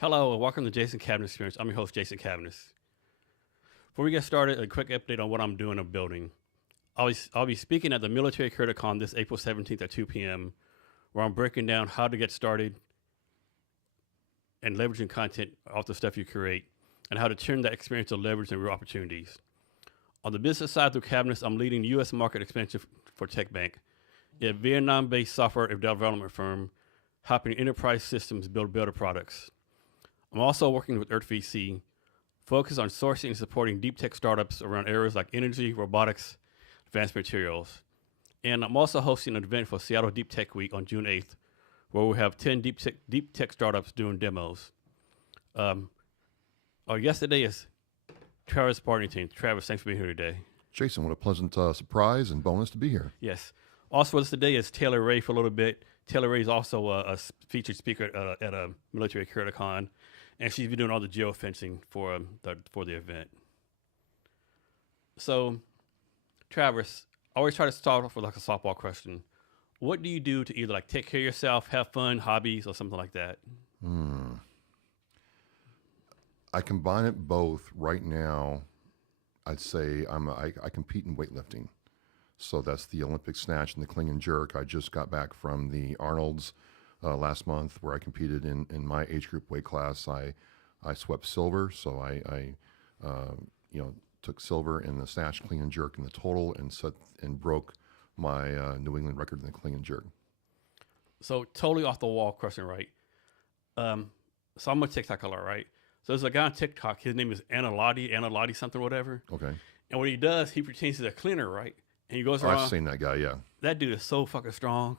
Hello and welcome to Jason Cavness Experience. I'm your host, Jason Cavness. Before we get started, a quick update on what I'm doing in building. I'll be speaking at the Military CreditCon this April 17th at 2 p.m., where I'm breaking down how to get started and leveraging content off the stuff you create, and how to turn that experience to leverage and real opportunities. On the business side through Cavness, I'm leading U.S. market expansion for TechBank, a Vietnam-based software development firm helping enterprise systems build better products. I'm also working with EarthVC, focused on sourcing and supporting deep tech startups around areas like energy, robotics, advanced materials. And I'm also hosting an event for Seattle Deep Tech Week on June 8th, where we'll have 10 deep tech startups doing demos. Our guest today is Travis Partington. Travis, thanks for being here today. Jason, what a pleasant surprise and bonus to be here. Yes. Also with us today is Taylor Ray for a little bit. Taylor Ray is also a featured speaker at a Military CreditCon, and she's been doing all the geofencing for the event. So, Travis, I always try to start off with like a softball question. What do you do to either like take care of yourself, have fun, hobbies, or something like that? I combine it both right now. I'd say I compete in weightlifting. So that's the Olympic snatch and the clean and jerk. I just got back from the Arnold's last month where I competed in my age group weight class. I swept silver, so I took silver in the snatch, clean and jerk in the total, and broke my New England record in the clean and jerk. So totally off the wall question, right? So I'm a TikToker, right? So there's a guy on TikTok. His name is Analotti something, whatever. Okay. And what he does, he pretends he's a cleaner, right? And he goes around. I've seen that guy, yeah. That dude is so fucking strong.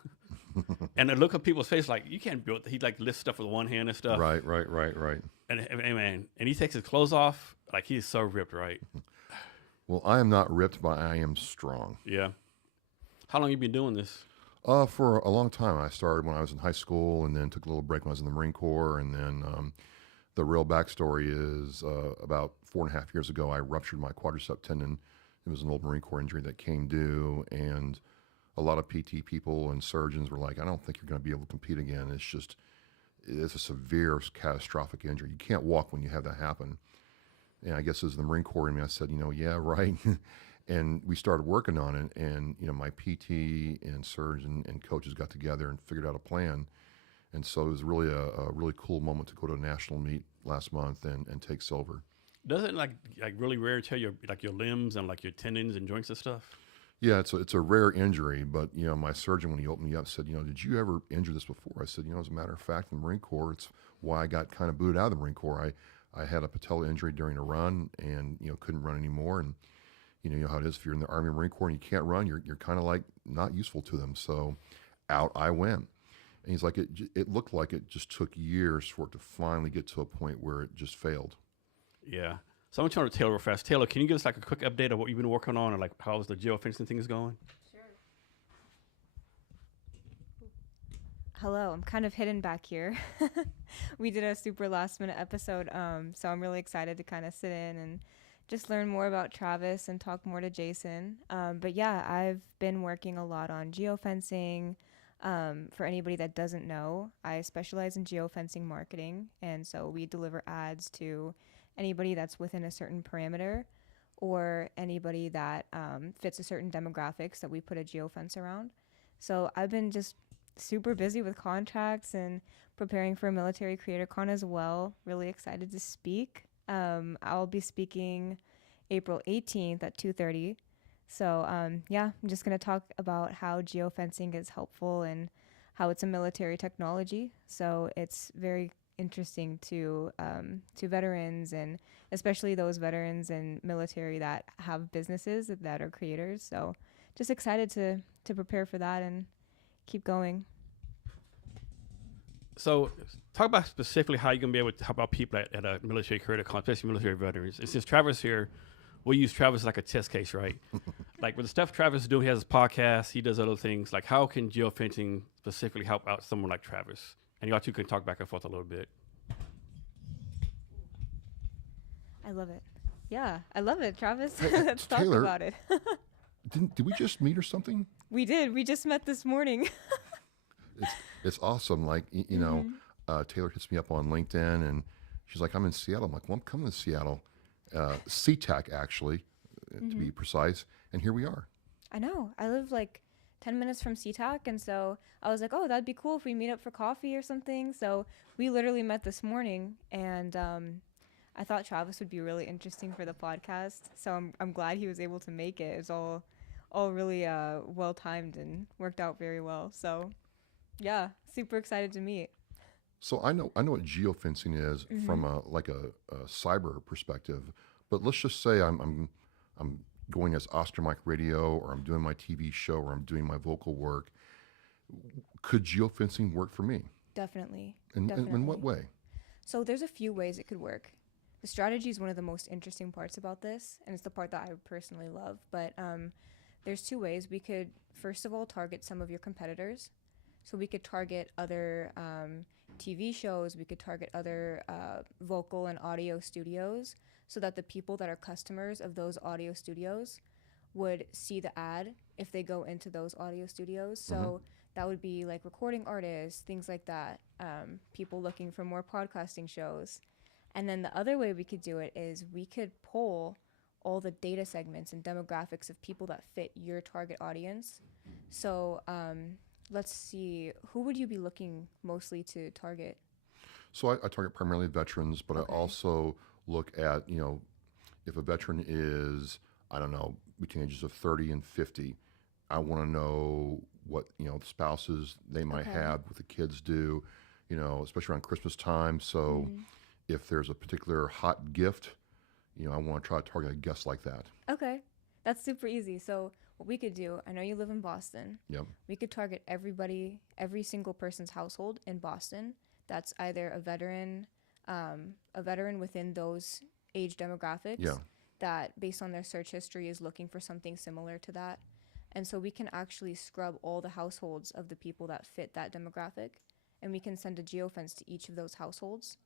And I look at people's face like, you can't build. He like lifts stuff with one hand and stuff. Right. And man, and he takes his clothes off like he's so ripped, right? Well, I am not ripped, but I am strong. Yeah. How long you been doing this? For a long time. I started when I was in high school, and then took a little break when I was in the Marine Corps, and then the real backstory is about 4.5 years ago, I ruptured my quadricep tendon. It was an old Marine Corps injury that came due, and a lot of PT people and surgeons were like, I don't think you're going to be able to compete again. It's a severe, catastrophic injury. You can't walk when you have that happen. And I guess as the Marine Corps in me, I said, yeah, right. And we started working on it, and my PT and surgeon and coaches got together and figured out a plan. And so it was really a really cool moment to go to a national meet last month and take silver. Doesn't it like really wear and tear your limbs and like your tendons and joints and stuff? Yeah, it's a rare injury, but my surgeon, when he opened me up, said, did you ever injure this before? I said, as a matter of fact, in the Marine Corps, it's why I got kind of booted out of the Marine Corps. I had a patella injury during a run, and couldn't run anymore. And you know how it is if you're in the Army Marine Corps and you can't run, you're kind of like not useful to them. So out I went. And he's like, it looked like it just took years for it to finally get to a point where it just failed. Yeah. So I'm going to turn to Taylor real fast. Taylor, can you give us like a quick update of what you've been working on, and like how's the geofencing thing is going? Sure. Hello, I'm kind of hidden back here. We did a super last minute episode, so I'm really excited to kind of sit in and just learn more about Travis and talk more to Jason. But yeah, I've been working a lot on geofencing. For anybody that doesn't know, I specialize in geofencing marketing, and so we deliver ads to anybody that's within a certain parameter or anybody that fits a certain demographics that we put a geofence around. So I've been just super busy with contracts and preparing for a Military CreatorCon as well. Really excited to speak. I'll be speaking April 18th at 2:30. So I'm just going to talk about how geofencing is helpful and how it's a military technology. So it's very interesting to veterans, and especially those veterans and military that have businesses that are creators. So just excited to prepare for that and keep going. So talk about specifically how you're going to be able to help out people at a Military CreatorCon, especially military veterans. And since Travis here, we use Travis like a test case, right? Like with the stuff Travis is doing, he has his podcast, he does other things. Like how can geofencing specifically help out someone like Travis? And y'all two can talk back and forth a little bit. I love it. Yeah, I love it, Travis. Hey, Let's talk Taylor, about it. Did we just meet or something? We did. We just met this morning. It's awesome. Like, Taylor hits me up on LinkedIn, and she's like, I'm in Seattle. I'm like, well, I'm coming to Seattle. SeaTac, actually, to be precise. And here we are. I know. I live like 10 minutes from SeaTac, and so I was like, oh, that'd be cool if we meet up for coffee or something. So we literally met this morning, and I thought Travis would be really interesting for the podcast. So I'm glad he was able to make it. It's all really well timed and worked out very well. So yeah, super excited to meet. So I know what geofencing is from a cyber perspective, but let's just say I'm going as Oscar Mike Radio, or I'm doing my TV show, or I'm doing my vocal work. Could geofencing work for me? Definitely. And in what way? So there's a few ways it could work. The strategy is one of the most interesting parts about this, and it's the part that I personally love. But there's two ways. We could, first of all, target some of your competitors. So we could target other TV shows. We could target other vocal and audio studios, so that the people that are customers of those audio studios would see the ad if they go into those audio studios. So that would be like recording artists, things like that, people looking for more podcasting shows. And then the other way we could do it is we could pull all the data segments and demographics of people that fit your target audience. So let's see, who would you be looking mostly to target? So I target primarily veterans, but I also look at, if a veteran is, I don't know, between ages of 30 and 50, I want to know what, the spouses they might have, what the kids do, especially around Christmas time. So if there's a particular hot gift, I want to try to target a guest like that. Okay, that's super easy. So what we could do, I know you live in Boston. Yep. We could target every single person's household in Boston that's either a veteran within those age demographics that, based on their search history, is looking for something similar to that. And so we can actually scrub all the households of the people that fit that demographic, and we can send a geofence to each of those households.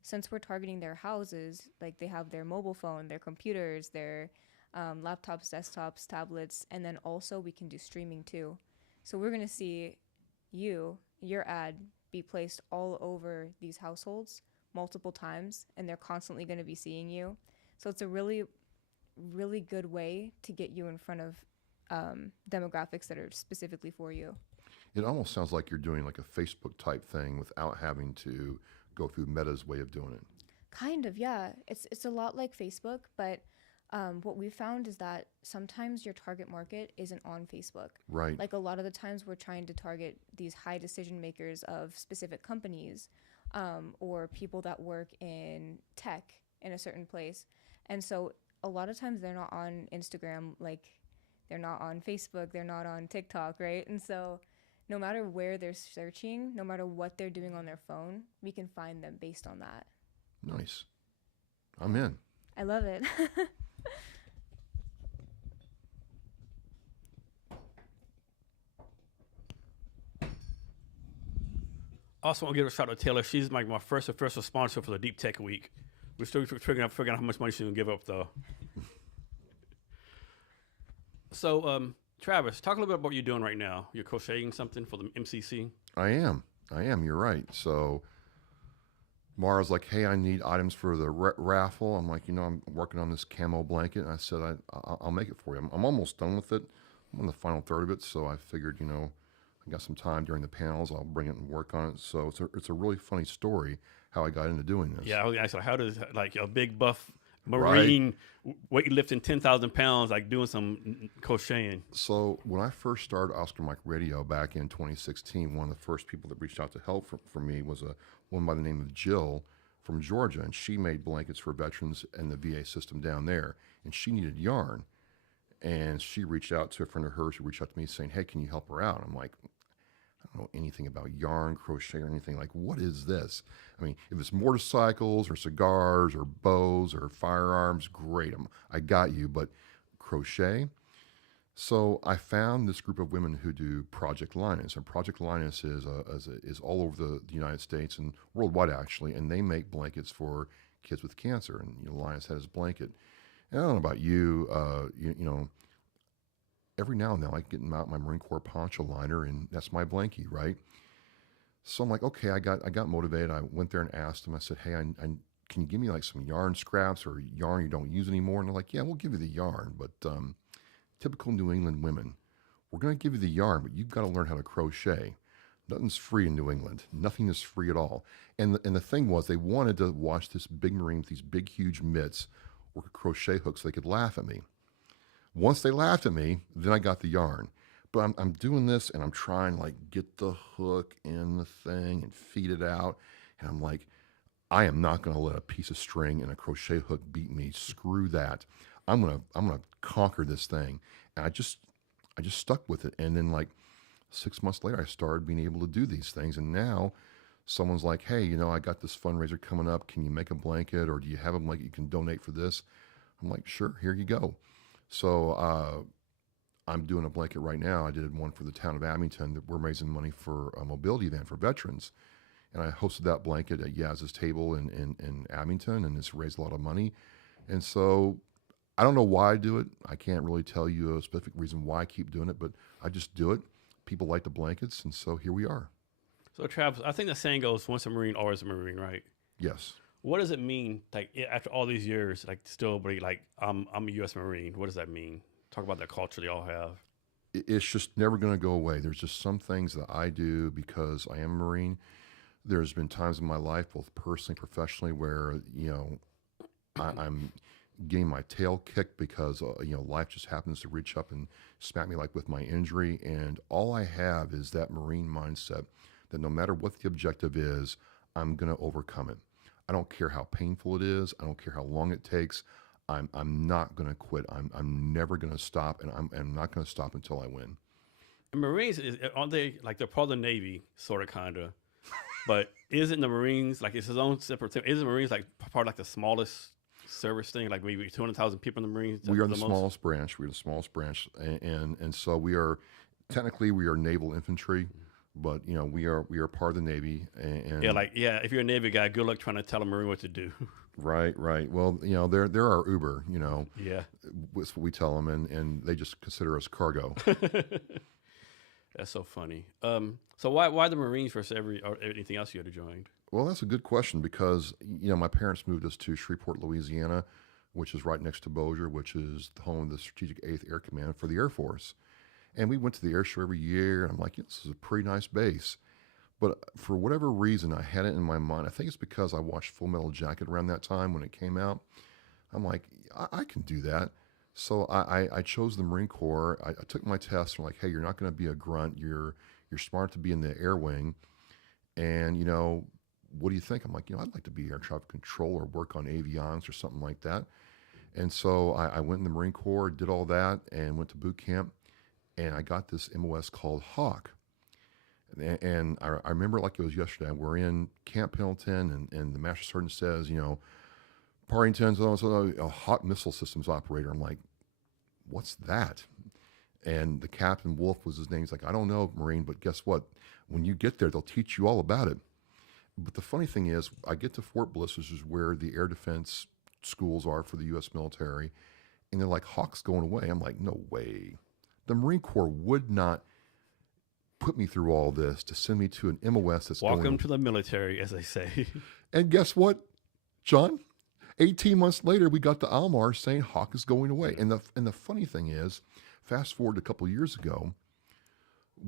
Since we're targeting their houses, like they have their mobile phone, their computers, their laptops, desktops, tablets, and then also we can do streaming too. So we're going to see your ad be placed all over these households multiple times, and they're constantly going to be seeing you. So it's a really, really good way to get you in front of demographics that are specifically for you. It almost sounds like you're doing like a Facebook type thing without having to go through Meta's way of doing it. Kind of, yeah. It's a lot like Facebook, but what we've found is that sometimes your target market isn't on Facebook. Right. Like a lot of the times we're trying to target these high decision makers of specific companies, or people that work in tech in a certain place. And so a lot of times they're not on Instagram, like they're not on Facebook, they're not on TikTok, right? And so no matter where they're searching, no matter what they're doing on their phone, we can find them based on that. Nice. I'm in. I love it. Also, want to give a shout out to Taylor. She's like my first official sponsor for the Deep Tech Week. We're still figuring out how much money she's going to give up, though. So, Travis, talk a little bit about what you're doing right now. You're crocheting something for the MCC? I am. You're right. So Mara's like, hey, I need items for the raffle. I'm like, I'm working on this camo blanket. And I said, I'll make it for you. I'm almost done with it. I'm on the final third of it. So I figured, I got some time during the panels. I'll bring it and work on it. So it's a really funny story how I got into doing this. Yeah, I was asking, how does like a big buff Marine weightlifting 10,000 pounds, like doing some crocheting? So when I first started Oscar Mike Radio back in 2016, one of the first people that reached out to help for me was a woman by the name of Jill from Georgia, and she made blankets for veterans and the VA system down there, and she needed yarn. And she reached out to a friend of hers who reached out to me saying, hey, can you help her out? I'm like, I don't know anything about yarn, crochet, or anything. Like, what is this? I mean, if it's motorcycles or cigars or bows or firearms, great. I got you, but crochet? So I found this group of women who do Project Linus. And Project Linus is all over the United States and worldwide, actually, and they make blankets for kids with cancer. And Linus had his blanket. And I don't know about you, every now and then I get out my Marine Corps poncho liner, and that's my blankie, right? So I'm like, okay, I got motivated. I went there and asked them. I said, hey, can you give me like some yarn scraps or yarn you don't use anymore? And they're like, yeah, we'll give you the yarn, but typical New England women, we're going to give you the yarn, but you've got to learn how to crochet. Nothing's free in New England. Nothing is free at all. And the thing was, they wanted to watch this big Marine with these big, huge mitts work a crochet hook so they could laugh at me. Once they laughed at me, then I got the yarn. But I'm doing this and I'm trying to like get the hook in the thing and feed it out. And I'm like, I am not going to let a piece of string and a crochet hook beat me. Screw that. I'm gonna conquer this thing. And I just stuck with it. And then like 6 months later, I started being able to do these things. And now someone's like, hey, I got this fundraiser coming up. Can you make a blanket, or do you have a blanket you can donate for this? I'm like, sure, here you go. So I'm doing a blanket right now. I did one for the town of Abington that we're raising money for a mobility van for veterans. And I hosted that blanket at Yaz's table in Abington, and it's raised a lot of money. And so I don't know why I do it. I can't really tell you a specific reason why I keep doing it, but I just do it. People like the blankets, and so here we are. So, Travis, I think the saying goes, once a Marine, always a Marine, right? Yes. What does it mean, like, after all these years, like, still be like, I'm a U.S. Marine? What does that mean? Talk about that culture they all have. It's just never going to go away. There's just some things that I do because I am a Marine. There's been times in my life, both personally, professionally, where, I'm getting my tail kicked because, life just happens to reach up and smack me like with my injury. And all I have is that Marine mindset that no matter what the objective is, I'm going to overcome it. I don't care how painful it is. I don't care how long it takes. I'm not going to quit. I'm never going to stop, and I'm not going to stop until I win. And Marines, aren't they, like, they're part of the Navy, sort of, kind of. But isn't the Marines, like, it's his own separate thing? Isn't the Marines, like, part of, like, the smallest service thing? Like, maybe 200,000 people in the Marines? We are the smallest branch. We're the smallest branch. And so we are, technically, we are naval infantry. But we are part of the Navy, and if you're a Navy guy, good luck trying to tell a Marine what to do. Right. Well, they're our Uber. Yeah, that's what we tell them, and they just consider us cargo. That's so funny. So why the Marines versus anything else you had joined? Well, that's a good question because my parents moved us to Shreveport, Louisiana, which is right next to Bossier, which is the home of the Strategic 8th Air Command for the Air Force. And we went to the air show every year, and I'm like, this is a pretty nice base. But for whatever reason, I had it in my mind. I think it's because I watched Full Metal Jacket around that time when it came out. I'm like, I can do that. So I chose the Marine Corps. I took my test. I'm like, hey, you're not going to be a grunt. You're smart to be in the air wing. And, what do you think? I'm like, I'd like to be air traffic controller or work on avionics or something like that. And so I went in the Marine Corps, did all that, and went to boot camp. And I got this MOS called Hawk. And I remember like it was yesterday. We're in Camp Pendleton, and the Master Sergeant says, Partington's a Hawk missile systems operator. I'm like, what's that? And the captain, Wolf was his name. He's like, I don't know, Marine, but guess what? When you get there, they'll teach you all about it. But the funny thing is, I get to Fort Bliss, which is where the air defense schools are for the U.S. military, and they're like, Hawk's going away. I'm like, no way. The Marine Corps would not put me through all this to send me to an MOS that's Welcome to the military, as they say. And guess what, John? 18 months later, we got the Almar saying Hawk is going away. And the funny thing is, fast forward a couple of years ago,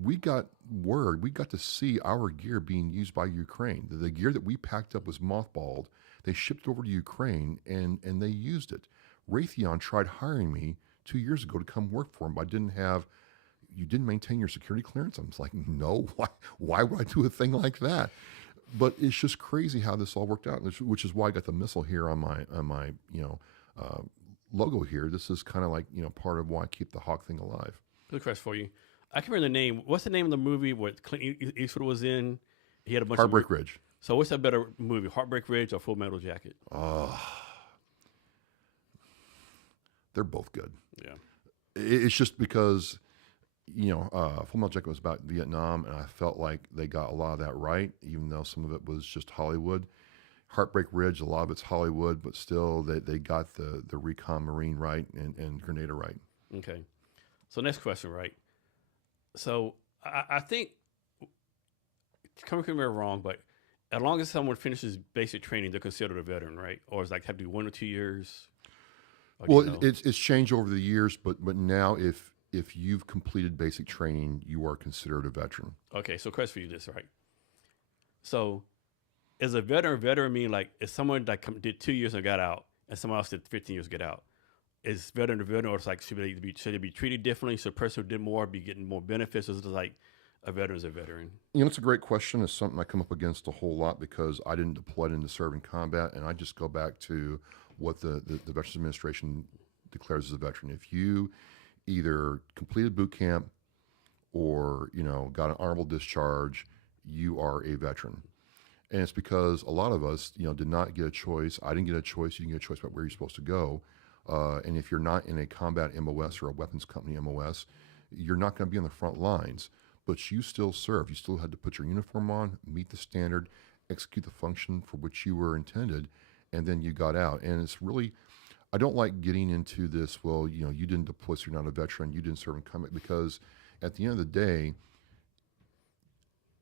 we got word, we got to see our gear being used by Ukraine. The gear that we packed up was mothballed. They shipped it over to Ukraine, and they used it. Raytheon tried hiring me 2 years ago to come work for them, but you didn't maintain your security clearance? I was like, no, why would I do a thing like that? But it's just crazy how this all worked out, which is why I got the missile here on my logo here. This is kind of like, part of why I keep the Hawk thing alive. Good question for you. I can't remember the name. What's the name of the movie what Clint Eastwood was in? He had a bunch Heartbreak Ridge. So what's a better movie, Heartbreak Ridge or Full Metal Jacket? They're both good. Yeah. It's just because, Full Metal Jacket was about Vietnam, and I felt like they got a lot of that right, even though some of it was just Hollywood. Heartbreak Ridge, a lot of it's Hollywood, but still they got the recon Marine right and Grenada right. Okay. So next question, right? So I think correct me if I'm wrong, but as long as someone finishes basic training, they're considered a veteran, right? Or is like have to do 1 or 2 years? Or do you Well, know? it's changed over the years, but now if you've completed basic training, you are considered a veteran. Okay, so question for you this, right? So is a veteran mean like if someone like did 2 years and got out, and someone else did 15 years get out? Is veteran a veteran, or it's like should they be treated differently? So a person who did more be getting more benefits, or is it like a veteran is a veteran? You know, it's a great question. It's something I come up against a whole lot because I didn't deploy into serving combat, and I just go back to what the Veterans Administration declares as a veteran. If you either completed boot camp or got an honorable discharge, you are a veteran. And it's because a lot of us, did not get a choice. I didn't get a choice. You didn't get a choice about where you're supposed to go. And if you're not in a combat MOS or a weapons company MOS, you're not going to be on the front lines. But you still serve. You still had to put your uniform on, meet the standard, execute the function for which you were intended, and then you got out. And it's really, I don't like getting into this, well, you didn't deploy, so you're not a veteran, you didn't serve in combat, because at the end of the day,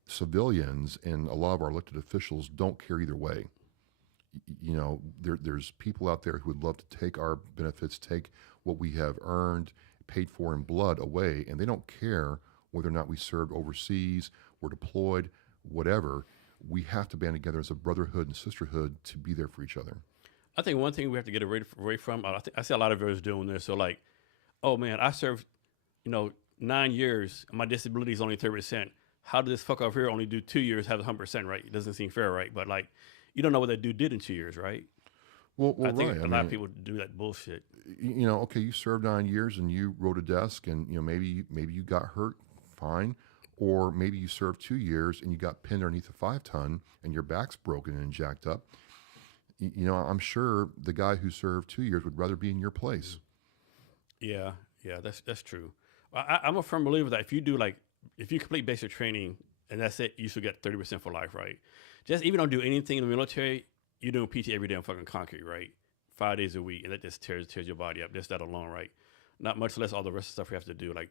civilians and a lot of our elected officials don't care either way. There's people out there who would love to take our benefits, take what we have earned, paid for in blood away, and they don't care whether or not we served overseas, were deployed, whatever. We have to band together as a brotherhood and sisterhood to be there for each other. I think one thing we have to get away from. I see a lot of veterans doing this. So like, oh man, I served, 9 years. My disability is only 30%. How did this fuck over here only do 2 years, have 100%, right? It doesn't seem fair, right? But like, you don't know what that dude did in 2 years, right? Well, I think right. a lot of people do that bullshit. Okay, you served 9 years and you rode a desk, and maybe you got hurt, fine, or maybe you served 2 years and you got pinned underneath a 5-ton and your back's broken and jacked up. I'm sure the guy who served 2 years would rather be in your place. Yeah, that's true. I'm a firm believer that if you complete basic training and that's it, you should get 30% for life, right? Just even don't do anything in the military, you're doing PT every day on fucking concrete, right? 5 days a week, and that just tears your body up. Just that alone, right? Not much less all the rest of the stuff we have to do, like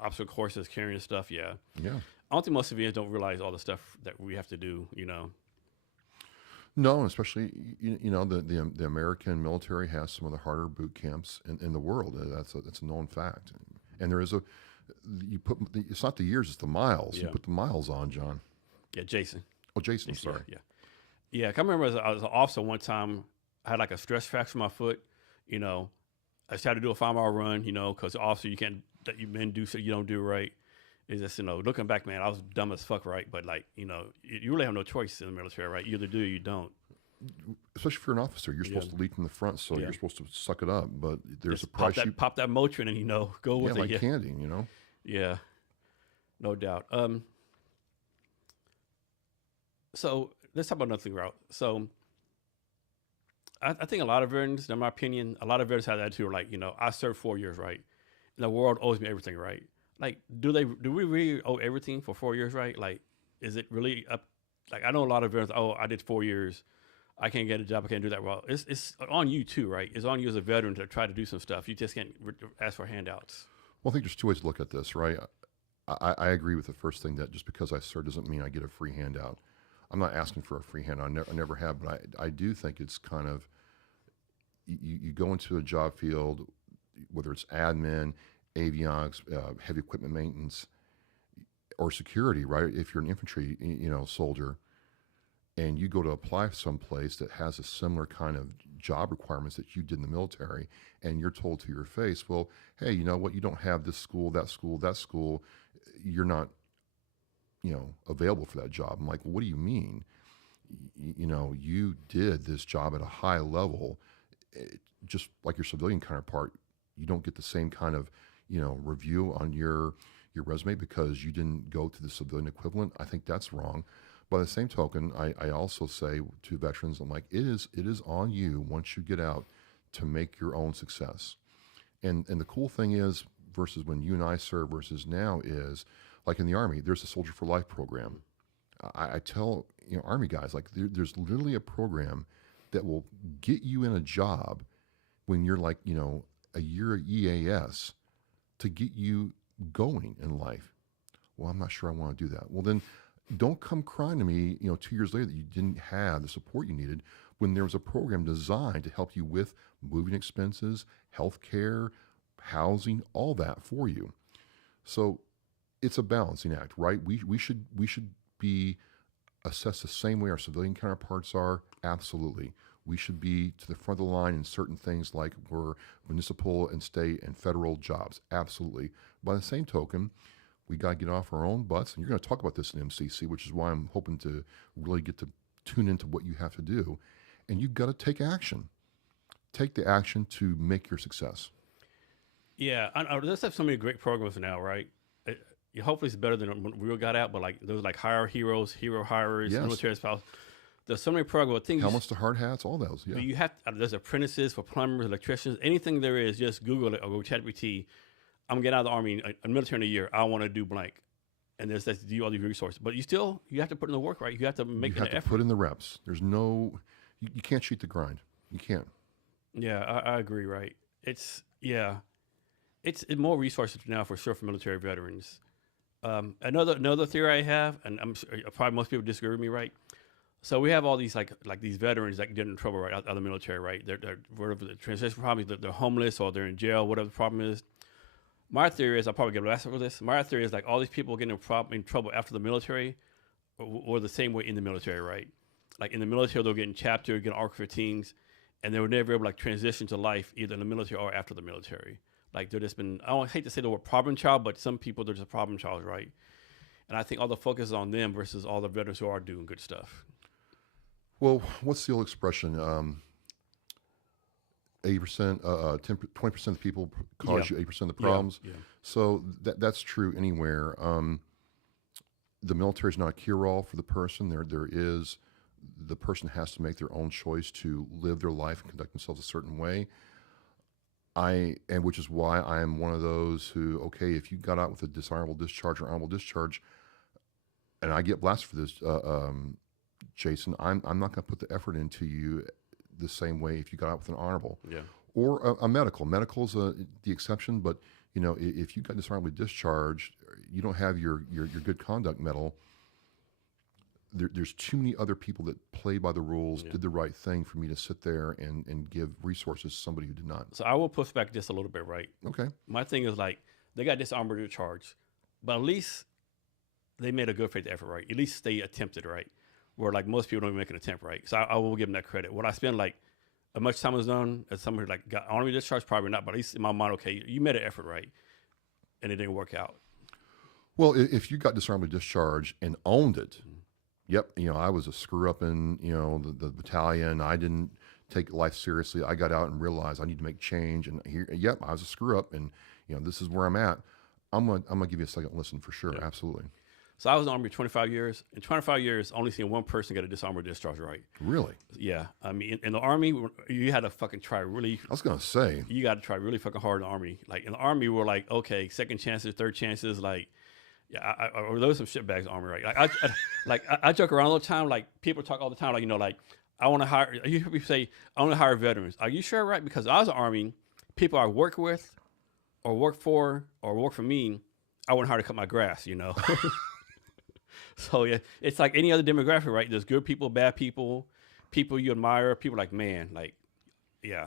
obstacle courses, carrying stuff. Yeah. Yeah. I don't think most civilians don't realize all the stuff that we have to do. No, especially the American military has some of the harder boot camps in the world. That's a known fact. And there is it's not the years, it's the miles. Yeah. You put the miles on, John. Yeah, Jason. Oh, Jason, sorry. Yeah. I can remember as an officer one time, I had like a stress fracture in my foot. I just had to do a 5-mile run, because officer, you men do so you don't do right. It's just, looking back, man, I was dumb as fuck, right? But like, you really have no choice in the military, right? You either do or you don't. Especially if you're an officer, you're supposed to lead from the front, so you're supposed to suck it up. But there's Just a price pop that Motrin and go with like it. candy, Yeah, no doubt. So let's talk about another thing, Route. So I think a lot of veterans, in my opinion, have that attitude like, I served 4 years, right? And the world owes me everything, right? Like, do we really owe everything for 4 years, right? Like, is it really up? Like, I know a lot of veterans, I did 4 years. I can't get a job. I can't do that. Well, it's on you too, right? It's on you as a veteran to try to do some stuff. You just can't ask for handouts. Well, I think there's two ways to look at this, right? I agree with the first thing, that just because I serve doesn't mean I get a free handout. I'm not asking for a free handout. I never have, but I do think it's kind of, you go into a job field, whether it's admin, avionics, heavy equipment maintenance, or security, right? If you're an infantry, soldier, and you go to apply someplace that has a similar kind of job requirements that you did in the military, and you're told to your face, well, hey, you know what? You don't have this school, that school, that school. You're not, available for that job. I'm like, well, what do you mean? You did this job at a high level, just like your civilian counterpart. You don't get the same kind of, review on your resume because you didn't go to the civilian equivalent. I think that's wrong. By the same token, I also say to veterans, I'm like, it is on you once you get out to make your own success. And the cool thing is, versus when you and I serve versus now, is like in the Army, there's a Soldier for Life program. I tell Army guys, like there's literally a program that will get you in a job when you're like a year EAS to get you going in life. Well, I'm not sure I want to do that. Well, then Don't come crying to me, 2 years later that you didn't have the support you needed when there was a program designed to help you with moving expenses, health care, housing, all that for you. So it's a balancing act, right? We should be assessed the same way our civilian counterparts are. Absolutely. We should be to the front of the line in certain things like we're municipal and state and federal jobs. Absolutely. By the same token, we got to get off our own butts. And you're going to talk about this in MCC, which is why I'm hoping to really get to tune into what you have to do. And you've got to take action. Take the action to make your success. Yeah, I let's have so many great programs now, right? Hopefully it's better than when we got out, but like those like hire heroes, hero hirers, Yes. military spouse. There's so many programs. Things Helmets to hard hats, all those. Yeah. you have. There's apprentices for plumbers, electricians, anything there is. Just Google it or go ChatGPT. I'm getting out of the army, a military in a year. I want to do blank, and that's all these resources. But you have to put in the work, right? You have to make You have an to effort. put in the reps. There's no, you can't cheat the grind. You can't. Yeah, I agree. Right? It's more resources now for sure for military veterans. Another theory I have, and I'm sure, probably most people disagree with me, right? So we have all these like these veterans that get in trouble right out of the military, right? They're whatever the transition problem is, they're homeless or they're in jail, whatever the problem is. My theory is, I'll probably get blasted for this. My theory is like all these people getting in trouble after the military, or the same way in the military, right? Like in the military, they'll get in chapter, get Arc 15s, and they were never able to like transition to life either in the military or after the military. Like they're just been, I don't hate to say the word problem child, but some people they're just problem child, right? And I think all the focus is on them versus all the veterans who are doing good stuff. Well, what's the old expression? 80%, 20% of the people cause you 80% of the problems. Yeah. So that's true anywhere. The military is not a cure-all for the person. The person has to make their own choice to live their life and conduct themselves a certain way. Which is why I am one of those who, okay, if you got out with a dishonorable discharge or honorable discharge, and I get blasted for this, Jason, I'm not going to put the effort into you the same way if you got out with an honorable. Yeah. Or a medical. Medical's the exception, but if you got dishonorably discharged, you don't have your good conduct medal. There's too many other people that played by the rules, did the right thing for me to sit there and give resources to somebody who did not. So I will push back just a little bit, right? Okay. My thing is like they got dishonorable discharge, but at least they made a good faith effort, right? At least they attempted, right? Where like most people don't even make an attempt, right? So I will give them that credit. Would I spend like as much time as done as somebody like got honorable discharge? Probably not, but at least in my mind, okay, you made an effort, right? And it didn't work out. Well, if you got dishonorably discharged and owned it, yep, I was a screw up in the battalion. I didn't take life seriously. I got out and realized I need to make change. And here, yep, I was a screw up, and this is where I'm at. I'm gonna give you a second listen for sure. Yeah. Absolutely. So I was in the Army 25 years. In 25 years, only seen one person get a dishonorable discharge, right? Really? Yeah. I mean, in the Army, you had to fucking try really. I was gonna say you got to try really fucking hard in the Army. Like in the Army, we're like, okay, second chances, third chances, like. Yeah, or those some shitbags in the Army, right? I joke around all the time. Like people talk all the time, like I want to hire. You hear people say I want to hire veterans. Are you sure, right? Because I was in the Army, people I work with, or work for, or work for me, I want to hire to cut my grass. So yeah, it's like any other demographic, right? There's good people, bad people, people you admire, people like man, like yeah.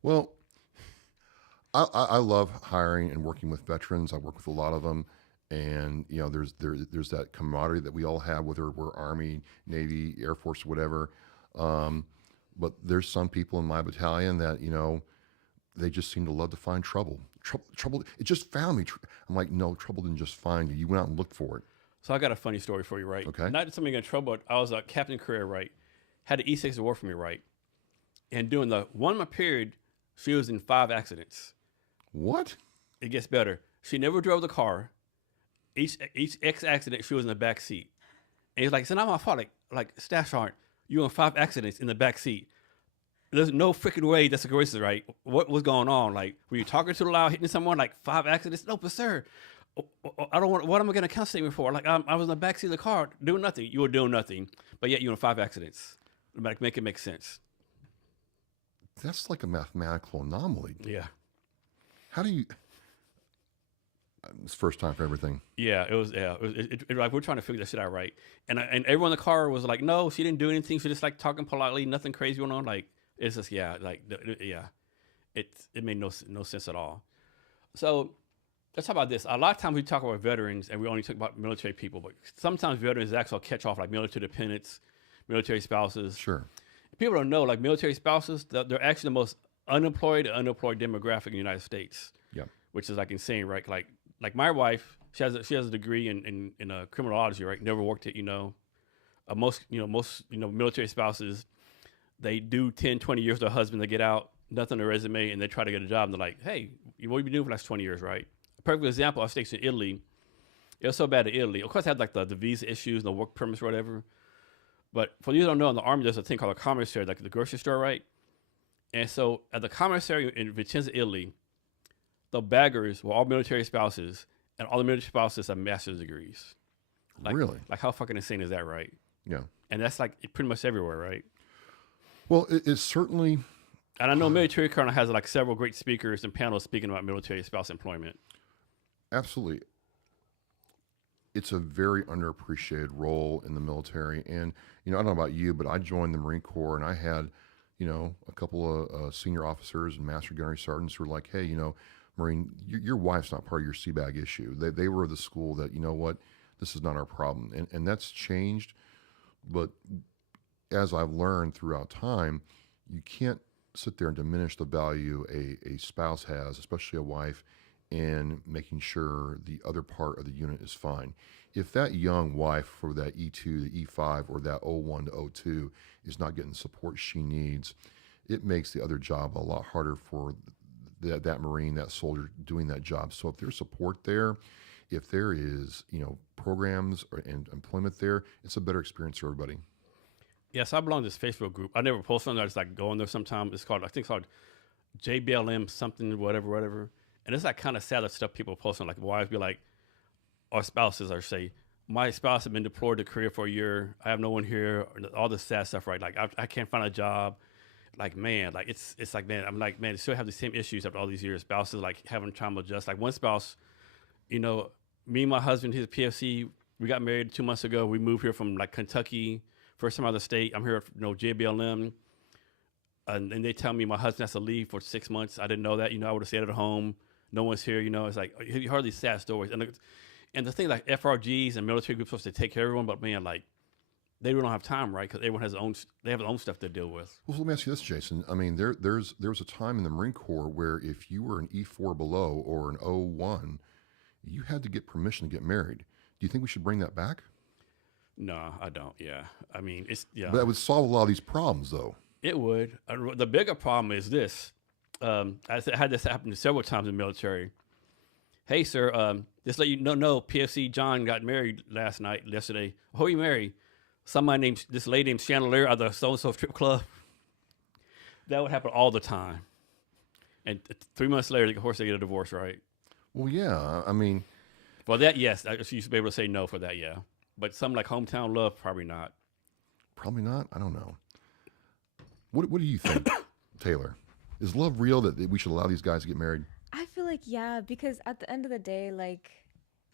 Well. I love hiring and working with veterans. I work with a lot of them, and there's that camaraderie that we all have, whether we're Army, Navy, Air Force, whatever. But there's some people in my battalion that they just seem to love to find trouble. Trouble. It just found me. I'm like, no, trouble didn't just find you. You went out and looked for it. So I got a funny story for you, right? Okay. Not that somebody got in trouble, but I was a captain career, right? Had the E6 award for me, right? And during the 1 month period, she was in 5 accidents. What? It gets better. She never drove the car. Each X accident, she was in the back seat. And he's like, it's not my fault. Like Staff Sergeant, you in 5 accidents in the back seat. There's no freaking way that's a coincidence, right? What was going on? Like, were you talking too loud, hitting someone? Like 5 accidents? No, but sir, I don't want. What am I going to count statement for? Like, I was in the back seat of the car doing nothing. You were doing nothing, but yet you in 5 accidents. Make it make sense. That's like a mathematical anomaly. Yeah. How do you? It's first time for everything. Yeah, it was. Yeah, like we're trying to figure that shit out, right? And everyone in the car was like, "No, she didn't do anything. She just like talking politely, nothing crazy going on." Like it's just yeah, it made no sense at all. So let's talk about this. A lot of times we talk about veterans and we only talk about military people, but sometimes veterans actually catch off like military dependents, military spouses. Sure. People don't know like military spouses. They're actually the most unemployed demographic in the United States. Yeah. Which is like insane, right? Like my wife, she has a degree in criminology, right? Never worked at most military spouses, they do 10, 20 years with their husband, they get out, nothing on their resume, and they try to get a job, and they're like, hey, what have you been doing for the last 20 years, right? A perfect example, I was stationed in Italy. It was so bad in Italy. Of course, I had like the visa issues, no work permits or whatever. But for you who don't know, in the Army, there's a thing called a commissary, like the grocery store, right? And so at the commissary in Vicenza, Italy, the baggers were all military spouses, and all the military spouses have master's degrees. Really? Like how fucking insane is that, right? Yeah. And that's like pretty much everywhere, right? Well, it's certainly. And I know Military Colonel has like several great speakers and panels speaking about military spouse employment. Absolutely. It's a very underappreciated role in the military. And, I don't know about you, but I joined the Marine Corps and I had, a couple of senior officers and master gunnery sergeants who were like, hey, Marine, your wife's not part of your CBAG issue. They were the school that, what, this is not our problem. And that's changed. But as I've learned throughout time, you can't sit there and diminish the value a spouse has, especially a wife, in making sure the other part of the unit is fine. If that young wife for that E2 the E5 or that O1 to O2 is not getting the support she needs, it makes the other job a lot harder for that Marine, that soldier doing that job. So if there's support there, if there is, programs and employment there, it's a better experience for everybody. Yes, I belong to this Facebook group. I never post on there. I just like go in there sometime. I think it's called JBLM something, whatever. And it's like kind of sad stuff people post on, like wives be like, or spouses are say, my spouse has been deployed to Korea for a year. I have no one here. All this sad stuff, right? Like I can't find a job. Like, man, like it's like, man, I'm like, man, they still have the same issues after all these years. Spouses like having time to adjust. Like one spouse, me and my husband, he's a PFC. We got married 2 months ago. We moved here from like Kentucky, first time out of the state. I'm here at JBLM. And they tell me my husband has to leave for 6 months. I didn't know that. I would have stayed at home. No one's here. It's like you heard these sad stories. And the thing like FRGs and military groups are supposed to take care of everyone, but man, like they don't have time, right? Because everyone has they have their own stuff to deal with. Well, so let me ask you this, Jason. I mean, there was a time in the Marine Corps where if you were an E4 below or an O1, you had to get permission to get married. Do you think we should bring that back? No, I don't. Yeah, I mean, But that would solve a lot of these problems, though. It would. The bigger problem is this. I had this happen several times in the military. Hey, sir, just let you know, PFC John got married yesterday. Who you married? This lady named Chandelier at the so-and-so strip club. That would happen all the time. And 3 months later, of course, they get a divorce, right? Well, yeah. I mean, for that, yes. She used to be able to say no for that, yeah. But something like hometown love, probably not. Probably not? I don't know. What do you think, Taylor? Is love real that we should allow these guys to get married? I feel like, yeah, because at the end of the day, like,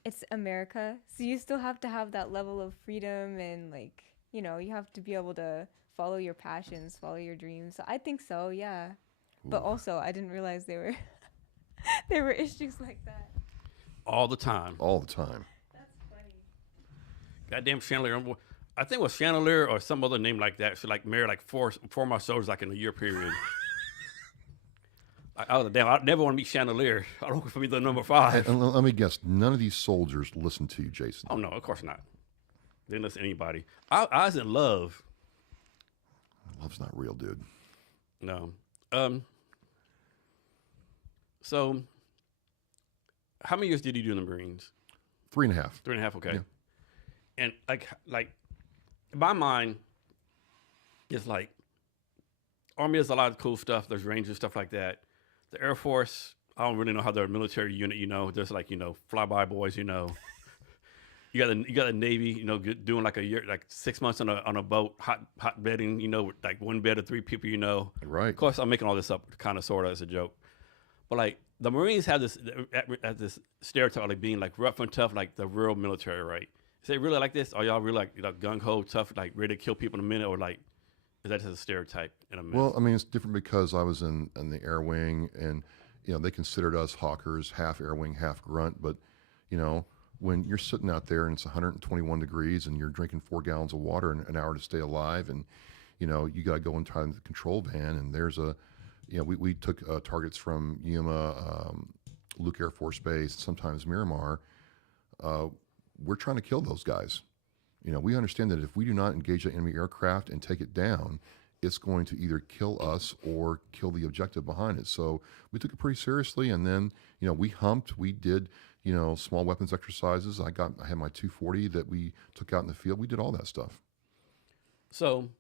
it's America. So you still have to have that level of freedom and, like, you have to be able to follow your passions, follow your dreams. So I think so, yeah. Ooh. But also, I didn't realize there were issues like that. All the time. All the time. That's funny. Goddamn Chandelier. I think it was Chandelier or some other name like that. She like married like four of my soldiers like in a year period. I was damn. I never want to meet Chandelier. I don't want to be the number 5. And let me guess. None of these soldiers listen to you, Jason. Oh no, of course not. They didn't listen to anybody. I was in love. Love's not real, dude. No. So, how many years did you do in the Marines? 3.5. 3.5. Okay. Yeah. And like in my mind, it's like Army has a lot of cool stuff. There's Rangers, stuff like that. The Air Force, I don't really know how their military unit. There's like flyby boys. You got the Navy. Doing like a year, like 6 months on a boat, hot bedding. With like one bed of 3 people. Right. Of course, I'm making all this up, kind of, sort of, as a joke. But like the Marines have this stereotype of like being like rough and tough, like the real military, right? Is it really like this? Are y'all really like gung ho tough, like ready to kill people in a minute, or like is that just a stereotype in a minute? Well, I mean, it's different because I was in the air wing, and they considered us hawkers, half air wing, half grunt. But you know, when you're sitting out there and it's 121 degrees, and you're drinking 4 gallons of water in an hour to stay alive, and you got to go inside the control van, and there's we took targets from Yuma, Luke Air Force Base, sometimes Miramar. We're trying to kill those guys. We understand that if we do not engage the enemy aircraft and take it down, it's going to either kill us or kill the objective behind it. So we took it pretty seriously, and then we humped. We did small weapons exercises. I had my 240 that we took out in the field. We did all that stuff. So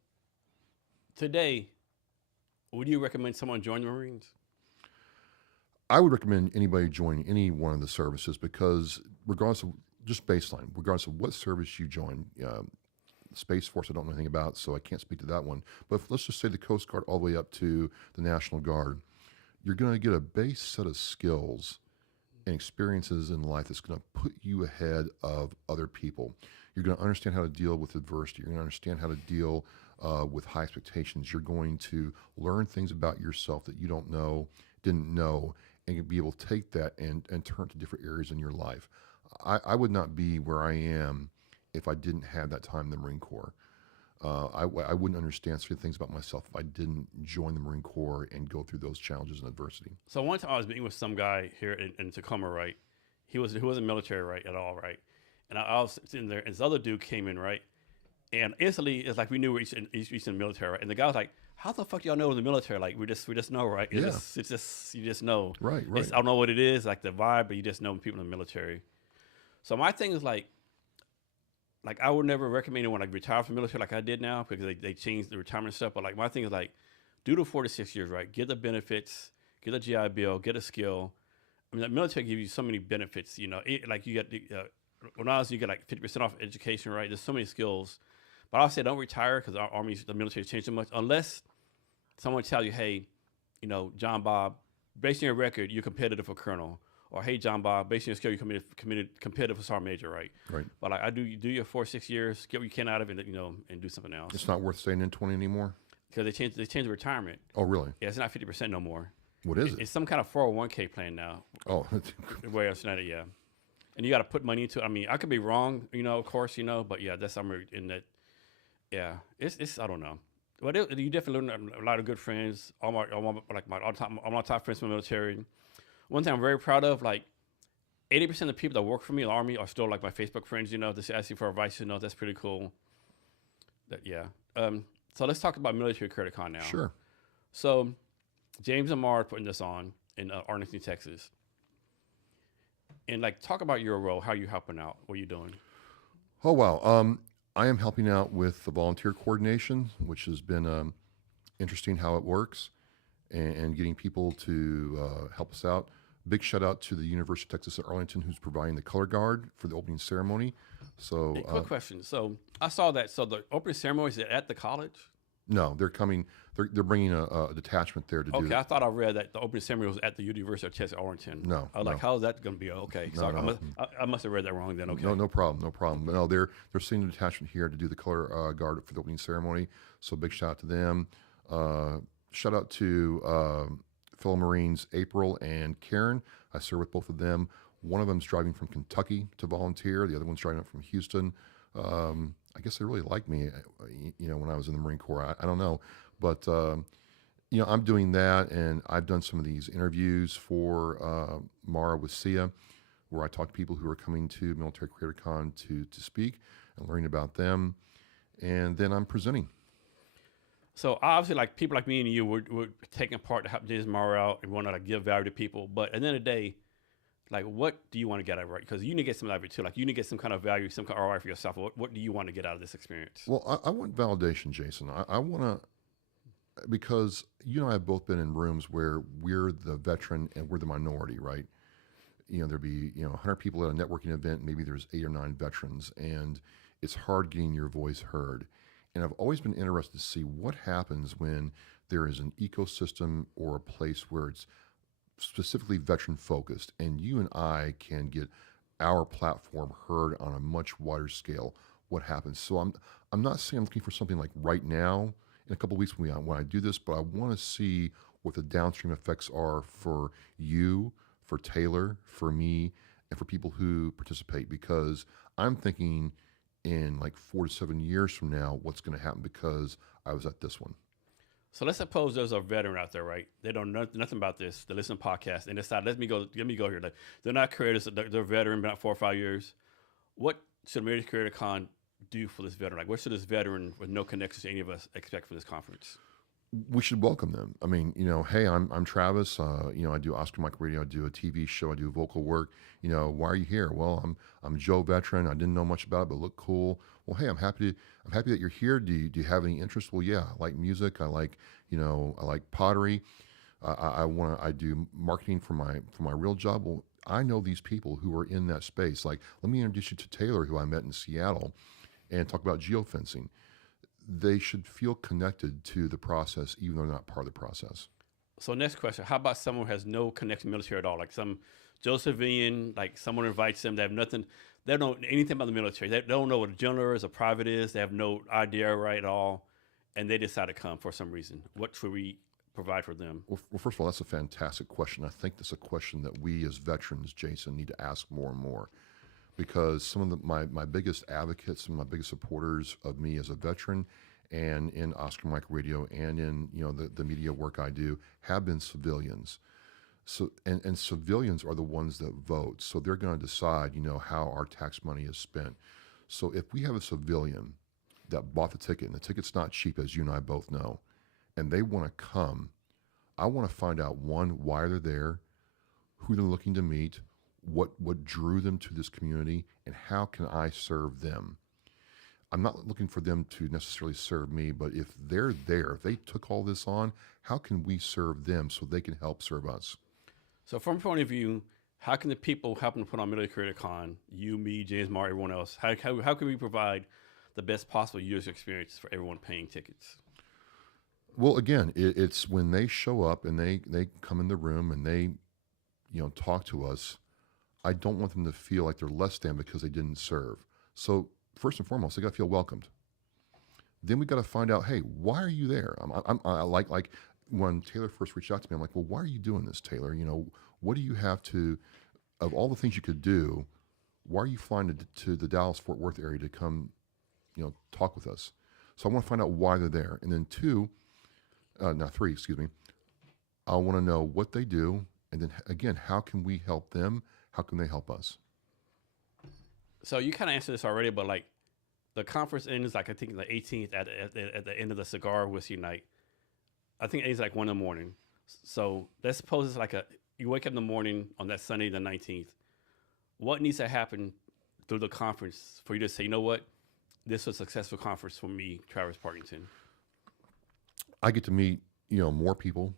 today, would you recommend someone join the Marines? I would recommend anybody join any one of the services because regardless of just baseline, regardless of what service you join, Space Force I don't know anything about, so I can't speak to that one. But let's just say the Coast Guard all the way up to the National Guard, you're going to get a base set of skills and experiences in life that's going to put you ahead of other people. You're going to understand how to deal with adversity. You're going to understand how to deal with high expectations. You're going to learn things about yourself that you didn't know, and be able to take that and turn to different areas in your life. I would not be where I am if I didn't have that time in the Marine Corps. I wouldn't understand certain things about myself if I didn't join the Marine Corps and go through those challenges and adversity. So one time I was meeting with some guy here in Tacoma, right? He wasn't military, right, at all, right? And I was sitting there, and this other dude came in, right? And instantly, it's like we knew we're each in the military, right? And the guy was like, "How the fuck y'all know in the military? Like we just know, right? It's just you just know, Right. I don't know what it is, like the vibe, but you just know people in the military." So my thing is like I would never recommend anyone like retire from the military like I did now because they changed the retirement stuff. But like my thing is like, do the 4 to 6 years, right? Get the benefits, get a GI Bill, get a skill. I mean, the military gives you so many benefits. Like you get when I was, you get like 50% off education, right? There's so many skills. But I'll say don't retire because our army, the military has changed so much unless someone tells you, hey, John Bob, based on your record, you're competitive for colonel. Or hey, John Bob, based on your skill, you're competitive for sergeant major, right? Right. But like you do your 4 6 years, get what you can out of it, and do something else. It's not worth staying in 20 anymore? Because they changed the retirement. Oh, really? Yeah, it's not 50% no more. What is it? It's some kind of 401k plan now. Oh. The way I understand it, yeah. And you got to put money into it. I mean, I could be wrong, of course, but yeah, that's somewhere in that. Yeah, it's I don't know. But you definitely learn a lot of good friends. All my top friends from the military. One thing I'm very proud of, like 80% of the people that work for me in the Army are still like my Facebook friends. They ask you for advice. That's pretty cool. So let's talk about military credit card now. Sure. So James and Mara are putting this on in Arlington, Texas. And like, talk about your role. How are you helping out? What are you doing? Oh, wow. I am helping out with the volunteer coordination, which has been interesting how it works, and getting people to help us out. Big shout out to the University of Texas at Arlington, who's providing the color guard for the opening ceremony. So, hey, quick question. So I saw that. So the opening ceremony is at the college? No, they're coming. They're bringing a detachment there to do. Okay, I thought I read that the opening ceremony was at the University of Texas at Arlington. No, I was like, how is that going to be? Okay, so I must have read that wrong then. Okay, no problem. But no, they're sending a detachment here to do the color guard for the opening ceremony. So big shout out to them. Shout out to fellow Marines April and Karen. I serve with both of them. One of them's driving from Kentucky to volunteer. The other one's driving up from Houston. I guess they really liked me, when I was in the Marine Corps. I don't know, but I'm doing that, and I've done some of these interviews for Mara with SIA, where I talk to people who are coming to Military Creator Con to speak and learning about them, and then I'm presenting. So obviously, like people like me and you, we're taking part to help James and Mara out and want to give value to people. But at the end of the day, like, what do you want to get out of it? Because you need to get some out of it too. Like, you need to get some kind of value, some kind of ROI for yourself. What do you want to get out of this experience? Well, I want validation, Jason. I want to, because you and I have both been in rooms where we're the veteran and we're the minority, right? There'd be 100 people at a networking event. Maybe there's 8 or 9 veterans, and it's hard getting your voice heard. And I've always been interested to see what happens when there is an ecosystem or a place where it's specifically veteran focused, and you and I can get our platform heard on a much wider scale, what happens. So I'm not saying I'm looking for something like right now in a couple of weeks when I do this, but I want to see what the downstream effects are for you, for Taylor, for me, and for people who participate, because I'm thinking in like 4 to 7 years from now what's going to happen because I was at this one. So let's suppose there's a veteran out there, right? They don't know nothing about this. They listen to podcasts and decide, let me go here. They're not creators. They're veteran, been out 4 or 5 years. What should Military Creator Con do for this veteran? Like, what should this veteran with no connections to any of us expect from this conference? We should welcome them. I mean, hey, I'm Travis. I do Oscar Mike Radio. I do a TV show. I do vocal work. Why are you here? Well, I'm Joe veteran. I didn't know much about it, but look cool. Well, hey, I'm happy that you're here. Do you have any interest? Well, yeah, I like music. I like pottery. I do marketing for my real job. Well, I know these people who are in that space. Like, let me introduce you to Taylor, who I met in Seattle, and talk about geofencing. They should feel connected to the process, even though they're not part of the process. So next question, how about someone who has no connection to military at all? Like some Joe Civilian, like someone invites them, they have nothing, they don't know anything about the military. They don't know what a general is, a private is. They have no idea right at all. And they decide to come for some reason. What should we provide for them? Well, first of all, that's a fantastic question. I think that's a question that we as veterans, Jason, need to ask more and more. Because some of my biggest advocates and my biggest supporters of me as a veteran and in Oscar Mike Radio and in the media work I do have been civilians. So and civilians are the ones that vote. So they're going to decide how our tax money is spent. So if we have a civilian that bought the ticket, and the ticket's not cheap, as you and I both know, and they want to come, I want to find out, one, why they're there, who they're looking to meet, what drew them to this community, and how can I serve them. I'm not looking for them to necessarily serve me, but if they're there, if they took all this on, how can we serve them so they can help serve us? So from a point of view, how can the people helping to put on Military Creator Con, you, me, James Marr, everyone else, how can we provide the best possible user experience for everyone paying tickets? Well, again, it's when they show up and they come in the room and they talk to us, I don't want them to feel like they're less than because they didn't serve. So first and foremost, they got to feel welcomed. Then we got to find out, hey, why are you there? I like when Taylor first reached out to me, I'm like, well, why are you doing this, Taylor? What do you have to, of all the things you could do, why are you flying to the Dallas-Fort Worth area to come, talk with us? So I want to find out why they're there. And then three, excuse me, I want to know what they do. And then again, how can we help them? How can they help us? So you kind of answered this already, but like the conference ends like I think the 18th at the end of the cigar whiskey night. I think it ends like 1 a.m. So let's suppose it's like you wake up in the morning on that Sunday the 19th. What needs to happen through the conference for you to say, you know what, this was a successful conference for me, Travis Partington? I get to meet more people.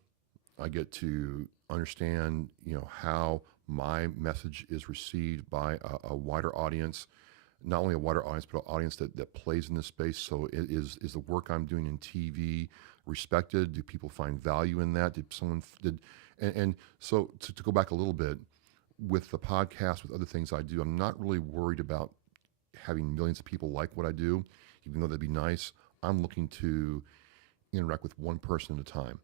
I get to understand how my message is received by a wider audience, not only a wider audience, but an audience that plays in this space. So is the work I'm doing in TV respected? Do people find value in that? And so to go back a little bit, with the podcast, with other things I do, I'm not really worried about having millions of people like what I do, even though that'd be nice. I'm looking to interact with one person at a time.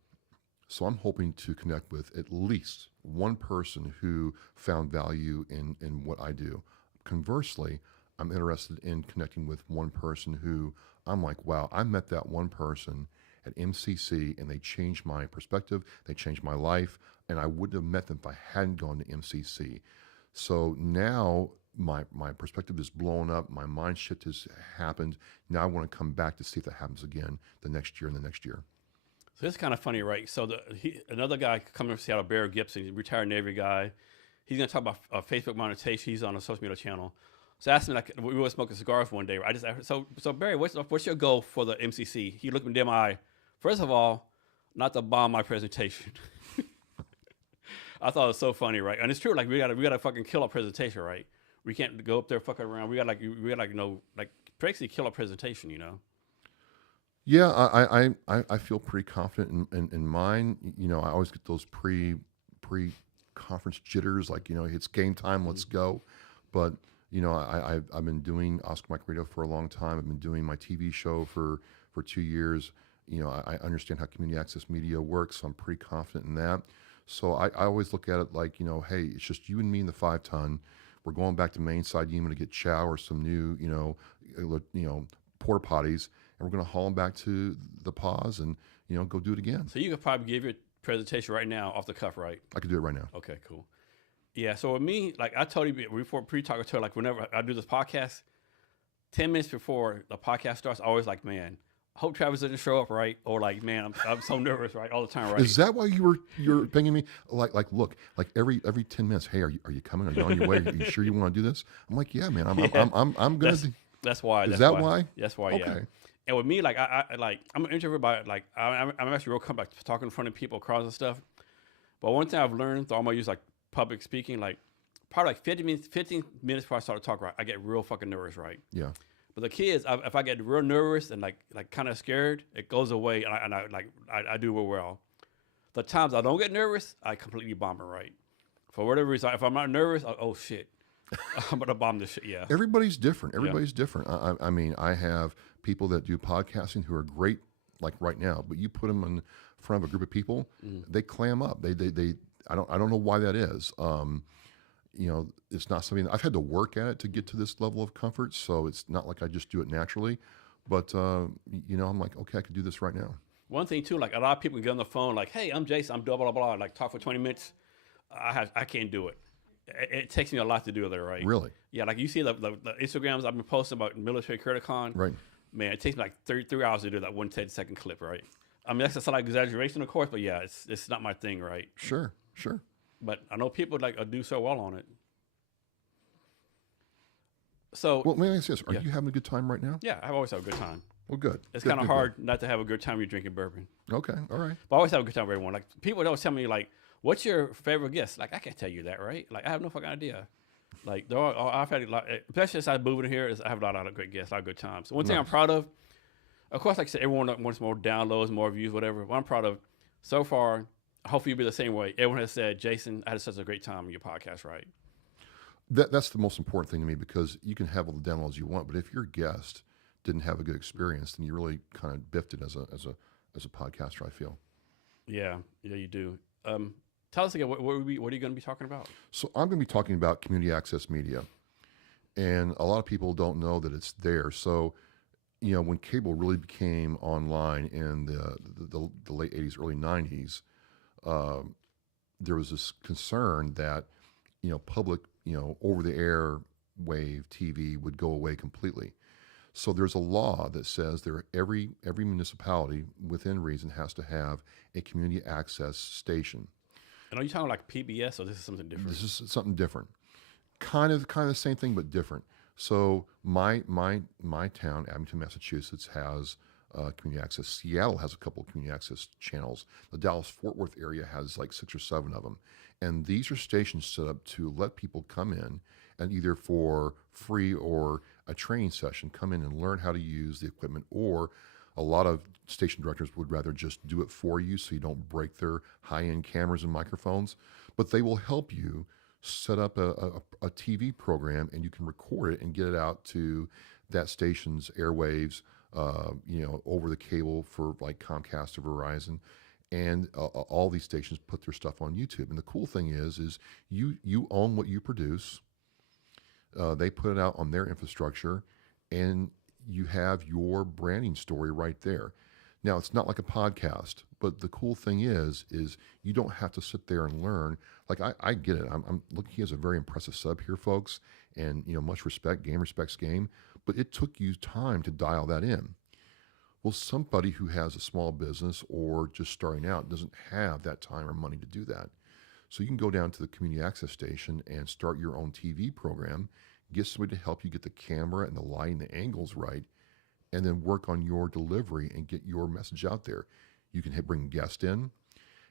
So I'm hoping to connect with at least one person who found value in what I do. Conversely, I'm interested in connecting with one person who I'm like, wow, I met that one person at MCC and they changed my perspective, they changed my life, and I wouldn't have met them if I hadn't gone to MCC. So now my perspective is blown up, my mind shift has happened. Now I want to come back to see if that happens again the next year and the next year. So it's kind of funny, right? So another guy coming from Seattle, Barry Gibson, retired Navy guy, he's going to talk about Facebook monetization. He's on a social media channel. So I asked him, like, we were smoking cigars one day. I just asked, so Barry, what's your goal for the MCC? He looked me in my eye. First of all, not to bomb my presentation. I thought it was so funny, right? And it's true. Like we gotta fucking kill our presentation, right? We can't go up there fucking around. We gotta basically kill our presentation, Yeah, I feel pretty confident in mine. I always get those pre pre-conference jitters, like, it's game time, let's go. But, I've been doing Oscar Mike Radio for a long time. I've been doing my TV show for 2 years. I understand how community access media works, so I'm pretty confident in that. So I always look at it like, hey, it's just you and me in the 5-ton. We're going back to Mainside Yuma to get chow or some new, porta potties, and we're going to haul them back to the pause and, go do it again. So you could probably give your presentation right now off the cuff, right? I could do it right now. Okay, cool. Yeah, so with me, like I told you before pre-talk, I told you, like whenever I do this podcast, 10 minutes before the podcast starts, I always like, man, I hope Travis doesn't show up, right? Or like, man, I'm so nervous, right, all the time, right? Is that why you're pinging me? Like, look, like every 10 minutes, hey, are you coming? Are you on your way? Are you sure you want to do this? I'm like, yeah, man, I'm gonna. That's why. Is that why? That's why. Okay. Yeah. And with me, like I'm an introvert, but like I'm actually real comfortable like, talking in front of people, crowds and stuff. But one thing I've learned through all my use like public speaking, like probably like 15 minutes before I start to talk, right, I get real fucking nervous, right? Yeah. But the kids, if I get real nervous and like kind of scared, it goes away, and I do real well. The times I don't get nervous, I completely bomb it, right? For whatever reason, if I'm not nervous, oh shit, I'm gonna bomb this shit. Yeah. Everybody's different. Everybody's different. I mean, I have people that do podcasting who are great, like right now, but you put them in front of a group of people, they clam up. They I don't know why that is. It's not something I've had to work at it to get to this level of comfort. So it's not like I just do it naturally. But I'm like, okay, I could do this right now. One thing too, like a lot of people get on the phone, like, hey, I'm Jason, I'm blah blah blah, like talk for 20 minutes. I can't do it. It takes me a lot to do that, right? Really? Yeah, like you see the Instagrams I've been posting about military CurtiCon. Right. Man, it takes me like 33 hours to do that 1 10-second clip, right? I mean, that's a slight exaggeration, of course, but yeah, it's not my thing, right? Sure. But I know people like do so well on it. So, Well, let me ask you this: are you having a good time right now? yeah, I always have a good time. Well, good. It's Good, kind of good, hard not to have a good time when you're drinking bourbon. good. Okay. All right. But I always have a good time with everyone. Like people always tell me, like, "What's your favorite guest?" Like I can't tell you that, right? Like I have no fucking idea. Like I've had like, especially since I moved in here, I have a lot of great guests, a lot of good times. So one thing I'm proud of course, like I said, everyone wants more downloads, more views, whatever. What I'm proud of so far. Hopefully, you'll be the same way. Everyone has said, "Jason, I had such a great time on your podcast," right? That's the most important thing to me, because you can have all the downloads you want, but if your guest didn't have a good experience, then you really kind of biffed it as a podcaster, I feel. Yeah, you do. Tell us again, what are you going to be talking about? So I'm going to be talking about community access media, and a lot of people don't know that it's there. So, when cable really became online in the late 80s, early 90s, there was this concern that, public, over-the-air wave TV would go away completely. So there's a law that says every municipality within reason has to have a community access station. And are you talking like PBS, or this is something different? This is something different. Kind of the same thing, but different. So my town, Abington, Massachusetts, has community access. Seattle has a couple of community access channels. The Dallas-Fort Worth area has like 6 or 7 of them. And these are stations set up to let people come in and either for free or a training session come in and learn how to use the equipment, or a lot of station directors would rather just do it for you so you don't break their high-end cameras and microphones. But they will help you set up a TV program, and you can record it and get it out to that station's airwaves, over the cable for like Comcast or Verizon. And all these stations put their stuff on YouTube. And the cool thing is you own what you produce. They put it out on their infrastructure, and you have your branding story right there. Now, it's not like a podcast, but the cool thing is you don't have to sit there and learn. Like I get it. I'm looking. He has a very impressive sub here, folks, and much respect. Game respects game, but it took you time to dial that in. Well, somebody who has a small business or just starting out doesn't have that time or money to do that. So you can go down to the community access station and start your own TV program, get somebody to help you get the camera and the lighting, the angles right, and then work on your delivery and get your message out there. You can bring guests in.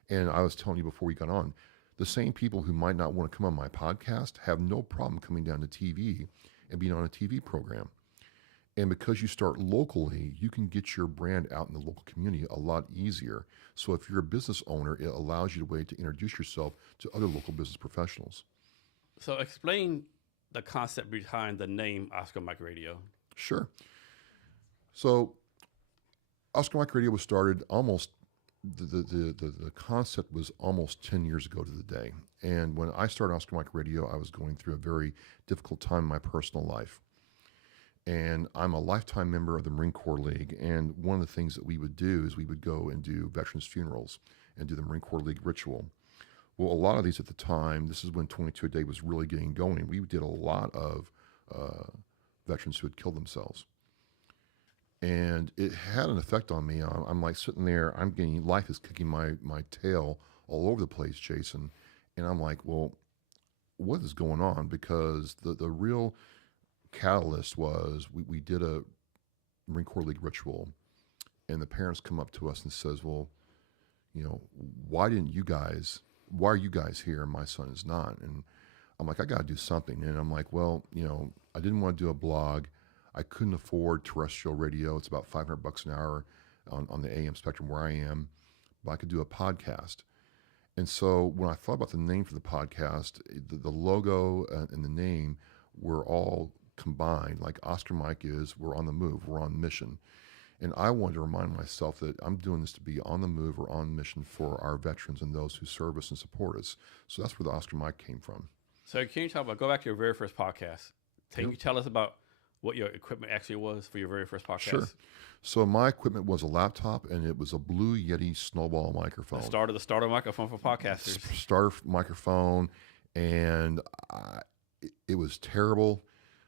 And I was telling you before we got on, the same people who might not want to come on my podcast have no problem coming down to TV and being on a TV program. And because you start locally, you can get your brand out in the local community a lot easier. So if you're a business owner, it allows you a way to introduce yourself to other local business professionals. So explain the concept behind the name Oscar Mike Radio. Sure. So Oscar Mike Radio was started almost, the concept was almost 10 years ago to the day. And when I started Oscar Mike Radio, I was going through a very difficult time in my personal life. And I'm a lifetime member of the Marine Corps League. And one of the things that we would do is we would go and do veterans funerals and do the Marine Corps League ritual. Well, a lot of these at the time, this is when 22 a day was really getting going. We did a lot of veterans who had killed themselves. And it had an effect on me. I'm like sitting there, life is kicking my tail all over the place, Jason. And I'm like, well, what is going on? Because the real catalyst was we did a Marine Corps League ritual, and the parents come up to us and says, well, why are you guys here and my son is not? And I'm like, I got to do something. And I'm like, well, I didn't want to do a blog. I couldn't afford terrestrial radio. It's about $500 an hour on the AM spectrum where I am, but I could do a podcast. And so when I thought about the name for the podcast, the logo and the name were all combined. Like Oscar Mike we're on the move, we're on mission. And I wanted to remind myself that I'm doing this to be on the move or on mission for our veterans and those who serve us and support us. So that's where the Oscar Mike came from. So can you go back to your very first podcast? Can you tell us about what your equipment actually was for your very first podcast? Sure. So my equipment was a laptop, and it was a Blue Yeti Snowball microphone. The starter microphone for podcasters. Starter microphone, and it was terrible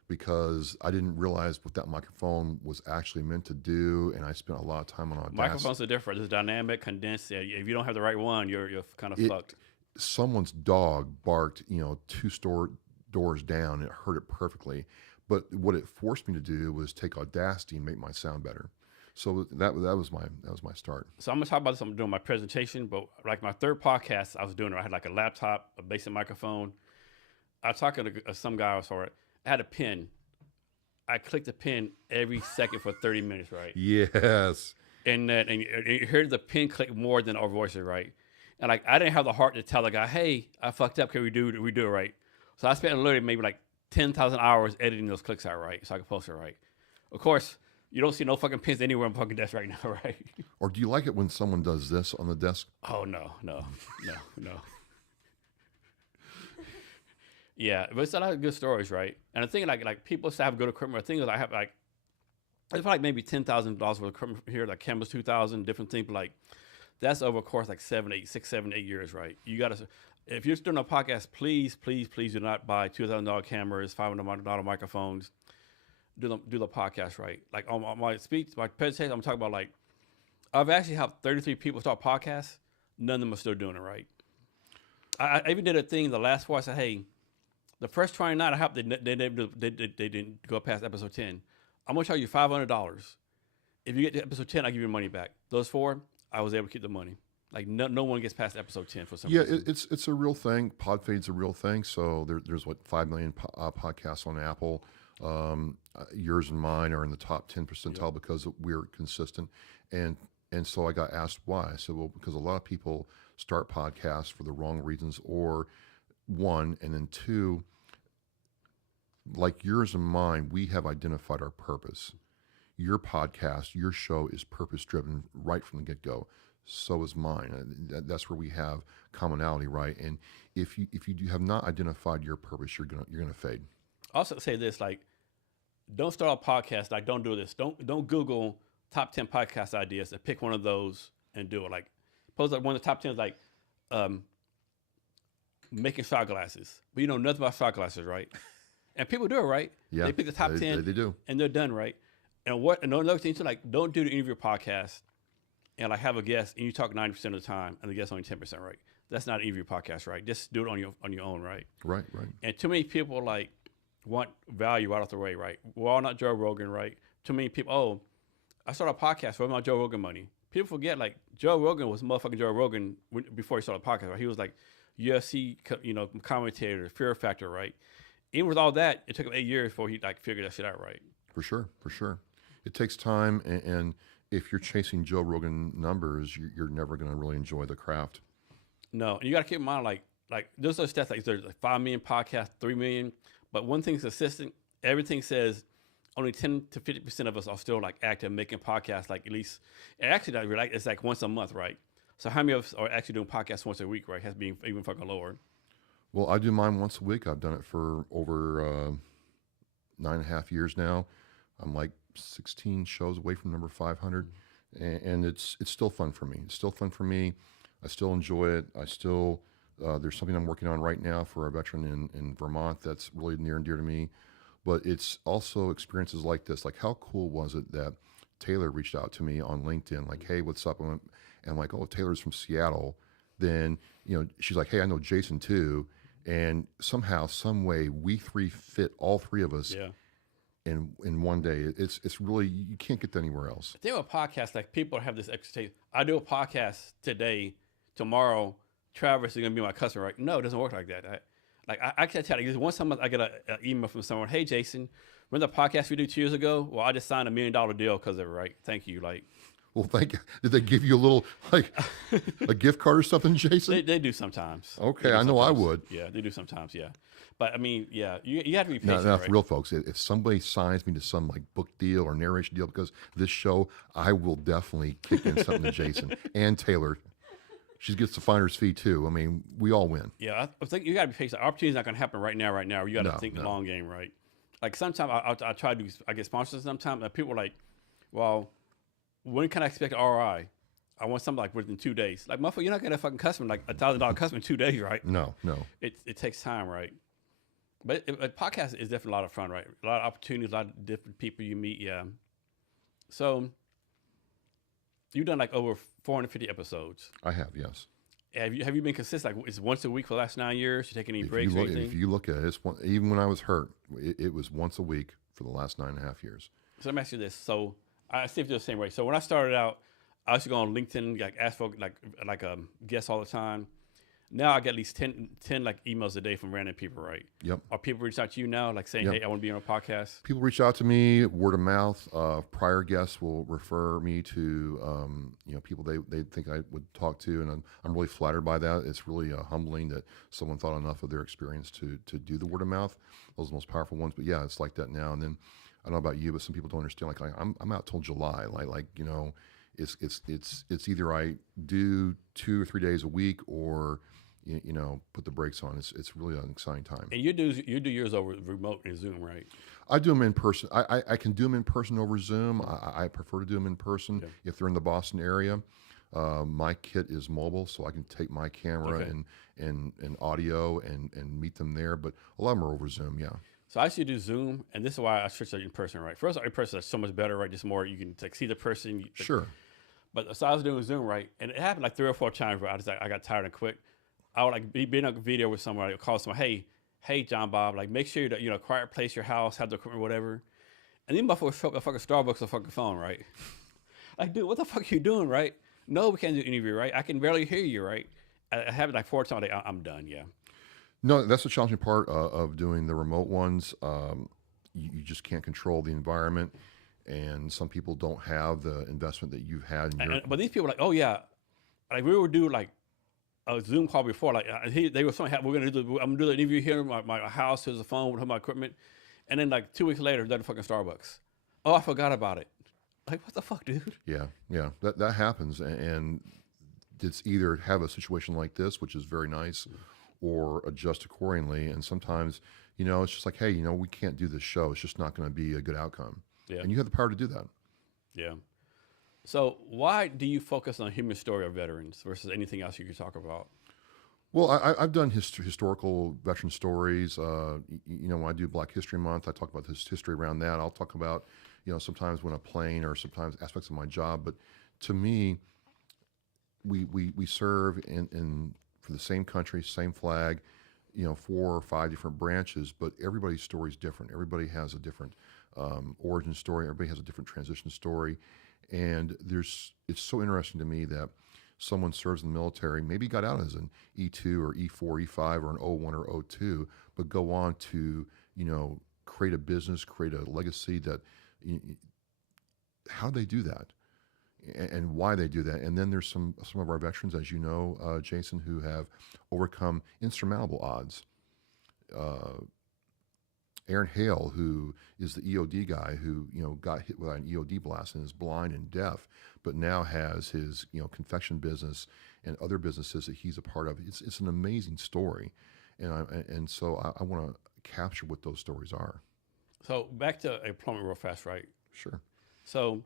because I didn't realize what that microphone was actually meant to do, and I spent a lot of time on Audacity. Microphones are different. There's dynamic, condensed. If you don't have the right one, you're kind of fucked. Someone's dog barked, 2 doors down, and it heard it perfectly. But what it forced me to do was take Audacity and make my sound better. So that was my start. So I'm gonna talk about this. I'm doing my presentation, but like my third podcast, I was doing it. I had like a laptop, a basic microphone. I was talking to some guy. I had a pen. I clicked the pen every second for 30 minutes, right? Yes. And you heard the pen click more than our voices, right? And like I didn't have the heart to tell the guy, "Hey, I fucked up. Can we do it right?" So I spent literally maybe like 10,000 hours editing those clicks out right, so I could post it right. Of course, you don't see no fucking pins anywhere on my fucking desk right now, right? Or do you like it when someone does this on the desk? Oh no. Yeah, but it's a lot of good stories, right? And the thing like people say I have good equipment. The thing is I have like maybe $10,000 worth of equipment here, like Cameras 2000, different things. But like that's over a course like 6, 7, 8 years, right? You gotta. If you're doing a podcast, please do not buy $2,000 cameras, $500 microphones. Do the podcast right. Like on my speech, my presentation, I'm talking about like I've actually helped 33 people start podcasts. None of them are still doing it right. I even did a thing the last 4. I said, hey, the first 29 I helped, they didn't go past episode 10. I'm gonna charge you $500. If you get to episode 10, I give you your money back. Those 4, I was able to keep the money. Like no one gets past episode 10 for some reason. Yeah, it's a real thing. Podfade's a real thing. So there's 5 million podcasts on Apple. Yours and mine are in the top 10 percentile because we're consistent. And so I got asked why. I said, well, because a lot of people start podcasts for the wrong reasons, or 1, and then 2, like yours and mine, we have identified our purpose. Your podcast, your show is purpose driven right from the get-go. So is mine. That's where we have commonality, right? And if you have not identified your purpose, you're gonna fade. Also say this, like, don't start a podcast. Like, don't do this. Don't Google top 10 podcast ideas and pick one of those and do it. Like, suppose like one of the top 10 is like making shot glasses, but you know nothing about shot glasses, right? And people do it, right? Yeah, they pick the top 10. They do, and they're done, right? And another thing too, like, don't do the interview podcast and like have a guest and you talk 90% of the time and the guest only 10%, right? That's not an interview podcast, right? Just do it on your own, right? Right. And too many people like want value right off the way, right? We're all not Joe Rogan, right? Too many people, oh, I started a podcast for my Joe Rogan money. People forget, like, Joe Rogan was motherfucking Joe Rogan before he started a podcast, right? He was like UFC, commentator, Fear Factor, right? Even with all that, it took him 8 years before he like figured that shit out, right? For sure, for sure. It takes time, and if you're chasing Joe Rogan numbers, you're never going to really enjoy the craft. No, and you got to keep in mind, like there's those stats like there's like 5 million podcasts, 3 million, but one thing's consistent. Everything says only 10 to 50% of us are still like active making podcasts, like at least, and actually it's like once a month, right? So how many of us are actually doing podcasts once a week, right? Has been even fucking lower. Well, I do mine once a week. I've done it for over 9.5 years now. I'm like 16 shows away from number 500, and it's still fun for me. It's still fun for me. I still enjoy it. I still there's something I'm working on right now for a veteran in Vermont that's really near and dear to me. But it's also experiences like this. Like, how cool was it that Taylor reached out to me on LinkedIn, like, "Hey, what's up?" And I'm like, "Oh, Taylor's from Seattle." Then, she's like, "Hey, I know Jason too." And somehow, some way, we three fit, all three of us, Yeah. in one day. It's really, you can't get that anywhere else. The thing with podcasts, like people have this expectation. I do a podcast today, tomorrow, Travis is gonna be my customer, right? No, it doesn't work like that. I can't tell you. Once a month, I get an email from someone. "Hey, Jason, remember the podcast we did 2 years ago? Well, I just signed $1 million deal because of it, right? Thank you." Like, Well, thank you. Did they give you a little, like, a gift card or something, Jason? they do sometimes. Okay, They do I know I sometimes. would. Yeah, they do sometimes. Yeah, but I mean, yeah, you have to be Now, patient, now, right? for real folks, if somebody signs me to some like book deal or narration deal because of this show, I will definitely kick in something to Jason and Taylor. She gets the finder's fee too. I mean, we all win. Yeah, I think you got to be patient. Opportunity's not going to happen right now. You got to No, think the no. long game, right? Like sometimes I try to do, I get sponsors sometimes, and people are like, "Well, when can I expect an ROI? I want something like within 2 days." Like, motherfucker, you're not getting a fucking customer, like $1,000 customer in 2 days, right? No. It takes time, right? But a podcast is definitely a lot of fun, right? A lot of opportunities, a lot of different people you meet, yeah. So you've done like over 450 episodes. I have, yes. Have you been consistent? Like, it's once a week for the last 9 years? You take any If breaks you or look, anything? if you look at it, even when I was hurt, it was once a week for the last 9.5 years. So let me ask you this. So I see if you're the same way. So when I started out, I used to go on LinkedIn, like ask for like guests all the time. Now I get at least 10 like emails a day from random people, right? Yep. Are people reaching out to you now, like saying, Yep. "Hey, I want to be on a podcast"? People reach out to me, word of mouth. Prior guests will refer me to people they think I would talk to, and I'm really flattered by that. It's really humbling that someone thought enough of their experience to do the word of mouth. Those are the most powerful ones. But yeah, it's like that now. And then I don't know about you, but some people don't understand. Like I'm out till July. It's either I do 2 or 3 days a week or put the brakes on. It's really an exciting time. And you do yours over remote and Zoom, right? I do them in person. I can do them in person over Zoom. I prefer to do them in person if they're in the Boston area. My kit is mobile, so I can take my camera and audio and meet them there. But a lot of them are over Zoom, yeah. So I used to do Zoom, and this is why I switched to in person, right? First, in person is so much better, right? Just more, you can like see the person. Sure. But so I was doing Zoom, right? And it happened like 3 or 4 times where I got tired and quit. I would like be in a video with someone, I would call someone, hey, John Bob, like make sure that, quiet place, your house, have the equipment, whatever. And then motherfuckers show up at fucking Starbucks or fucking phone, right? Like, dude, what the fuck are you doing, right? No, we can't do an interview, right? I can barely hear you, right? I have it like 4 times, like, I'm done, yeah. No, that's the challenging part of doing the remote ones. You just can't control the environment, and some people don't have the investment that you've had. But these people are like, oh yeah, like we would do like a Zoom call before, like they were saying, I'm gonna do the interview here in my house. Here's the phone with my equipment, and then like 2 weeks later, they're at fucking Starbucks. Oh, I forgot about it. Like, what the fuck, dude? Yeah, that happens, and it's either have a situation like this, which is very nice, or adjust accordingly. And sometimes, it's just like, hey, we can't do this show. It's just not going to be a good outcome. Yeah. And you have the power to do that. Yeah. So why do you focus on human story of veterans versus anything else you could talk about? Well, I've done historical veteran stories. When I do Black History Month, I talk about this history around that. I'll talk about, sometimes when a plane or sometimes aspects of my job. But to me, we serve in for the same country, same flag, 4 or 5 different branches, but everybody's story is different. Everybody has a different origin story. Everybody has a different transition story. And it's so interesting to me that someone serves in the military, maybe got out as an E2 or E4, E5 or an O1 or O2, but go on to, create a business, create a legacy that how they do that and why they do that. And then there's some of our veterans, as you know, Jason, who have overcome insurmountable odds. Aaron Hale, who is the EOD guy who, got hit with an EOD blast and is blind and deaf, but now has his, confection business and other businesses that he's a part of. It's an amazing story. And so I want to capture what those stories are. So back to employment real fast, right? Sure. So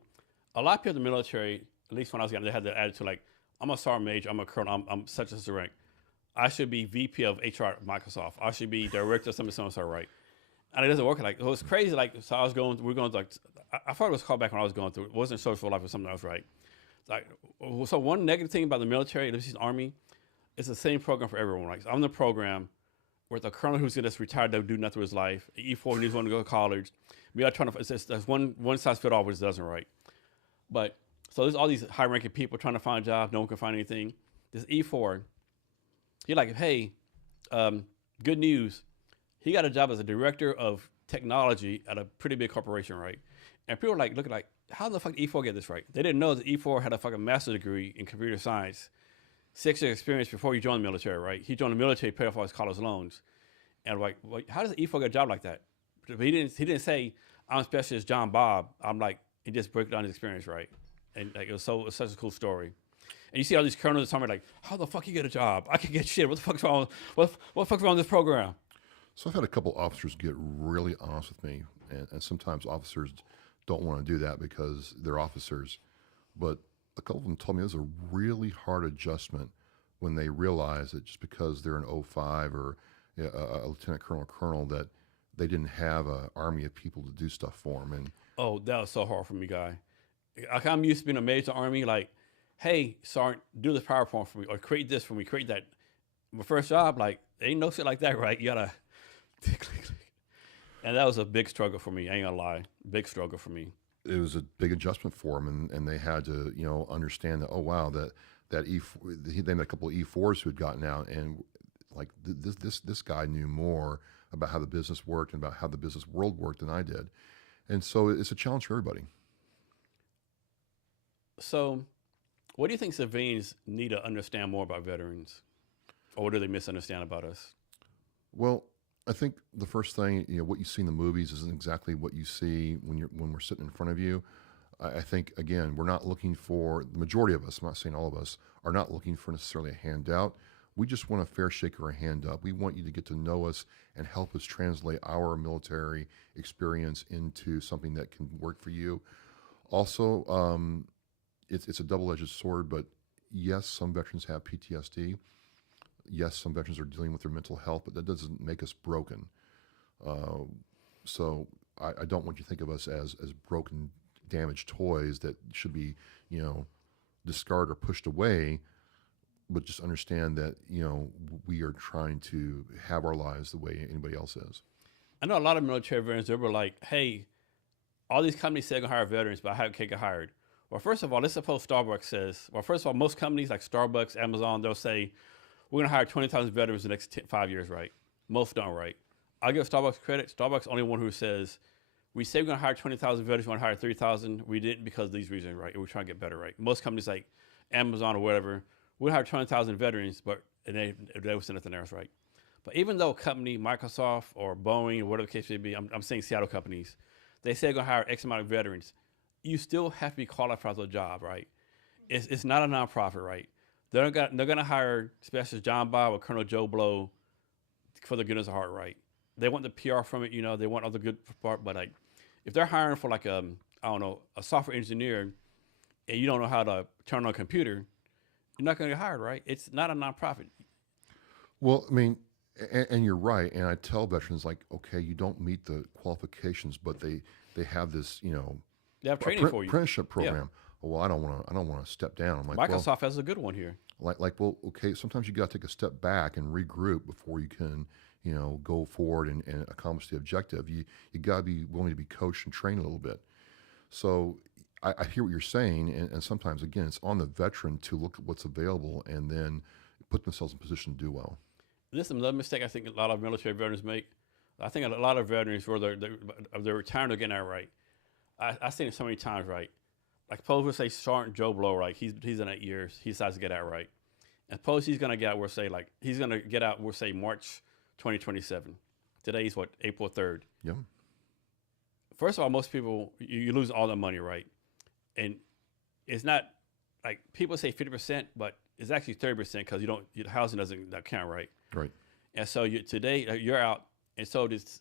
a lot of people in the military, at least when I was young, they had the attitude like, I'm a sergeant major, I'm a colonel, I'm such and such a rank. I should be VP of HR at Microsoft. I should be director of something, so right? And it doesn't work like, it was crazy. Like, so we're going like, I thought it was called back when I was going through it. It wasn't social life or something else, right? Like, so one negative thing about the military, at least the Army, it's the same program for everyone. Like, so I'm in the program with a colonel who's just retired to do nothing with his life, an E4 who needs one to go to college. Me, I trying to, there's one size fit all, which doesn't, right? But, so there's all these high ranking people trying to find a job, no one can find anything. This E4, you're like, hey, good news. He got a job as a director of technology at a pretty big corporation, right? And people are like, looking like, how the fuck did E4 get this right? They didn't know that E4 had a fucking master's degree in computer science, 6 years experience before he joined the military, right? He joined the military to pay off all his college loans. And like, well, how does E4 get a job like that? But he didn't say, I'm specialist John Bob. I'm like, he just broke down his experience, right? And like, it was such a cool story. And you see all these colonels telling me like, how the fuck you get a job? I can get shit. What the fuck's wrong? What the fuck's wrong with this program? So I've had a couple officers get really honest with me, and sometimes officers don't want to do that because they're officers. But a couple of them told me it was a really hard adjustment when they realized that just because they're an 05 or a lieutenant colonel that they didn't have an army of people to do stuff for them. And oh, that was so hard for me, guy. I'm used to being a major Army, like, hey, Sergeant, do this PowerPoint for me, or create this for me, create that. My first job, like, ain't no shit like that, right? You gotta. And that was a big struggle for me. I ain't gonna lie, big struggle for me. It was a big adjustment for them, and they had to, understand that. Oh wow, that they had a couple of E4s who had gotten out, and like this guy knew more about how the business worked and about how the business world worked than I did, and so it's a challenge for everybody. So, what do you think civilians need to understand more about veterans, or what do they misunderstand about us? Well, I think the first thing, what you see in the movies isn't exactly what you see when we're sitting in front of you. I think, again, we're not looking for, the majority of us, I'm not saying all of us, are not looking for necessarily a handout. We just want a fair shake or a hand up. We want you to get to know us and help us translate our military experience into something that can work for you. Also, it's a double-edged sword, but yes, some veterans have PTSD. Yes, some veterans are dealing with their mental health, but that doesn't make us broken. So I don't want you to think of us as broken, damaged toys that should be, discarded or pushed away, but just understand that, we are trying to have our lives the way anybody else is. I know a lot of military veterans, they were like, hey, all these companies say they're going to hire veterans, but how can't get hired? Well, first of all, let's suppose Starbucks says, well, first of all, most companies like Starbucks, Amazon, they'll say, we're going to hire 20,000 veterans in the next 5 years, right? Most don't, right? I'll give Starbucks credit. Starbucks only one who says, we say we're going to hire 20,000 veterans, we want to hire 3,000. We didn't because of these reasons, right? We're trying to get better, right? Most companies like Amazon or whatever, we'll hire 20,000 veterans, but they will send nothing else, right? But even though a company, Microsoft or Boeing or whatever the case may be, I'm saying Seattle companies, they say they're going to hire X amount of veterans, you still have to be qualified for the job, right? It's not a nonprofit, right? They're going to hire Specialist John Bob or Colonel Joe Blow for the goodness of heart, right? They want the PR from it, they want all the good part, but like, if they're hiring for like a software engineer and you don't know how to turn on a computer, you're not going to get hired, right? It's not a nonprofit. Well, I mean, and you're right. And I tell veterans like, okay, you don't meet the qualifications, but they have this, They have training for you. Apprenticeship program. Yeah. Well, I don't want to step down. I'm like, Microsoft has a good one here. Well, okay. Sometimes you got to take a step back and regroup before you can, go forward and accomplish the objective. You got to be willing to be coached and trained a little bit. So I hear what you're saying, and sometimes again, it's on the veteran to look at what's available and then put themselves in position to do well. This is another mistake I think a lot of military veterans make. I think a lot of veterans, whether they're retiring or getting out right, I've seen it so many times, right? Like suppose we say Sergeant Joe Blow, right? He's in 8 years. He decides to get out, right? And suppose he's gonna get out. We'll say like he's gonna get out. We'll say March 2027. Today's what, April 3rd. Yeah. First of all, most people you lose all the money, right? And it's not like people say 50%, but it's actually 30% because your housing doesn't count, right? Right. And so today you're out, and so this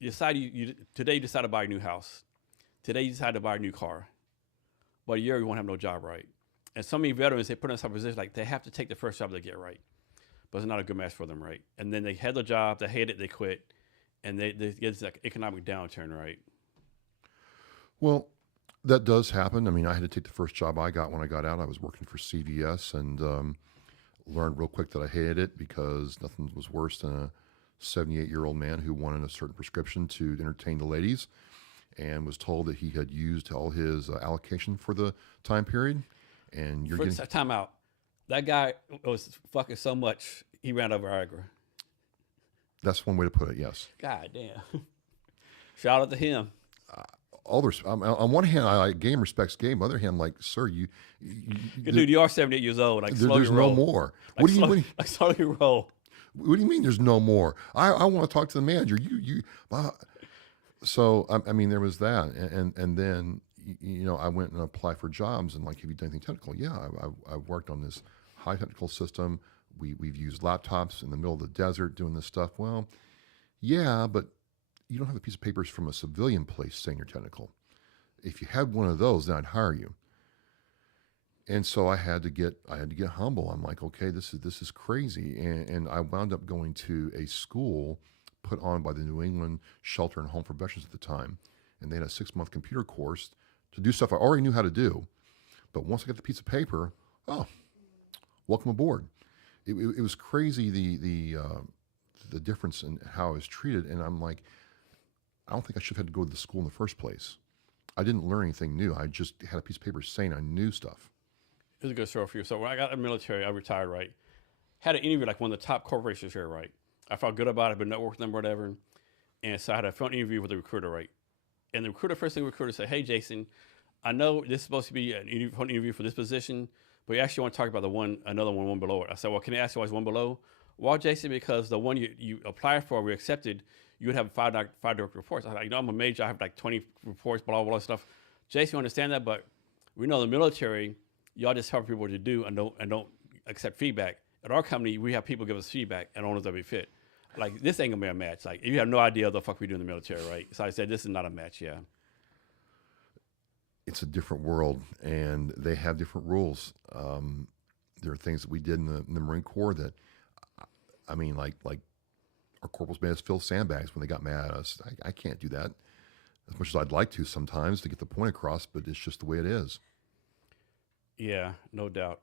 you decide today you decide to buy a new house. Today you decide to buy a new car, but a year you won't have no job, right? And so many veterans, they put in some position like they have to take the first job they get, right? But it's not a good match for them, right? And then they had the job, they hate it, they quit, and they get this like economic downturn, right? Well, that does happen. I mean, I had to take the first job I got when I got out. I was working for CVS and learned real quick that I hated it because nothing was worse than a 78-year-old man who wanted a certain prescription to entertain the ladies and was told that he had used all his allocation for the time period. And you're getting time out. That guy was fucking so much he ran over Viagra. That's one way to put it. Yes. God damn. Shout out to him. All there's on one hand, I game respects game. On the other hand, like, sir, Dude, you are 78 years old. Like, there's no more. Like, slowly roll. What do you mean? There's no more? I want to talk to the manager. So I mean, there was that, and then I went and applied for jobs and like, have you done anything technical? Yeah, I've worked on this high technical system. We've used laptops in the middle of the desert doing this stuff. Well, yeah, but you don't have a piece of papers from a civilian place saying you're technical. If you had one of those, then I'd hire you. And so I had to get humble. I'm like, okay, this is crazy. And I wound up going to a school put on by the New England Shelter and Home for Veterans at the time. And they had a 6-month computer course to do stuff I already knew how to do. But once I got the piece of paper, oh, welcome aboard. It was crazy the difference in how I was treated. And I'm like, I don't think I should have had to go to the school in the first place. I didn't learn anything new. I just had a piece of paper saying I knew stuff. It's a good story for you. So when I got in the military, I retired, right? Had an interview like one of the top corporations here, right? I felt good about it, but networked with them, whatever. And so I had a phone interview with the recruiter, right? And the recruiter, first thing the recruiter said, hey, Jason, I know this is supposed to be an interview for this position, but you actually want to talk about another one below it. I said, well, can I ask you why it's one below? Well, Jason, because the one you applied for, we accepted, you would have five direct reports. I was like, I'm a major, I have like 20 reports, blah, blah, blah stuff. Jason, you understand that, but we know the military, y'all just help people to do and don't accept feedback. At our company, we have people give us feedback and owners that we fit. Like, this ain't gonna be a match. Like, you have no idea what the fuck we do in the military, right? So I said, this is not a match, yeah. It's a different world, and they have different rules. There are things that we did in the Marine Corps that, I mean, like our corporals made us fill sandbags when they got mad at us. I can't do that as much as I'd like to sometimes to get the point across, but it's just the way it is. Yeah, no doubt.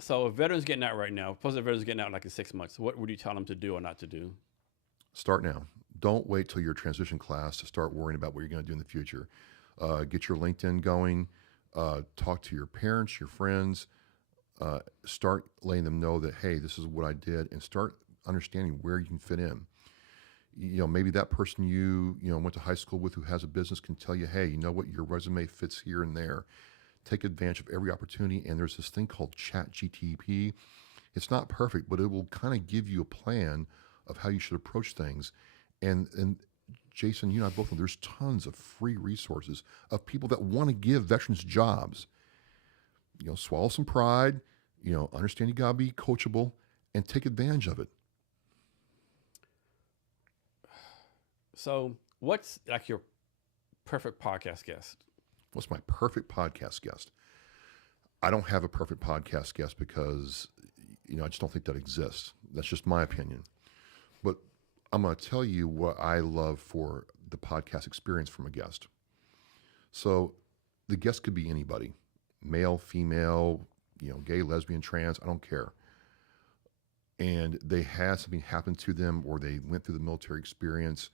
So if veterans getting out right now, suppose a veteran's getting out like in 6 months, what would you tell them to do or not to do? Start now. Don't wait till your transition class to start worrying about what you're going to do in the future. Get your LinkedIn going. Talk to your parents, your friends. Start letting them know that, hey, this is what I did, and start understanding where you can fit in. Maybe that person you went to high school with who has a business can tell you, hey, you know what, your resume fits here and there. Take advantage of every opportunity. And there's this thing called ChatGTP. It's not perfect, but it will kind of give you a plan of how you should approach things. And Jason, you and I both know there's tons of free resources of people that want to give veterans jobs. Swallow some pride, understand you gotta be coachable and take advantage of it. So what's like your perfect podcast guest? What's my perfect podcast guest? I don't have a perfect podcast guest because, I just don't think that exists. That's just my opinion. But I'm going to tell you what I love for the podcast experience from a guest. So the guest could be anybody, male, female, gay, lesbian, trans, I don't care. And they had something happen to them or they went through the military experience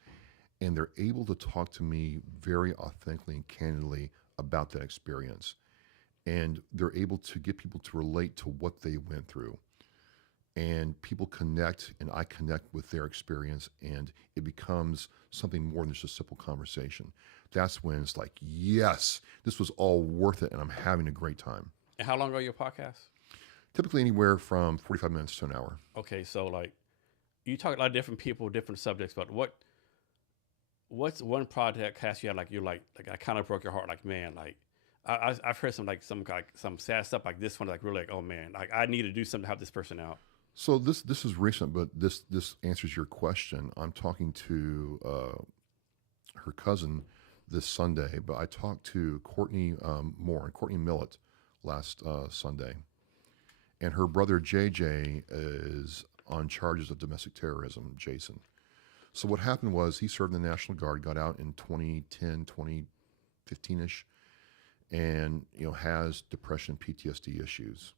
and they're able to talk to me very authentically and candidly about that experience. And they're able to get people to relate to what they went through. and people connect, and I connect with their experience, and it becomes something more than just a simple conversation. That's when it's like, yes, this was all worth it, and I'm having a great time. And how long are your podcasts? Typically anywhere from 45 minutes to an hour. Okay, so like you talk to a lot of different people, different subjects, but what's one podcast you had like you're like I kind of broke your heart, like man, like I've heard some sad stuff like this one, like really like, oh man, like I need to do something to help this person out. So this is recent, but this answers your question. I'm talking to her cousin this Sunday, but I talked to Courtney Moore and Courtney Millett last Sunday, and her brother JJ is on charges of domestic terrorism, Jason. So what happened was he served in the National Guard, got out in 2010, 2015-ish, and has depression, PTSD issues.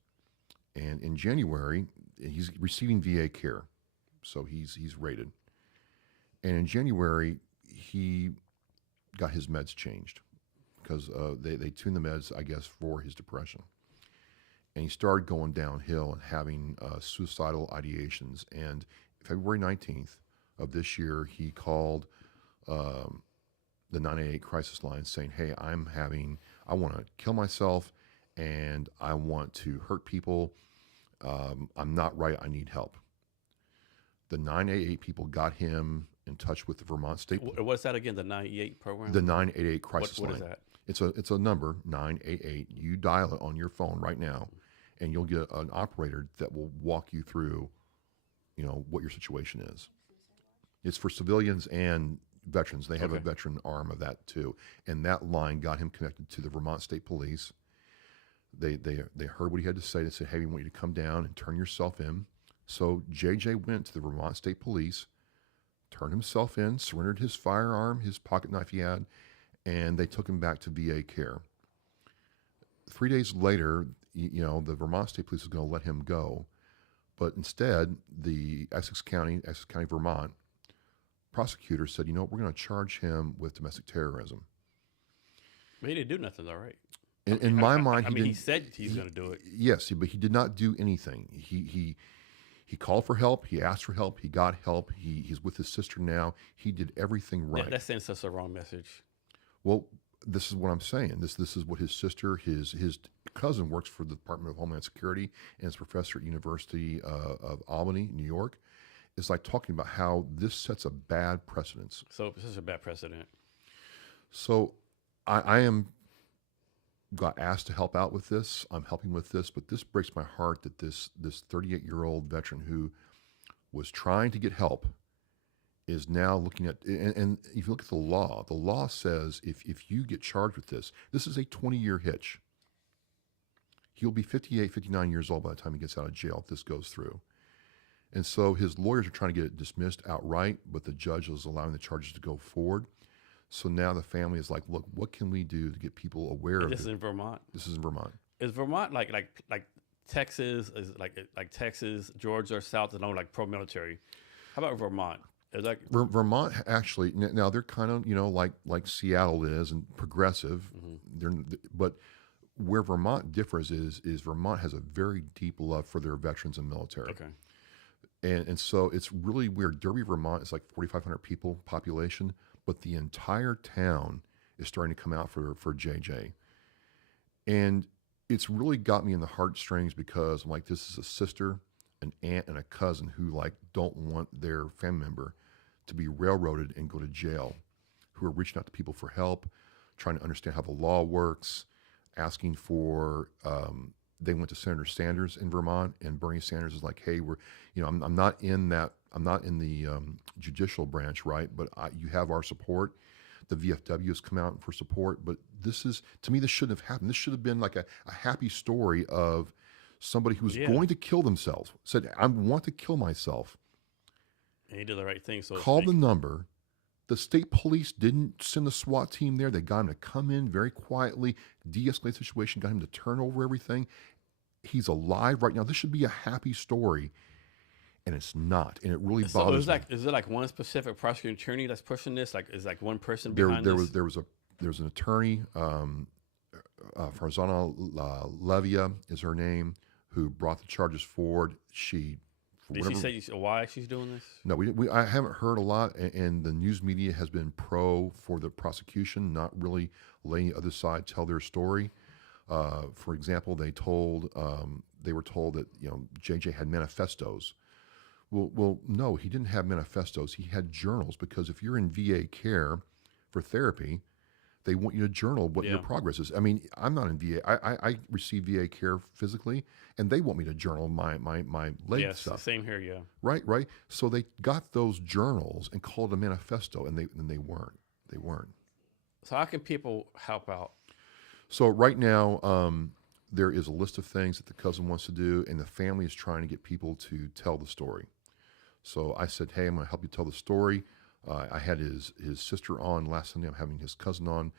And in January, he's receiving VA care, so he's rated. And in January, he got his meds changed because they tuned the meds, I guess, for his depression. And he started going downhill and having suicidal ideations. And February 19th of this year, he called the 988 crisis line saying, hey, I want to kill myself and I want to hurt people. I'm not right. I need help. The 988 people got him in touch with the Vermont State. What's that again? The 988 program? The 988 crisis line. What is that? It's a number, 988. You dial it on your phone right now, and you'll get an operator that will walk you through, what your situation is. It's for civilians and veterans. They have a veteran arm of that too. And that line got him connected to the Vermont State Police. They heard what he had to say. They said, hey, we want you to come down and turn yourself in. So JJ went to the Vermont State Police, turned himself in, surrendered his firearm, his pocket knife he had, and they took him back to VA care. 3 days later, the Vermont State Police was going to let him go. But instead, the Essex County, Vermont prosecutor said, we're going to charge him with domestic terrorism. But he didn't do nothing, though, right? In my mind, he said he's going to do it. Yes, but he did not do anything. He called for help. He asked for help. He got help. He's with his sister now. He did everything right. That sends us a wrong message. Well, this is what I'm saying. This is what his sister, his cousin works for the Department of Homeland Security and is professor at University of Albany, New York. It's like talking about how this sets a bad precedence. So this is a bad precedent. So I got asked to help out with this. I'm helping with this, but this breaks my heart that this 38-year-old veteran who was trying to get help is now looking at, and if you look at the law says if you get charged with this is a 20-year hitch. He'll be 58, 59 years old by the time he gets out of jail if this goes through. And so his lawyers are trying to get it dismissed outright, but the judge is allowing the charges to go forward. So now the family is like, look, what can we do to get people aware of this? This is in Vermont. This is in Vermont. Is Vermont like Texas? Is like Texas, Georgia, South, and all like pro-military? How about Vermont? Is that Vermont actually? Now they're kind of like Seattle is and progressive. Mm-hmm. But where Vermont differs is Vermont has a very deep love for their veterans and military. Okay. And so it's really weird. Derby, Vermont is like 4,500 people population, but the entire town is starting to come out for JJ. And it's really got me in the heartstrings because I'm like, this is a sister, an aunt, and a cousin who don't want their family member to be railroaded and go to jail, who are reaching out to people for help, trying to understand how the law works, asking for, they went to Senator Sanders in Vermont, and Bernie Sanders is like, hey, I'm not in the judicial branch, right? But you have our support. The VFW has come out for support, but to me, this shouldn't have happened. This should have been like a happy story of somebody who was going to kill themselves, said, I want to kill myself. And he did the right thing. So called the number. The state police didn't send the SWAT team there. They got him to come in very quietly, de-escalate the situation, got him to turn over everything. He's alive right now. This should be a happy story, and it's not. And it really bothers me. Is it like one specific prosecuting attorney that's pushing this? Like, is like one person behind this? There was an attorney, Farzana Levia is her name, who brought the charges forward. She for Did whatever. she say why she's doing this? No, I haven't heard a lot, and the news media has been pro for the prosecution, not really letting the other side tell their story. For example, they were told that JJ had manifestos. Well, no, he didn't have manifestos. He had journals because if you're in VA care for therapy, they want you to journal what your Yeah. progress is. I mean, I'm not in VA. I receive VA care physically, and they want me to journal my leg Yes, stuff. same here. Yeah. Right. So they got those journals and called it a manifesto, and they weren't. They weren't. So how can people help out? So right now, there is a list of things that the cousin wants to do, and the family is trying to get people to tell the story. So I said, hey, I'm going to help you tell the story. I had his sister on last Sunday. I'm having his cousin on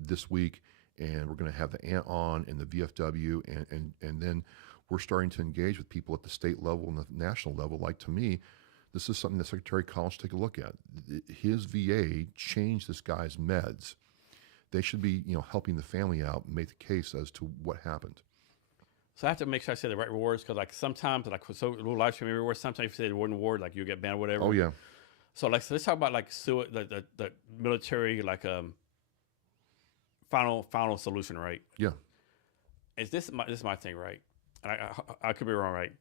this week, and we're going to have the aunt on and the VFW, and then we're starting to engage with people at the state level and the national level. Like, to me, this is something that Secretary Collins should take a look at. His VA changed this guy's meds. They should be, helping the family out and make the case as to what happened. So I have to make sure I say the right words because, like, sometimes, like, so little live stream everywhere. Sometimes if you say the word, like, you get banned or whatever. Oh yeah. So, like, so let's talk about like the military, like, final solution, right? Yeah. Is this my thing, right? And I could be wrong, right?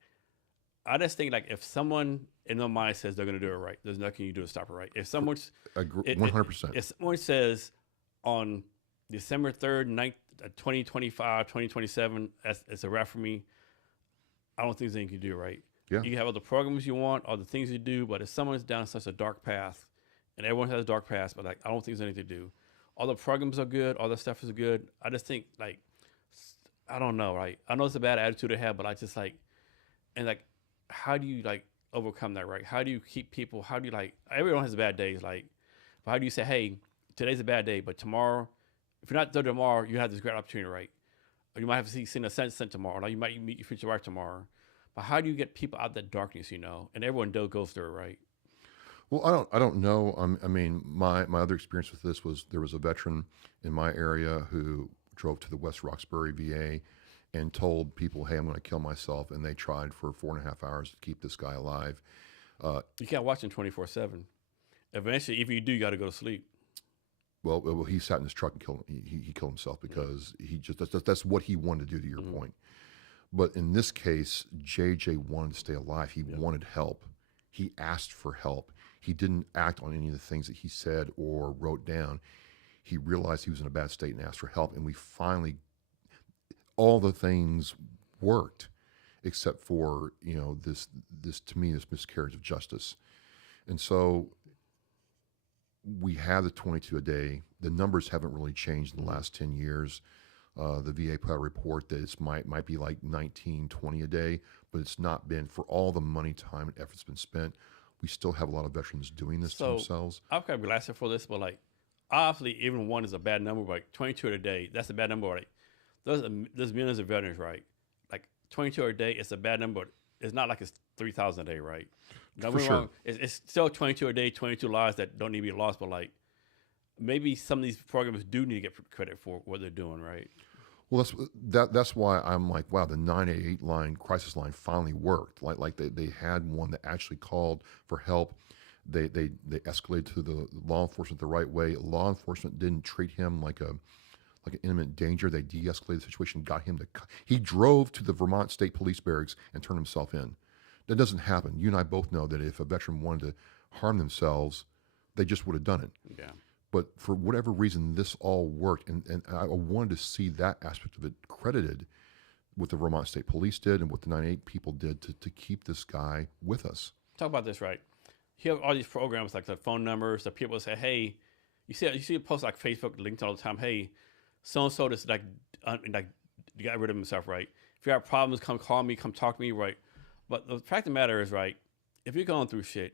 I just think, like, if someone in their mind says they're going to do it right, there's nothing you do to stop it, right? If someone's 100%. if someone says on December 3rd, 2025, 2027, it's a wrap for me, I don't think there's anything you can do, right? Yeah. You can have all the programs you want, all the things you do, but if someone's down such a dark path, and everyone has a dark path, but, like, I don't think there's anything to do. All the programs are good, all the stuff is good. I just think, like, I don't know, right? I know it's a bad attitude to have, but I just, like, and, like, how do you, like, overcome that, right? How do you keep people, how do you, like, everyone has bad days, like, but how do you say, hey, today's a bad day, but tomorrow, if you're not there tomorrow, you have this great opportunity, right? Or you might have to see a sent tomorrow, like, you might meet your future wife tomorrow. But how do you get people out of that darkness, and everyone goes through it, right? Well, I don't know. I mean, my other experience with this was there was a veteran in my area who drove to the West Roxbury VA and told people, hey, I'm going to kill myself. And they tried for 4.5 hours to keep this guy alive. You can't watch him 24/7. Eventually, if you do, you got to go to sleep. Well, he sat in his truck and killed. He killed himself because he just that's what he wanted to do. To your point, but in this case, JJ wanted to stay alive. He wanted help. He asked for help. He didn't act on any of the things that he said or wrote down. He realized he was in a bad state and asked for help. And we finally, all the things worked, except for this to me, this miscarriage of justice. And so we have the 22 a day. The numbers haven't really changed in the last 10 years. The VA put out a report that it might be like 19, 20 a day, but it's not been. For all the money, time, and effort that's been spent, we still have a lot of veterans doing this to themselves. I've got to be relaxed for this, but, like, obviously, even one is a bad number, but, like, 22 a day, that's a bad number, right? There's millions of veterans, right? Like, 22 a day, it's a bad number. It's not like it's 3,000 a day, right? Don't For get me sure. wrong. It's still 22 a day, 22 lives that don't need to be lost, but, like, maybe some of these programs do need to get credit for what they're doing, right? Well, that's why I'm like, wow, the 988 crisis line finally worked. Like they had one that actually called for help. They escalated to the law enforcement the right way. Law enforcement didn't treat him like an imminent danger. They de-escalated the situation, got him he drove to the Vermont State Police barracks and turned himself in. That doesn't happen. You and I both know that if a veteran wanted to harm themselves, they just would have done it. Yeah. But for whatever reason, this all worked, and I wanted to see that aspect of it credited, what the Vermont State Police did and what the 988 people did to keep this guy with us. Talk about this, right? You have all these programs, like the phone numbers that people say, hey, you see a post like Facebook, LinkedIn all the time, hey, so-and-so just like got rid of himself, right? If you have problems, come call me, come talk to me, right? But the fact of the matter is, right, if you're going through shit,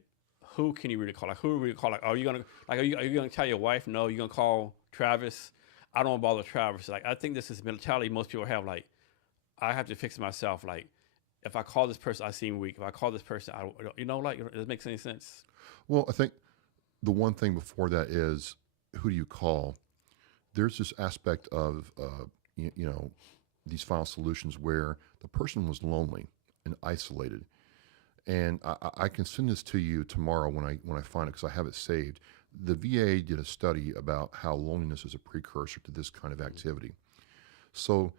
who can you really call? Like, who really call? Like, are you gonna tell your wife? No, you're gonna call Travis. I don't want to bother Travis. Like, I think this is mentality most people have. Like, I have to fix myself. Like, if I call this person, I seem weak. If I call this person, like, does it make any sense? Well, I think the one thing before that is, who do you call? There's this aspect of these final solutions where the person was lonely and isolated. And I can send this to you tomorrow when I find it because I have it saved. The VA did a study about how loneliness is a precursor to this kind of activity. So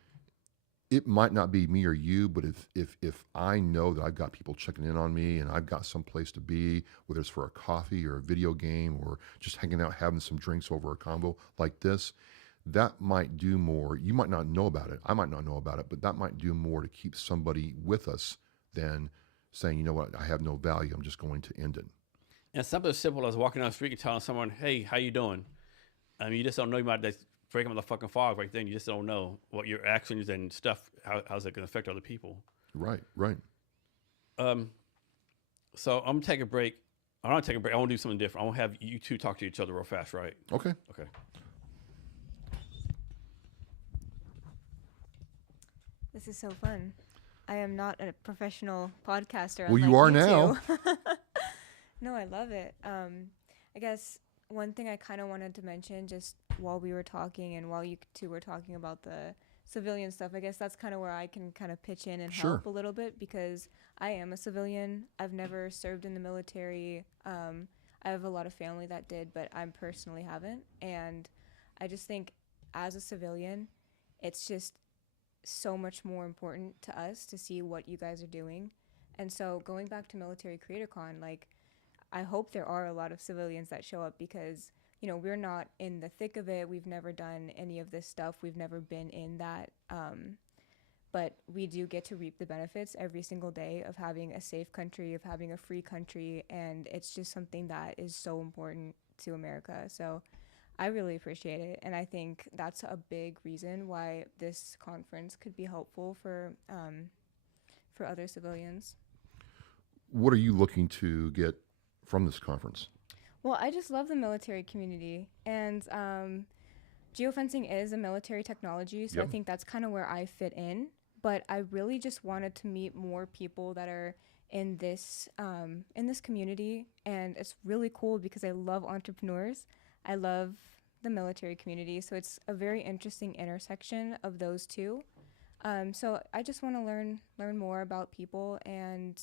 it might not be me or you, but if I know that I've got people checking in on me and I've got some place to be, whether it's for a coffee or a video game or just hanging out having some drinks over a combo like this, that might do more. You might not know about it. I might not know about it, but that might do more to keep somebody with us than saying, you know what, I have no value. I'm just going to end it. And something as simple as walking down the street and telling someone, "Hey, how you doing?" I mean, you just don't know. You might just break them in the fucking fog right then. You just don't know what your actions and stuff. How's it going to affect other people? Right, right. So I'm gonna take a break. I don't take a break. I want to do something different. I want to have you two talk to each other real fast, right? Okay. Okay. This is so fun. I am not a professional podcaster. Well, unlike you are two. now. No, I love it. I guess one thing I kind of wanted to mention just while we were talking and while you two were talking about the civilian stuff, I guess that's kind of where I can kind of pitch in and Sure. help a little bit because I am a civilian. I've never served in the military. I have a lot of family that did, but I personally haven't. And I just think as a civilian, it's just so much more important to us to see what you guys are doing. And so going back to Military Creator Con, like, I hope there are a lot of civilians that show up because, you know, we're not in the thick of it. We've never done any of this stuff. We've never been in that. But we do get to reap the benefits every single day of having a safe country, of having a free country. And it's just something that is so important to America. So I really appreciate it. And I think that's a big reason why this conference could be helpful for other civilians. What are you looking to get from this conference? Well, I just love the military community, and geofencing is a military technology, so I think that's kind of where I fit in. But I really just wanted to meet more people that are in this community, and it's really cool because I love entrepreneurs. I love the military community, so it's a very interesting intersection of those two. So I just want to learn more about people, and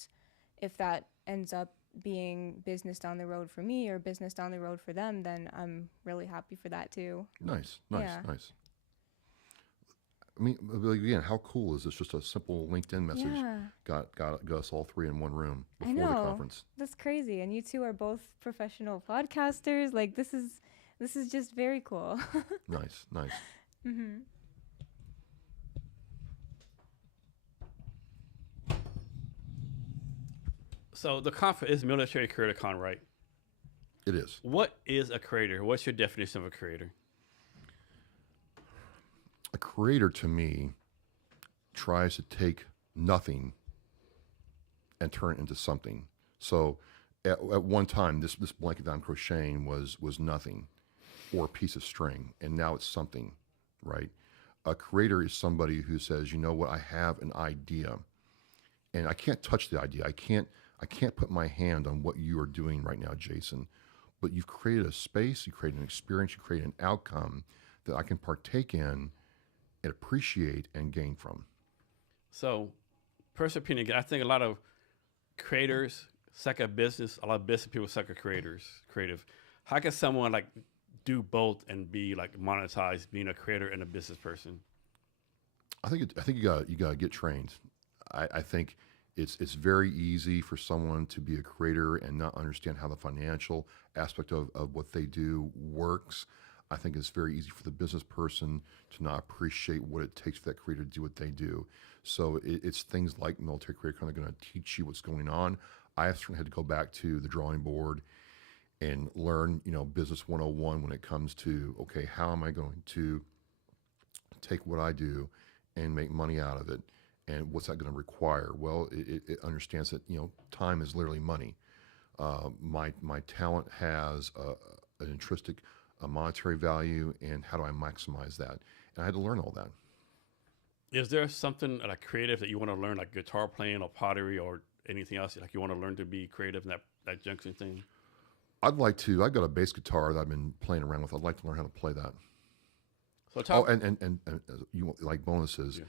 if that ends up being business down the road for me or business down the road for them, then I'm really happy for that too. Nice. Yeah. I mean, again, how cool is this? Just a simple LinkedIn message got us all three in one room before the conference. That's crazy. And you two are both professional podcasters. Like, this is just very cool. Nice. Mm-hmm. So the conference is Military Creator Con, right? It is. What is a creator? What's your definition of a creator? A creator, to me, tries to take nothing and turn it into something. So at one time, this blanket that I'm crocheting was nothing or a piece of string, and now it's something, right? A creator is somebody who says, you know what, I have an idea, and I can't touch the idea. I can't put my hand on what you are doing right now, Jason, but you've created a space, you created an experience, you created an outcome that I can partake in and appreciate and gain from. So, personal opinion, I think a lot of creators suck at business. A lot of business people suck at creative. How can someone like do both and be like monetized being a creator and a business person? I think you got to get trained. I think it's very easy for someone to be a creator and not understand how the financial aspect of what they do works. I think it's very easy for the business person to not appreciate what it takes for that creator to do what they do. So it's things like Military Creator kind of going to teach you what's going on. I certainly had to go back to the drawing board and learn, business 101 when it comes to, okay, how am I going to take what I do and make money out of it? And what's that going to require? Well, it understands that, time is literally money. My talent has an intrinsic monetary value, and how do I maximize that? And I had to learn all that. Is there something like creative that you want to learn, like guitar playing or pottery or anything else, like you want to learn to be creative in that junction thing? I've got a bass guitar that I've been playing around with. I'd like to learn how to play that. So and you like bonuses. Yeah.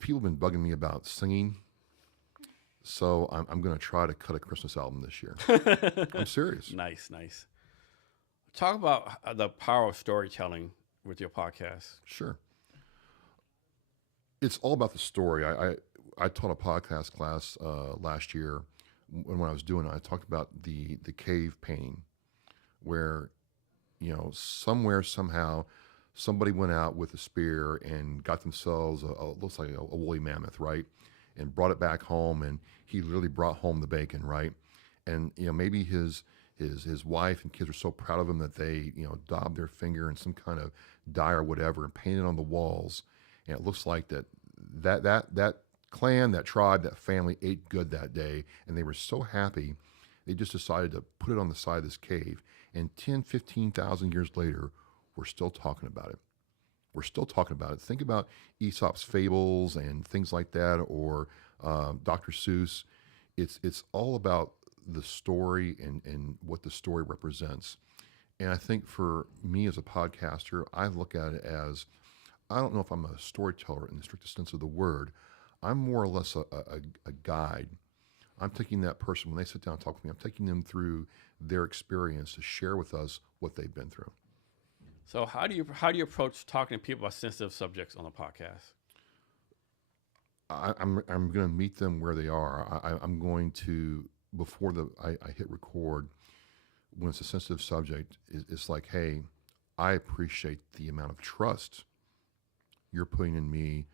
People have been bugging me about singing, So I'm going to try to cut a Christmas album this year. I'm serious. Nice, nice. Talk about the power of storytelling with your podcast. Sure. It's all about the story. I taught a podcast class last year. When I was doing it, I talked about the cave painting, where somewhere somehow somebody went out with a spear and got themselves looks like a woolly mammoth, right? And brought it back home, and he literally brought home the bacon, right? And maybe his wife and kids are so proud of him that they daub their finger in some kind of dye or whatever and paint it on the walls, and it looks like that clan, that tribe, that family ate good that day, and they were so happy they just decided to put it on the side of this cave. And 10, 15,000 years later, we're still talking about it. We're still talking about it. Think about Aesop's fables and things like that, or Dr. Seuss. It's all about the story and what the story represents. And I think for me as a podcaster, I look at it as, I don't know if I'm a storyteller in the strictest sense of the word. I'm more or less a guide. I'm taking that person, when they sit down and talk with me, I'm taking them through their experience to share with us what they've been through. So how do you approach talking to people about sensitive subjects on a podcast? I'm going to meet them where they are. I'm going to, before I hit record, when it's a sensitive subject, it's like, hey, I appreciate the amount of trust you're putting in me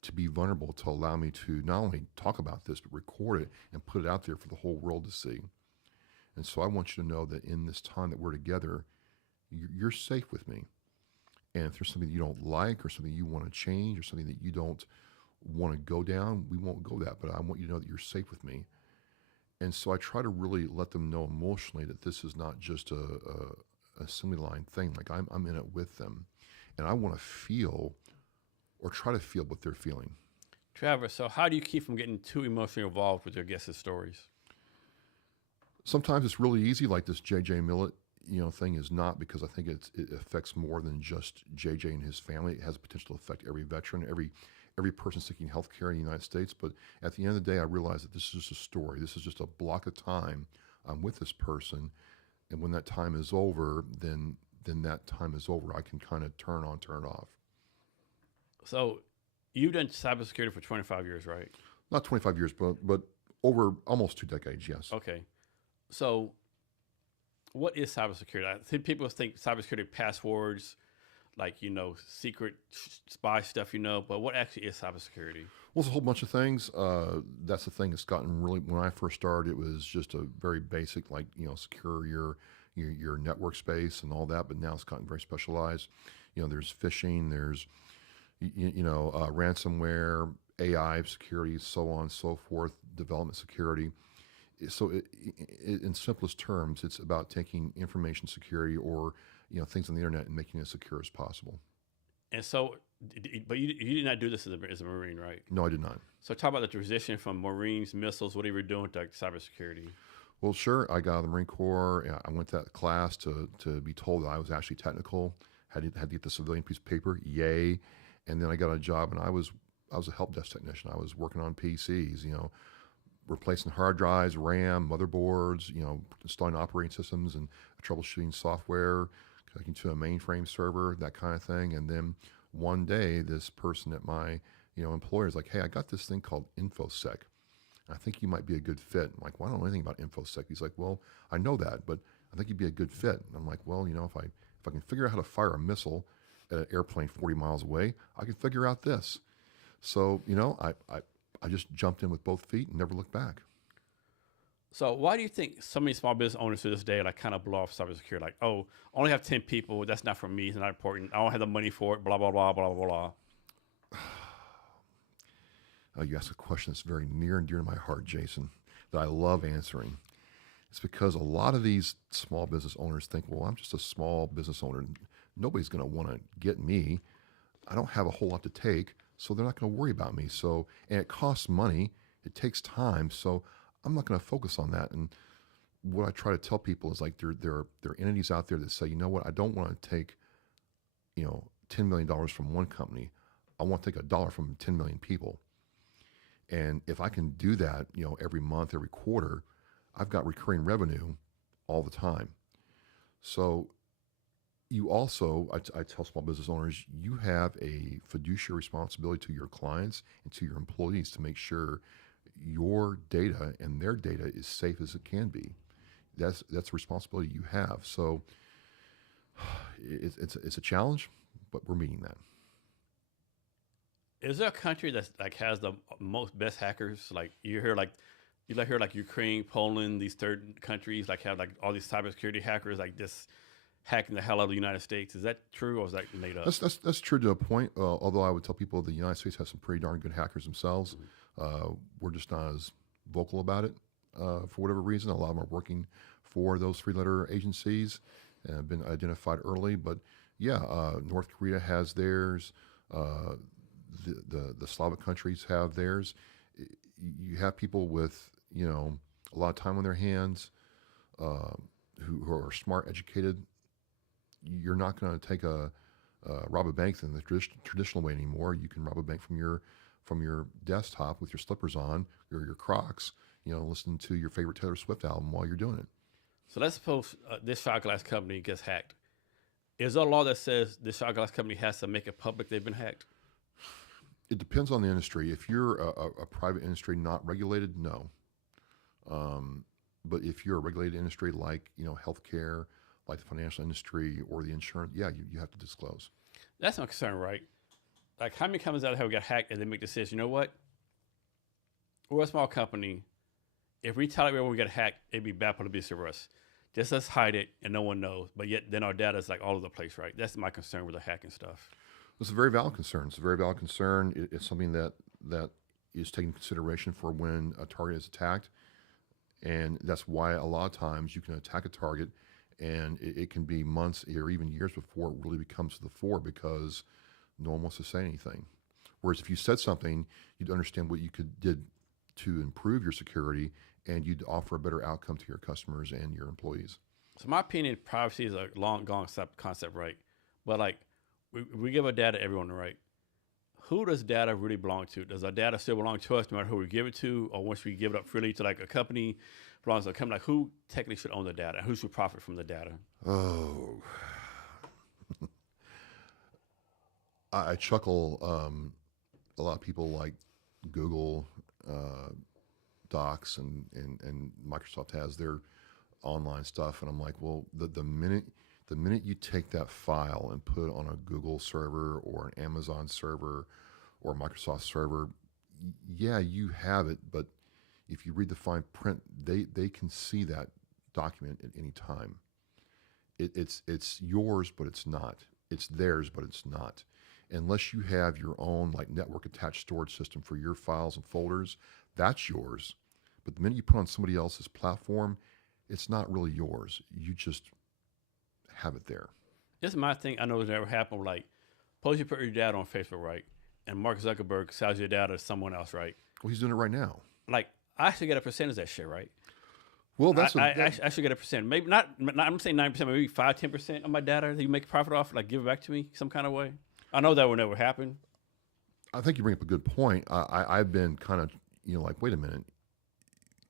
to be vulnerable, to allow me to not only talk about this, but record it and put it out there for the whole world to see. And so I want you to know that in this time that we're together, you're safe with me. And if there's something you don't like, or something you want to change, or something that you don't want to go down, we won't go that. But I want you to know that you're safe with me. And so I try to really let them know emotionally that this is not just a assembly line thing. Like I'm in it with them. And I want to feel, or try to feel, what they're feeling. Travis, so how do you keep from getting too emotionally involved with your guests' stories? Sometimes it's really easy, like this J.J. Millett thing is not, because I think it affects more than just JJ and his family. It has the potential to affect every veteran, every person seeking health care in the United States. But at the end of the day, I realize that this is just a story. This is just a block of time with this person. And when that time is over, then that time is over. I can kind of turn on, turn off. So you've done cybersecurity for 25 years, right? Not 25 years, but over almost 2 decades, yes. Okay. So what is cybersecurity? I think people think cybersecurity passwords, like, secret spy stuff, but what actually is cybersecurity? Well, it's a whole bunch of things. That's the thing that's gotten really, when I first started, it was just a very basic, like, secure your network space and all that, but now it's gotten very specialized. There's phishing, there's, ransomware, AI security, so on and so forth, development security. So in simplest terms, it's about taking information security, or things on the internet, and making it as secure as possible. And so, but you did not do this as a Marine, right? No, I did not. So talk about the transition from Marines, missiles, whatever you're doing, to cybersecurity. Well, sure. I got out of the Marine Corps. I went to that class to be told that I was actually technical. Had to get the civilian piece of paper. Yay! And then I got a job, and I was a help desk technician. I was working on PCs. Replacing hard drives, RAM, motherboards, installing operating systems and troubleshooting software, connecting to a mainframe server, that kind of thing. And then one day, this person at my employer is like, hey, I got this thing called InfoSec. I think you might be a good fit. I'm like, well, I don't know anything about InfoSec. He's like, well, I know that, but I think you'd be a good fit. And I'm like, well, if I can figure out how to fire a missile at an airplane 40 miles away, I can figure out this. So, I just jumped in with both feet and never looked back. So why do you think so many small business owners to this day kind of blow off cybersecurity? Like, oh, I only have 10 people. That's not for me. It's not important. I don't have the money for it. Blah, blah, blah, blah, blah, blah. You ask a question that's very near and dear to my heart, Jason, that I love answering. It's because a lot of these small business owners think, well, I'm just a small business owner. Nobody's going to want to get me. I don't have a whole lot to take, so they're not going to worry about me. So, and it costs money. It takes time. So I'm not going to focus on that. And what I try to tell people is, like, there are entities out there that say, you know what, I don't want to take, $10 million from one company. I want to take $1 from 10 million people. And if I can do that, every month, every quarter, I've got recurring revenue all the time. So you also, I tell small business owners, you have a fiduciary responsibility to your clients and to your employees to make sure your data and their data is safe as it can be. That's a responsibility you have. So it's a challenge, but we're meeting that. Is there a country that's like has the most best hackers? Like you hear like Ukraine, Poland, these third countries like have like all these cybersecurity hackers like this hacking the hell out of the United States. Is that true or is that made up? That's true to a point. Although I would tell people the United States has some pretty darn good hackers themselves. We're just not as vocal about it for whatever reason. A lot of them are working for those three-letter agencies and have been identified early. But yeah, North Korea has theirs. The Slavic countries have theirs. You have people with a lot of time on their hands who are smart, educated. You're not going to take rob a bank in the traditional way anymore. You can rob a bank from your desktop with your slippers on or your Crocs, listening to your favorite Taylor Swift album while you're doing it. So let's suppose this shot glass company gets hacked. Is there a law that says this shot glass company has to make it public they've been hacked? It depends on the industry. If you're a private industry not regulated, no. But if you're a regulated industry like healthcare, like the financial industry or the insurance, yeah, you have to disclose. That's my concern, right? Like how many companies out there got hacked and they make decisions? You know what? We're a small company. If we tell everyone we got hacked, it'd be bad publicity for us. Just let's hide it and no one knows. But yet then our data is like all over the place, right? That's my concern with the hacking stuff. It's a very valid concern. It's a very valid concern. It's something that is taken into consideration for when a target is attacked. And that's why a lot of times you can attack a target and it can be months or even years before it really becomes to the fore because no one wants to say anything. Whereas if you said something, you'd understand what you did to improve your security and you'd offer a better outcome to your customers and your employees. So my opinion, privacy is a long gone concept, right? But like we give our data to everyone, right? Who does data really belong to? Does our data still belong to us no matter who we give it to? Or once we give it up freely to like a company, belongs to a company, like who technically should own the data? Who should profit from the data? Oh, I chuckle. A lot of people like Google Docs and Microsoft has their online stuff, and I'm like, well, the minute you take that file and put it on a Google server or an Amazon server or a Microsoft server, yeah, you have it, but if you read the fine print, they can see that document at any time. It's yours, but it's not. It's theirs, but it's not. Unless you have your own like network attached storage system for your files and folders, that's yours. But the minute you put on somebody else's platform, it's not really yours. You just have it there. This is my thing. I know it's never happened. Like, suppose you put your data on Facebook, right? And Mark Zuckerberg sells your data to someone else, right? Well, he's doing it right now. Like, I should get a percentage of that shit, right? Well, I should get a percent. Maybe not I'm saying 9%, maybe 5-10% of my data that you make a profit off, like give it back to me some kind of way. I know that will never happen. I think you bring up a good point. I've been kind of, like, wait a minute.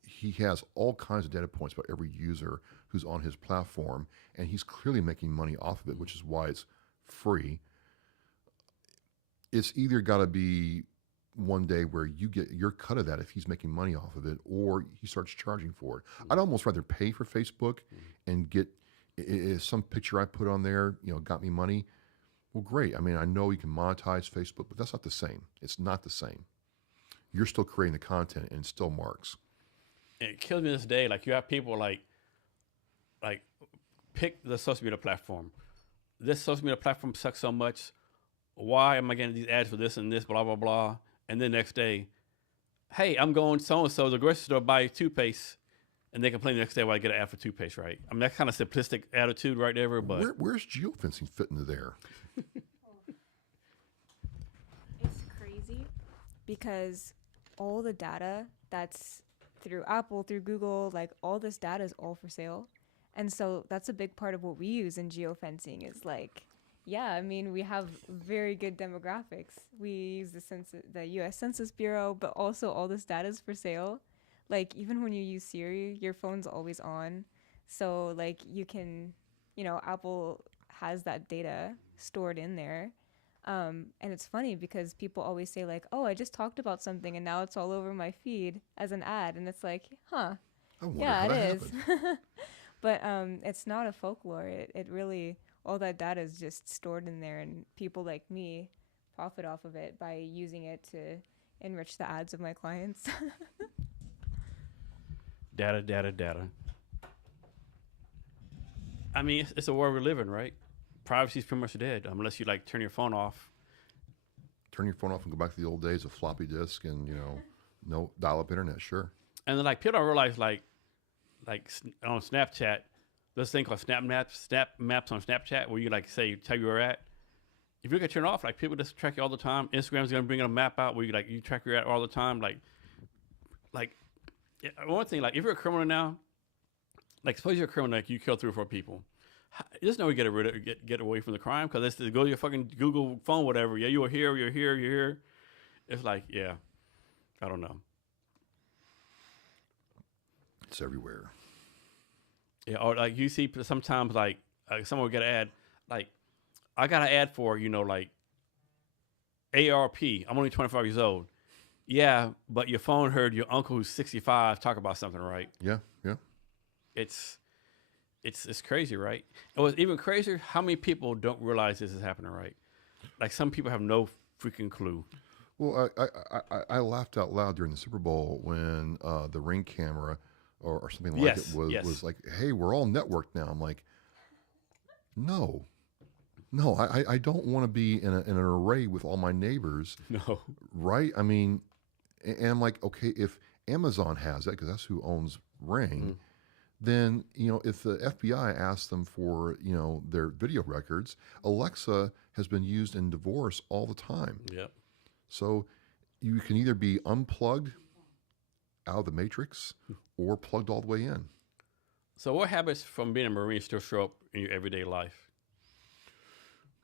He has all kinds of data points about every user who's on his platform, and he's clearly making money off of it, which is why it's free. It's either got to be one day where you get your cut of that if he's making money off of it, or he starts charging for it. I'd almost rather pay for Facebook and get some picture I put on there, got me money. Well, great. I mean, I know you can monetize Facebook, but that's not the same. It's not the same. You're still creating the content, and it still marks. And it kills me this day. Like you have people like pick the social media platform. This social media platform sucks so much. Why am I getting these ads for this and this, blah, blah, blah. And then next day, hey, I'm going so-and-so to the grocery store buy toothpaste. And they complain the next day why I get an ad for toothpaste, right? I mean, that's kind of simplistic attitude right there, but... Where's geofencing fit into there? It's crazy because all the data that's through Apple, through Google, like all this data is all for sale. And so that's a big part of what we use in geofencing is like, Yeah, I mean, we have very good demographics. We use the U.S. Census Bureau, but also all this data is for sale. Like even when you use Siri, your phone's always on, so like you can, Apple has that data stored in there. And it's funny because people always say like, "Oh, I just talked about something, and now it's all over my feed as an ad," and it's like, "Huh, I wonder yeah, how it that is." happened. But it's not a folklore. It really all that data is just stored in there, and people like me profit off of it by using it to enrich the ads of my clients. Data, data, data. I mean, it's a world we live in, right? Privacy's pretty much dead unless you like turn your phone off. Turn your phone off and go back to the old days of floppy disk and no dial-up internet. Sure. And then like people don't realize on Snapchat, this thing called Snap Maps on Snapchat where you like say tell you where you're at. If you can turn it off, like people just track you all the time. Instagram's gonna bring a map out where you track your at all the time. Like yeah, one thing, like if you're a criminal now, like suppose you're a criminal, like you kill 3 or 4 people. There's no way to get away from the crime because it's to go to your fucking Google phone, whatever. Yeah, you were here, you're here, you're here. It's like, yeah, I don't know. It's everywhere. Yeah, or like you see sometimes like someone will get an ad, like I got an ad for like ARP. I'm only 25 years old. Yeah, but your phone heard your uncle who's 65 talk about something, right? Yeah, yeah. It's crazy, right? It was even crazier how many people don't realize this is happening, right? Like some people have no freaking clue. Well, I laughed out loud during the Super Bowl when the Ring camera or something like Yes, it was like, hey, we're all networked now. I'm like, no, I don't want to be in an array with all my neighbors, No. right? I mean, and I'm like, okay, if Amazon has that, because that's who owns Ring, then, if the FBI asks them for, their video records, Alexa has been used in divorce all the time. Yep. So you can either be unplugged out of the matrix or plugged all the way in. So what habits from being a Marine still show up in your everyday life?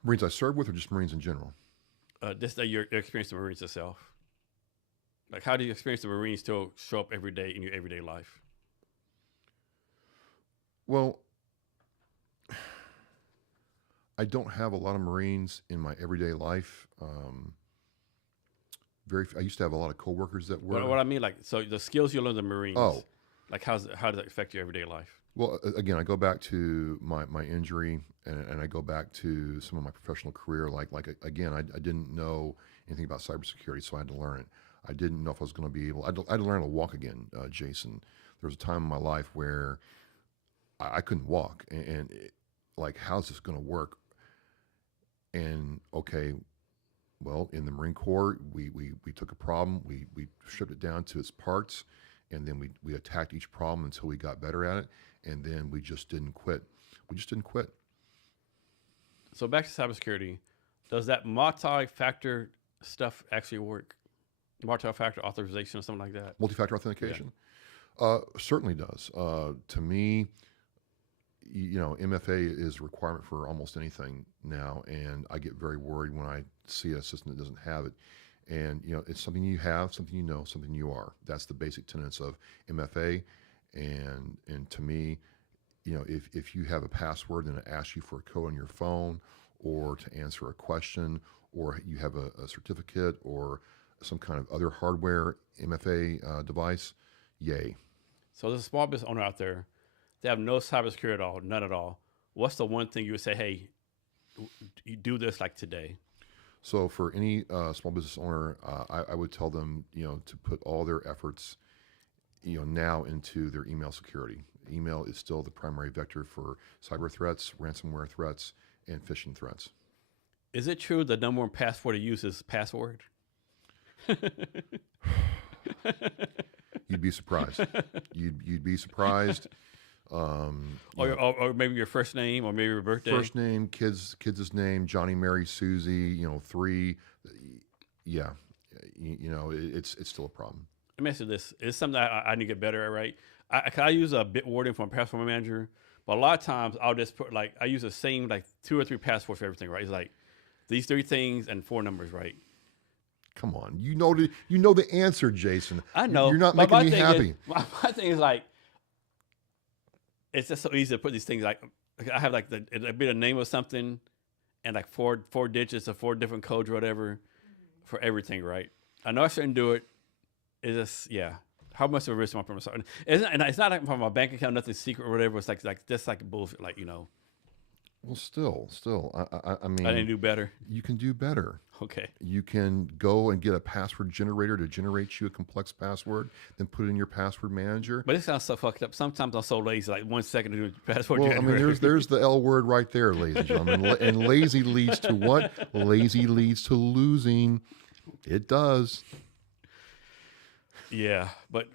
Marines I served with or just Marines in general? Just that your experience of Marines itself. Like how do you experience the Marines still show up every day in your everyday life? Well, I don't have a lot of Marines in my everyday life. I used to have a lot of coworkers that were. But what I mean, like, so the skills you learn in the Marines, Oh. like how does that affect your everyday life? Well, again, I go back to my injury, and I go back to some of my professional career. Again, I didn't know anything about cybersecurity, so I had to learn it. I didn't know if I was going to be able. I had to learn to walk again, Jason. There was a time in my life where I couldn't walk, and how's this going to work? And okay, well, in the Marine Corps, we took a problem, we stripped it down to its parts, and then we attacked each problem until we got better at it, and then we just didn't quit. We just didn't quit. So back to cybersecurity, does that multi-factor stuff actually work? Multi-factor authorization or something like that? Multi-factor authentication? Certainly does. To me, MFA is a requirement for almost anything now, and I get very worried when I see a system that doesn't have it. And it's something you have, something you know, something you are. That's the basic tenets of MFA. And to me, if you have a password and it asks you for a code on your phone, or to answer a question, or you have a certificate or some kind of other hardware MFA device, yay. So there's a small business owner out there. They have no cybersecurity at all, none at all. What's the one thing you would say, hey, you do this like today? So for any small business owner, I would tell them, to put all their efforts, now into their email security. Email is still the primary vector for cyber threats, ransomware threats, and phishing threats. Is it true the number one password to use is password? You'd be surprised. You'd be surprised. Or maybe your first name, or maybe your birthday. First name, kids' name, Johnny, Mary, Susie. 3. Yeah, it's still a problem. Let me ask you this: it's something I need to get better at, right? I use a Bitwarden from a password manager, But a lot of times I'll just put like I use the same like 2 or 3 passwords for everything, right? It's like these 3 things and 4 numbers, right? Come on, you know the answer, Jason. I know. You're not but making my me thing happy. Is, my thing is like it's just so easy to put these things like I have like it'd be the name of something and like four digits or 4 different codes or whatever for everything, right? I know I shouldn't do it. It's just yeah. How much of a risk am I putting myself? And it's not like from my bank account, nothing secret or whatever. It's like just like bullshit, like Well, still, I mean, I didn't do better. you can do better. Okay. You can go and get a password generator to generate you a complex password, then put it in your password manager. But it sounds so fucked up. Sometimes I'm so lazy, like 1 second to do a password Well, I generator. mean, there's the L word right there, ladies and gentlemen. And lazy leads to what? Lazy leads to losing. It does. Yeah, but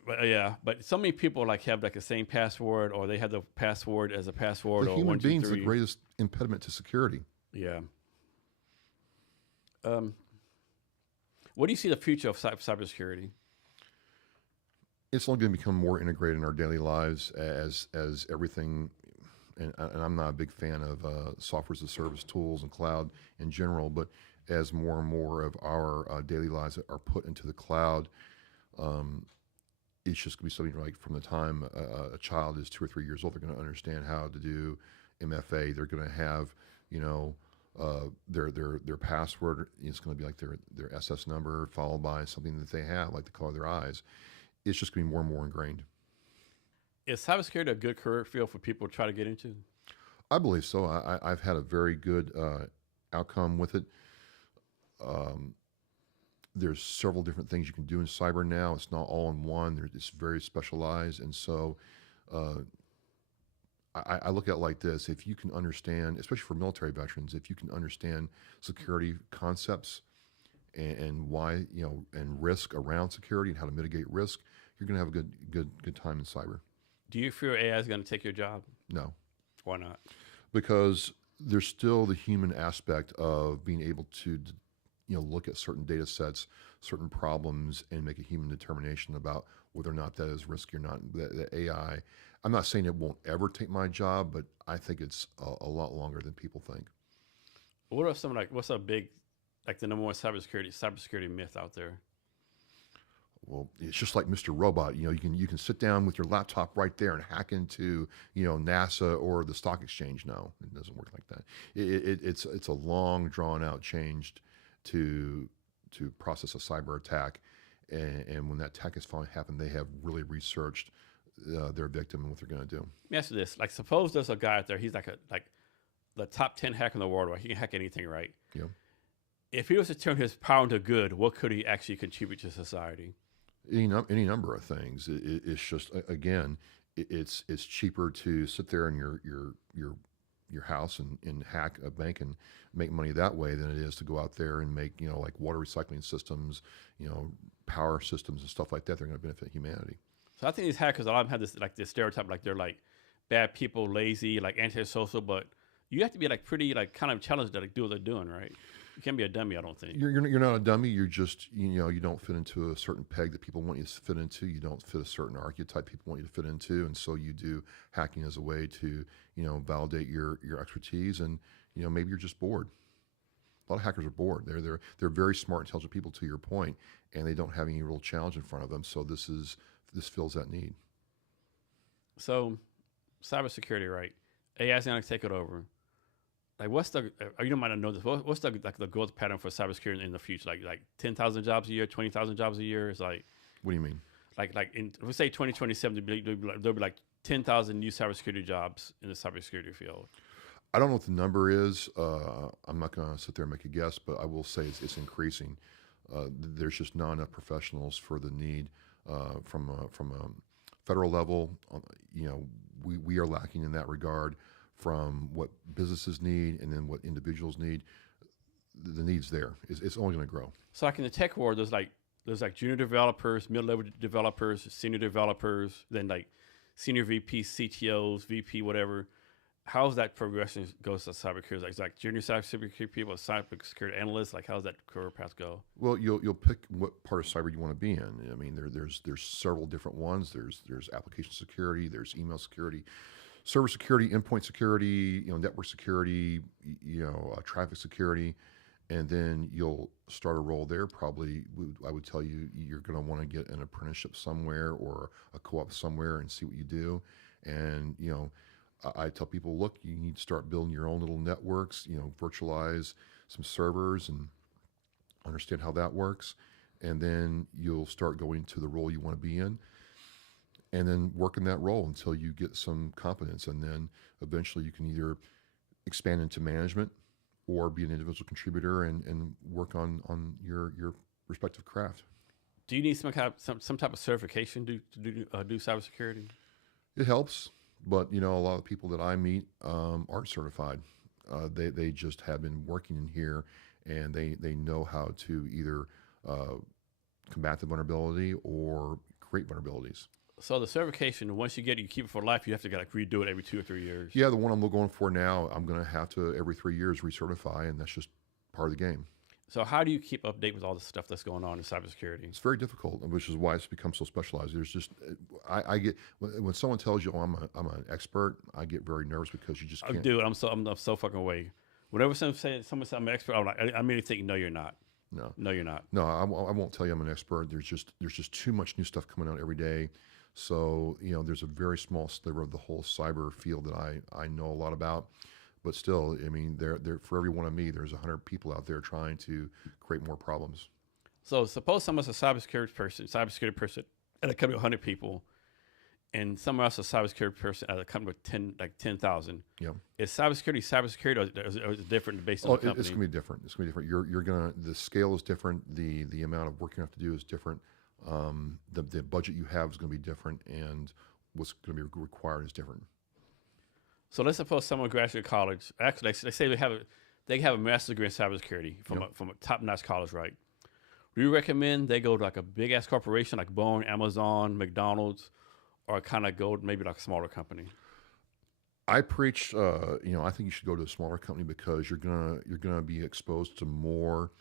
so many people like have like the same password, or they have the password as a password, The or human 1, 2, being's the 3. greatest impediment to security. Yeah. What do you see the future of cybersecurity? It's only going to become more integrated in our daily lives as everything. And I'm not a big fan of software as a service tools and cloud in general, but as more and more of our daily lives are put into the cloud, it's just going to be something like from the time a child is 2 or 3 years old, they're going to understand how to do MFA. They're going to have, their password is going to be like their SS number followed by something that they have, like the color of their eyes. It's just going to be more and more ingrained. Is cybersecurity a good career field for people to try to get into? I believe so. I've had a very good outcome with it. There's several different things you can do in cyber now. It's not all in one. It's very specialized. And so I look at it like this. If you can understand, especially for military veterans, if you can understand security concepts and why, and risk around security and how to mitigate risk, you're going to have a good time in cyber. Do you fear AI is going to take your job? No. Why not? Because there's still the human aspect of being able to look at certain data sets, certain problems, and make a human determination about whether or not that is risky or not. The AI, I'm not saying it won't ever take my job, but I think it's a lot longer than people think. What are some what's a big, like the number one cybersecurity myth out there? Well, it's just like Mr. Robot. You can sit down with your laptop right there and hack into NASA or the stock exchange. No, it doesn't work like that. It's a long drawn out change to process a cyber attack, and when that attack has finally happened, they have really researched their victim and what they're going to do. Let me ask you this: like, suppose there's a guy out there. He's like the top 10 hacker in the world. Right? He can hack anything, right? Yeah. If he was to turn his power into good, what could he actually contribute to society? Any number of things. It's just again, it's cheaper to sit there in your house and hack a bank and make money that way than it is to go out there and make like water recycling systems, power systems and stuff like that. They're going to benefit humanity. So I think these hackers, a lot of them have this stereotype, like they're like bad people, lazy, like antisocial, but you have to be like pretty like kind of challenged to like do what they're doing, right? You can't be a dummy, I don't think. You're not a dummy. You're just you don't fit into a certain peg that people want you to fit into. You don't fit a certain archetype people want you to fit into, and so you do hacking as a way to validate your expertise. And maybe you're just bored. A lot of hackers are bored. They're very smart, intelligent people, to your point, and they don't have any real challenge in front of them. So this fills that need. So, cybersecurity, right? AI is going to take it over. Like, what's the? You might not know this. What's the growth pattern for cybersecurity in the future? Like 10,000 jobs a year, 20,000 jobs a year. It's like. What do you mean? Like if we say 2027, there'll be like 10,000 new cybersecurity jobs in the cybersecurity field. I don't know what the number is. I'm not going to sit there and make a guess, but I will say it's increasing. There's just not enough professionals for the need from a federal level. We are lacking in that regard. From what businesses need and then what individuals need, the need's there. It's only going to grow. So like in the tech world, there's like junior developers, mid-level developers, senior developers, then like senior VP, CTOs, VP, whatever. How's that progression goes to cybersecurity? Like junior cybersecurity people, cybersecurity analysts. Like how's that career path go? Well, you'll pick what part of cyber you want to be in. I mean, there's several different ones. There's application security. There's email security. server security, endpoint security, network security, traffic security, and then you'll start a role there. Probably, I would tell you you're going to want to get an apprenticeship somewhere or a co-op somewhere and see what you do. And I tell people, look, you need to start building your own little networks. Virtualize some servers and understand how that works, and then you'll start going to the role you want to be in, and then work in that role until you get some competence, and then eventually you can either expand into management or be an individual contributor and work on your respective craft. Do you need some type of certification to do cybersecurity? It helps, but a lot of people that I meet aren't certified. They just have been working in here, and they know how to either combat the vulnerability or create vulnerabilities. So the certification, once you get it, you keep it for life. You have to redo it every 2 or 3 years. Yeah, the one I'm going for now, I'm going to have to every 3 years recertify, and that's just part of the game. So how do you keep update with all the stuff that's going on in cybersecurity? It's very difficult, which is why it's become so specialized. There's just I get when someone tells you, "Oh, I'm an expert," I get very nervous because you just can't. Dude, I'm so fucking away. Whenever someone says I'm an expert, I'm like, I immediately think, no, you're not. No, you're not. No, I won't tell you I'm an expert. There's just too much new stuff coming out every day. So there's a very small sliver of the whole cyber field that I know a lot about. But still, I mean, there for every one of me, there's 100 people out there trying to create more problems. So suppose someone's a cybersecurity person at a company with 100 people, and someone else is a cybersecurity person at a company with 10,000. Yeah. Is cybersecurity, or is it different based on the company? It's gonna be different. It's gonna be different. The scale is different. The amount of work you have to do is different. The budget you have is gonna be different, and what's gonna be required is different. So let's suppose someone graduated college. Actually, they say they have a master's degree in cybersecurity from a top-notch college, right? Do you recommend they go to like a big-ass corporation like Boeing, Amazon, McDonald's, or kind of go maybe like a smaller company? I preach, I think you should go to a smaller company because you're gonna be exposed to more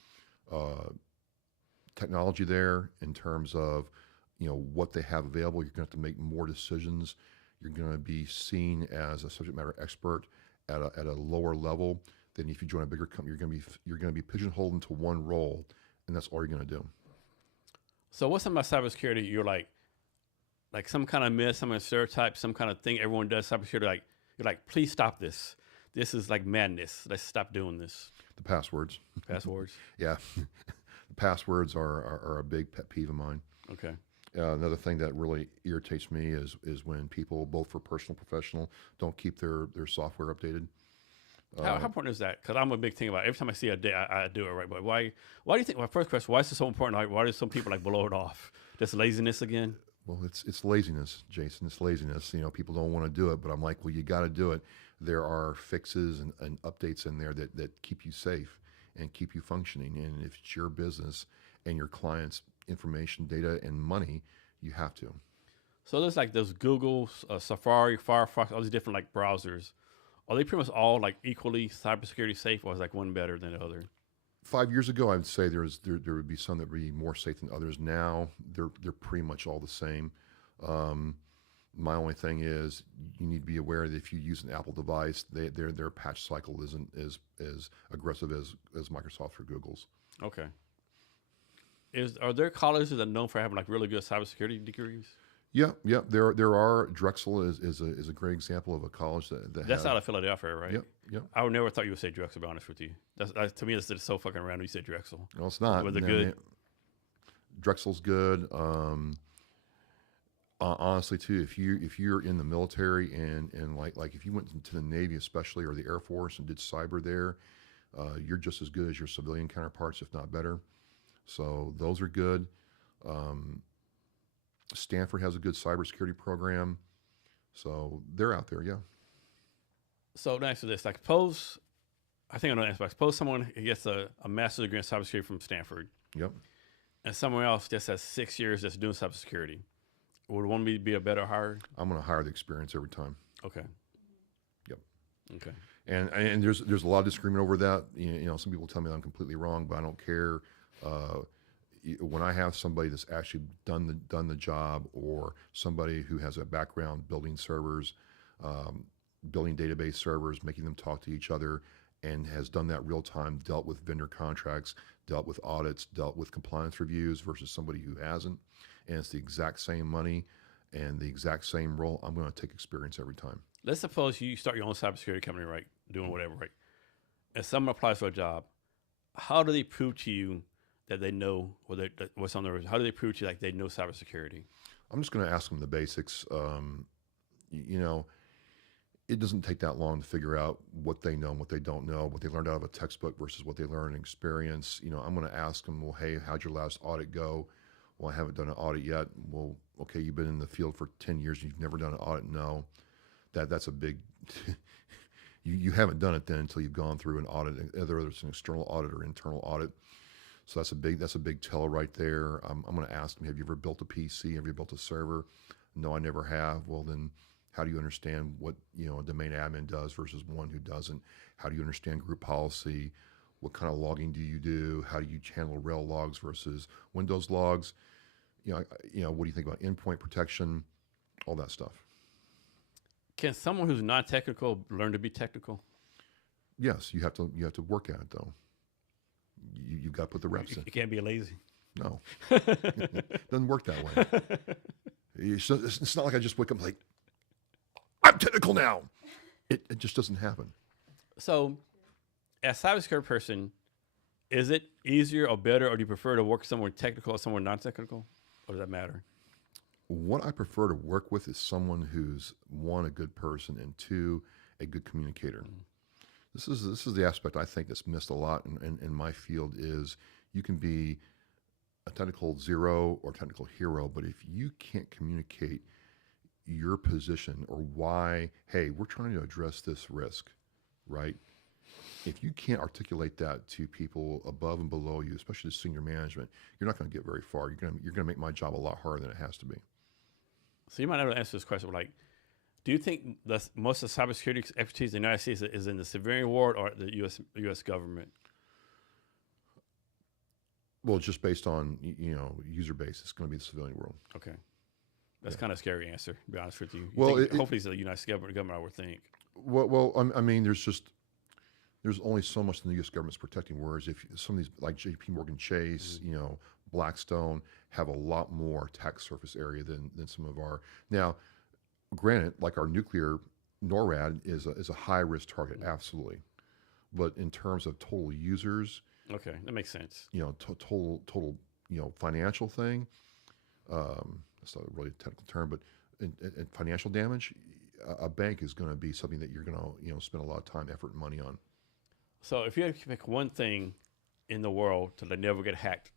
technology there in terms of what they have available. You're gonna have to make more decisions. You're going to be seen as a subject matter expert at a lower level than if you join a bigger company. You're going to be pigeonholed into one role, and that's all you're going to do. So what's about cybersecurity? You're like some kind of myth, some kind of stereotype, some kind of thing everyone does cybersecurity. You're like, please stop this. This is like madness. Let's stop doing this. The passwords. Passwords. Yeah, the passwords are a big pet peeve of mine. Okay. Another thing that really irritates me is when people, both for personal and professional, don't keep their software updated. How important is that? Because I'm a big thing about it. Every time I see a day, I do it right. But why do you think? My first question: why is it so important? Like, why do some people blow it off? Just laziness again? Well, it's laziness, Jason. It's laziness. People don't want to do it, but I'm like, well, you got to do it. There are fixes and updates in there that keep you safe and keep you functioning. And if it's your business and your clients' information, data, and money, you have to. So there's like those Google, Safari, Firefox, all these different like browsers. Are they pretty much all like equally cybersecurity safe, or is like one better than the other? 5 years ago, I would say there would be some that would be more safe than others. Now they're pretty much all the same. My only thing is you need to be aware that if you use an Apple device, their patch cycle isn't as aggressive as Microsoft's or Google's. Okay. Are there colleges that are known for having like really good cybersecurity degrees? Yeah. There are. Drexel is a great example of a college that's out of Philadelphia, right? Yep. I would never thought you would say Drexel. To be honest with you, to me that's so fucking random. You said Drexel. No, it's not. Was it good? Drexel's good. Honestly, too, if you're in the military and like if you went into the Navy especially or the Air Force and did cyber there, you're just as good as your civilian counterparts, if not better. So those are good. Stanford has a good cybersecurity program. So they're out there, yeah. So next to this, like suppose, I think I know the answer, but suppose someone gets a master's degree in cybersecurity from Stanford. Yep. And someone else just has 6 years that's doing cybersecurity. Would one be a better hire? I'm going to hire the experience every time. Okay. Yep. Okay. And there's a lot of disagreement over that. Some people tell me I'm completely wrong, but I don't care. When I have somebody that's actually done the job, or somebody who has a background building servers, building database servers, making them talk to each other, and has done that real time, dealt with vendor contracts, dealt with audits, dealt with compliance reviews versus somebody who hasn't. And it's the exact same money and the exact same role. I'm going to take experience every time. Let's suppose you start your own cybersecurity company, right? Doing whatever, right? And someone applies for a job. How do they prove to you that they know what's on the? How do they prove to you like they know cybersecurity? I'm just going to ask them the basics. You know, it doesn't take that long to figure out what they know and what they don't know, what they learned out of a textbook versus what they learned in experience. You know, I'm going to ask them, well, hey, how'd your last audit go? Well, I haven't done an audit yet. Well, okay, you've been in the field for 10 years and you've never done an audit. No, that's a big, you haven't done it then until you've gone through an audit, whether it's an external audit or internal audit. So that's a big tell right there. I'm going to ask them, have you ever built a PC? Have you built a server? No, I never have. Well, then how do you understand what, a domain admin does versus one who doesn't? How do you understand group policy? What kind of logging do you do? How do you handle RHEL logs versus Windows logs? What do you think about endpoint protection? All that stuff. Can someone who's not technical learn to be technical? Yes, you have to work at it though. You've got to put the reps in. You can't be lazy. No, doesn't work that way. It's not like I just wake up like, I'm technical now. It just doesn't happen. So, as a cybersecurity person, is it easier or better, or do you prefer to work somewhere technical or somewhere non-technical? Or does that matter? What I prefer to work with is someone who's, one, a good person, and two, a good communicator. Mm-hmm. This is the aspect I think that's missed a lot in my field is you can be a technical zero or technical hero, but if you can't communicate your position or why, hey, we're trying to address this risk, right? If you can't articulate that to people above and below you, especially the senior management, you're not going to get very far. You're going to make my job a lot harder than it has to be. So you might not answer this question, but do you think most of the cybersecurity expertise in the United States is in the civilian world or the U.S. government? Well, just based on user base, it's going to be the civilian world. Okay, that's kind of a scary answer. To be honest with you. Hopefully, it's the United States government. I would think. Well, I mean, there's only so much the U.S. government's protecting. Whereas if some of these, like J.P. Morgan Chase, mm-hmm. Blackstone, have a lot more attack surface area than some of our. Now, granted, like our nuclear NORAD is a high risk target, mm-hmm. absolutely. But in terms of total users, okay, that makes sense. Total financial thing. That's not really a technical term, but in financial damage, a bank is going to be something that you're going to spend a lot of time, effort, and money on. So if you had to pick one thing in the world to never get hacked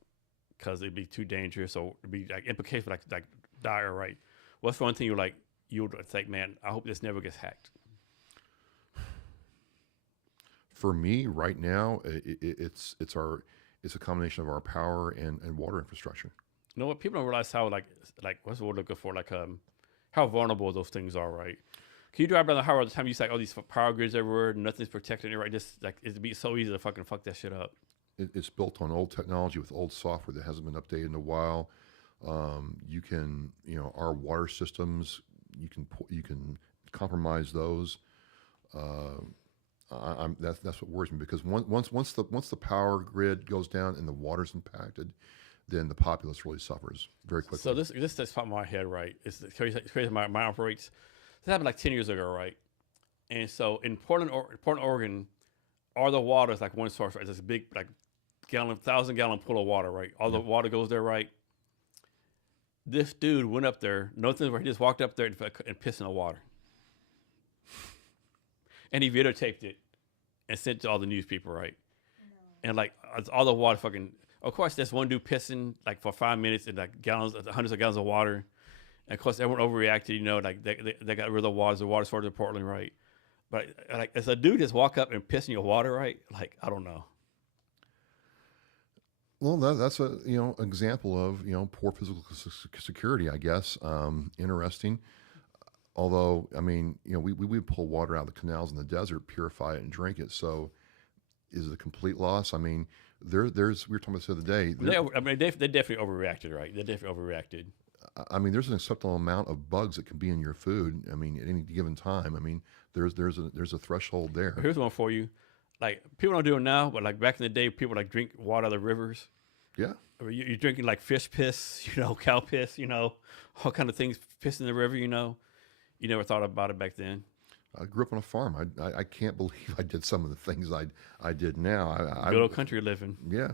because it'd be too dangerous or it'd be like implications like dire, right? What's one thing you would think, man, I hope this never gets hacked? For me, right now, it's a combination of our power and water infrastructure. You know what? People don't realize how like what's the word looking for? How vulnerable those things are, right? Can you drive down the highway all the time? You see all these power grids everywhere, nothing's protected, right? Just it'd be so easy to fucking fuck that shit up. It's built on old technology with old software that hasn't been updated in a while. You can, our water systems, you can compromise those. That's what worries me because once the power grid goes down and the water's impacted, then the populace really suffers very quickly. So this just popped in my head, right? It's crazy. My mind operates. This happened like 10 years ago, right? And so in Portland, Oregon, all the water is like one source, right? It's a big 1,000-gallon pool of water, right? All the water goes there, right? This dude went up there, nothing, he just walked up there and pissed in the water. And he videotaped it and sent it to all the news people, right? No. And all the water fucking, of course, there's one dude pissing for 5 minutes and hundreds of gallons of water. And of course, everyone overreacted, they got rid of the water source in Portland, right? But as a dude just walk up and piss in your water, right? I don't know. Well, that's a example of poor physical security, I guess. Interesting. Although, I mean, we would pull water out of the canals in the desert, purify it, and drink it. So, is it a complete loss? I mean, we were talking about this the other day. They definitely overreacted, right? They definitely overreacted. I mean, there's an acceptable amount of bugs that can be in your food. I mean, at any given time. I mean, there's a threshold there. Here's one for you. Like people don't do it now, but like back in the day, people like drink water out of the rivers. Yeah. I mean, you're drinking like fish piss, cow piss, all kind of things, piss in the river. You never thought about it back then. I grew up on a farm. I can't believe I did some of the things I did now. Good old country living. Yeah.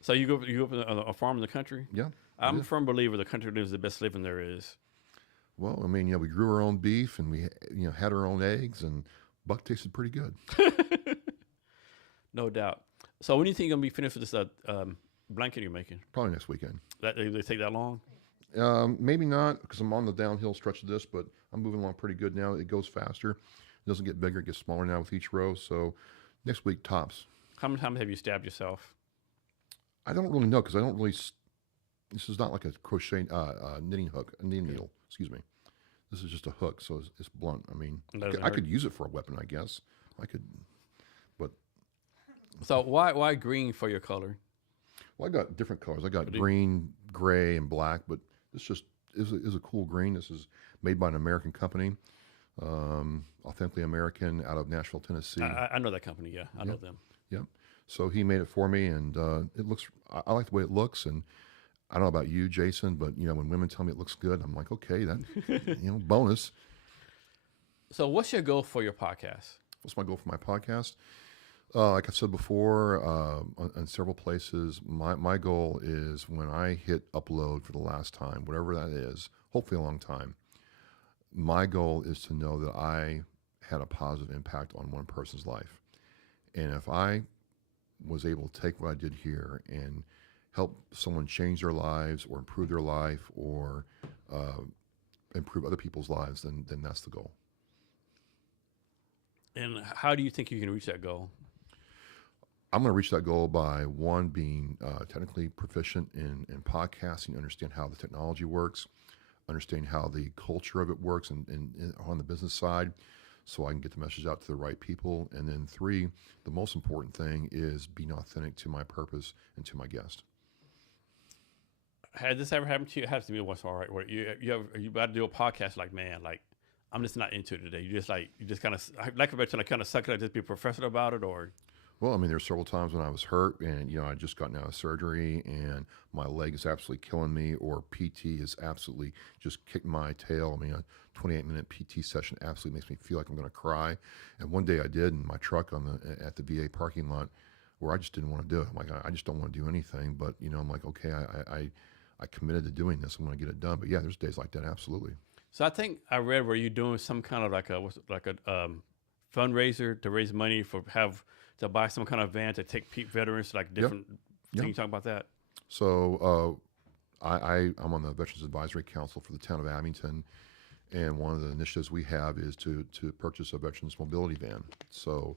So you grew up on a farm in the country? Yeah. I'm a firm believer the country lives the best living there is. Well, I mean, we grew our own beef and we, had our own eggs, and buck tasted pretty good. No doubt. So when do you think you're going to be finished with this blanket you're making? Probably next weekend. They take that long? Maybe not, because I'm on the downhill stretch of this, but I'm moving along pretty good now. It goes faster. It doesn't get bigger. It gets smaller now with each row. So next week, tops. How many times have you stabbed yourself? I don't really know, because I don't really. This is not like a crochet knitting hook, a knitting needle. Excuse me. This is just a hook, so it's blunt. I mean, I could use it for a weapon, I guess. I could, but. So why green for your color? Well, I got different colors. I got green, gray, and black, but this just is a cool green. This is made by an American company, authentically American, out of Nashville, Tennessee. I know that company. Yeah, I know them. Yep. So he made it for me, and it looks. I like the way it looks, and I don't know about you, Jason, but when women tell me it looks good, I'm like, okay, that bonus. So, what's your goal for your podcast? What's my goal for my podcast? Like I've said before, on several places, my goal is when I hit upload for the last time, whatever that is, hopefully a long time, my goal is to know that I had a positive impact on one person's life. And if I was able to take what I did here and help someone change their lives or improve their life or improve other people's lives, then that's the goal. And how do you think you can reach that goal? I'm going to reach that goal by, one, being technically proficient in podcasting, understand how the technology works, understand how the culture of it works and on the business side, so I can get the message out to the right people. And then 3, the most important thing is being authentic to my purpose and to my guest. Has this ever happened to you? It has to be once in a while, right? Where you about to do a podcast, like, man, like, I'm just not into it today. You just kind of, like to kind of suck it up, just be professional about it, or? Well, I mean, there's several times when I was hurt and, I just gotten out of surgery and my leg is absolutely killing me, or PT has absolutely just kicked my tail. I mean, a 28-minute PT session absolutely makes me feel like I'm going to cry. And one day I did in my truck at the VA parking lot, where I just didn't want to do it. I'm like, I just don't want to do anything. But, I'm like, okay, I committed to doing this. I'm going to get it done. But yeah, there's days like that. Absolutely. So I think I read where you're doing some kind of like a fundraiser to raise money to buy some kind of van to take veterans to like different things. Can you talk about that? So I'm on the Veterans Advisory Council for the town of Abington, and one of the initiatives we have is to purchase a veterans mobility van. So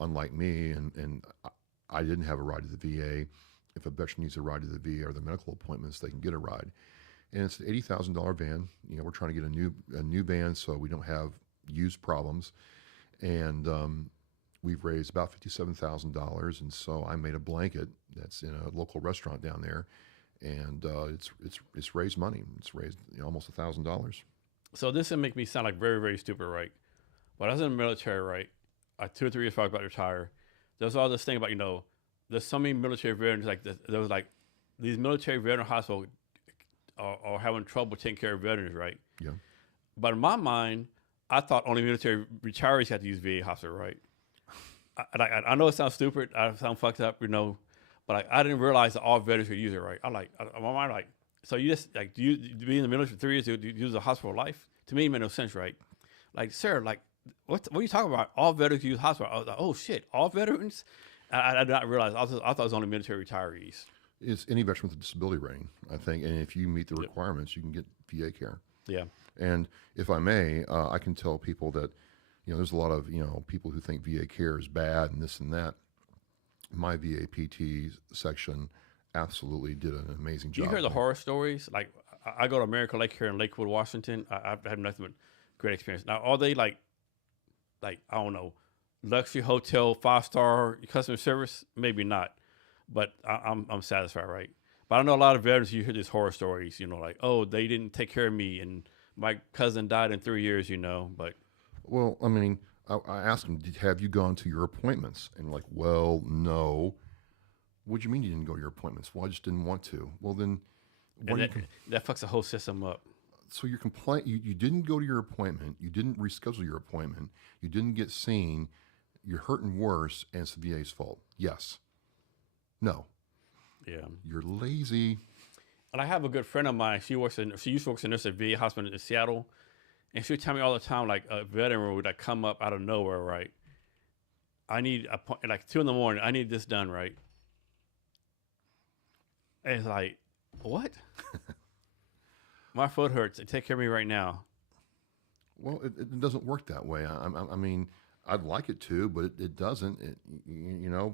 unlike me, and I didn't have a ride to the VA, if a veteran needs a ride to the VA or the medical appointments, they can get a ride. And it's an $80,000 van. We're trying to get a new van so we don't have used problems. And we've raised about $57,000, and so I made a blanket that's in a local restaurant down there, and it's raised money. It's raised almost $1,000. So this will make me sound like very, very stupid, right? But I was in the military, right? 2 or 3 years before I was about to retire. There's all this thing about there's so many military veterans like this. There was like these military veteran hospitals are having trouble taking care of veterans, right? Yeah. But in my mind, I thought only military retirees had to use VA hospital, right? I know it sounds stupid. I sound fucked up, but I didn't realize that all veterans could use it, right? My mind so you just do you be in the military for 3 years, do you use a hospital life? To me, it made no sense, right? Like, sir, like what are you talking about? All veterans use hospital. I was like, oh shit, all veterans? I did not realize. I thought it was only military retirees. It's any veteran with a disability rating, I think, and if you meet the requirements, you can get VA care. Yeah. And if I may, I can tell people that, there's a lot of, people who think VA care is bad and this and that. My VA PT section absolutely did an amazing job. You hear the horror stories? Like, I go to American Lake here in Lakewood, Washington. I've had nothing but great experience. Now, are they like I don't know, luxury hotel, 5-star customer service? Maybe not, but I'm satisfied, right? But I know a lot of veterans. You hear these horror stories, like, oh, they didn't take care of me, and my cousin died in 3 years, But Well, I mean, I asked him, have you gone to your appointments? And like, well, no. What do you mean you didn't go to your appointments? Well, I just didn't want to. Well, then, what and are you? that fucks the whole system up. So your complaint, you didn't go to your appointment. You didn't reschedule your appointment. You didn't get seen. You're hurting worse, and it's the VA's fault. Yes. No. Yeah. You're lazy. And I have a good friend of mine. She used to work as a nurse at VA hospital in Seattle, and she would tell me all the time, like a veteran would like come up out of nowhere, right? I need like 2 a.m. I need this done, right? And it's like, what? My foot hurts. Take care of me right now. Well, it doesn't work that way. I mean, I'd like it to, but it doesn't.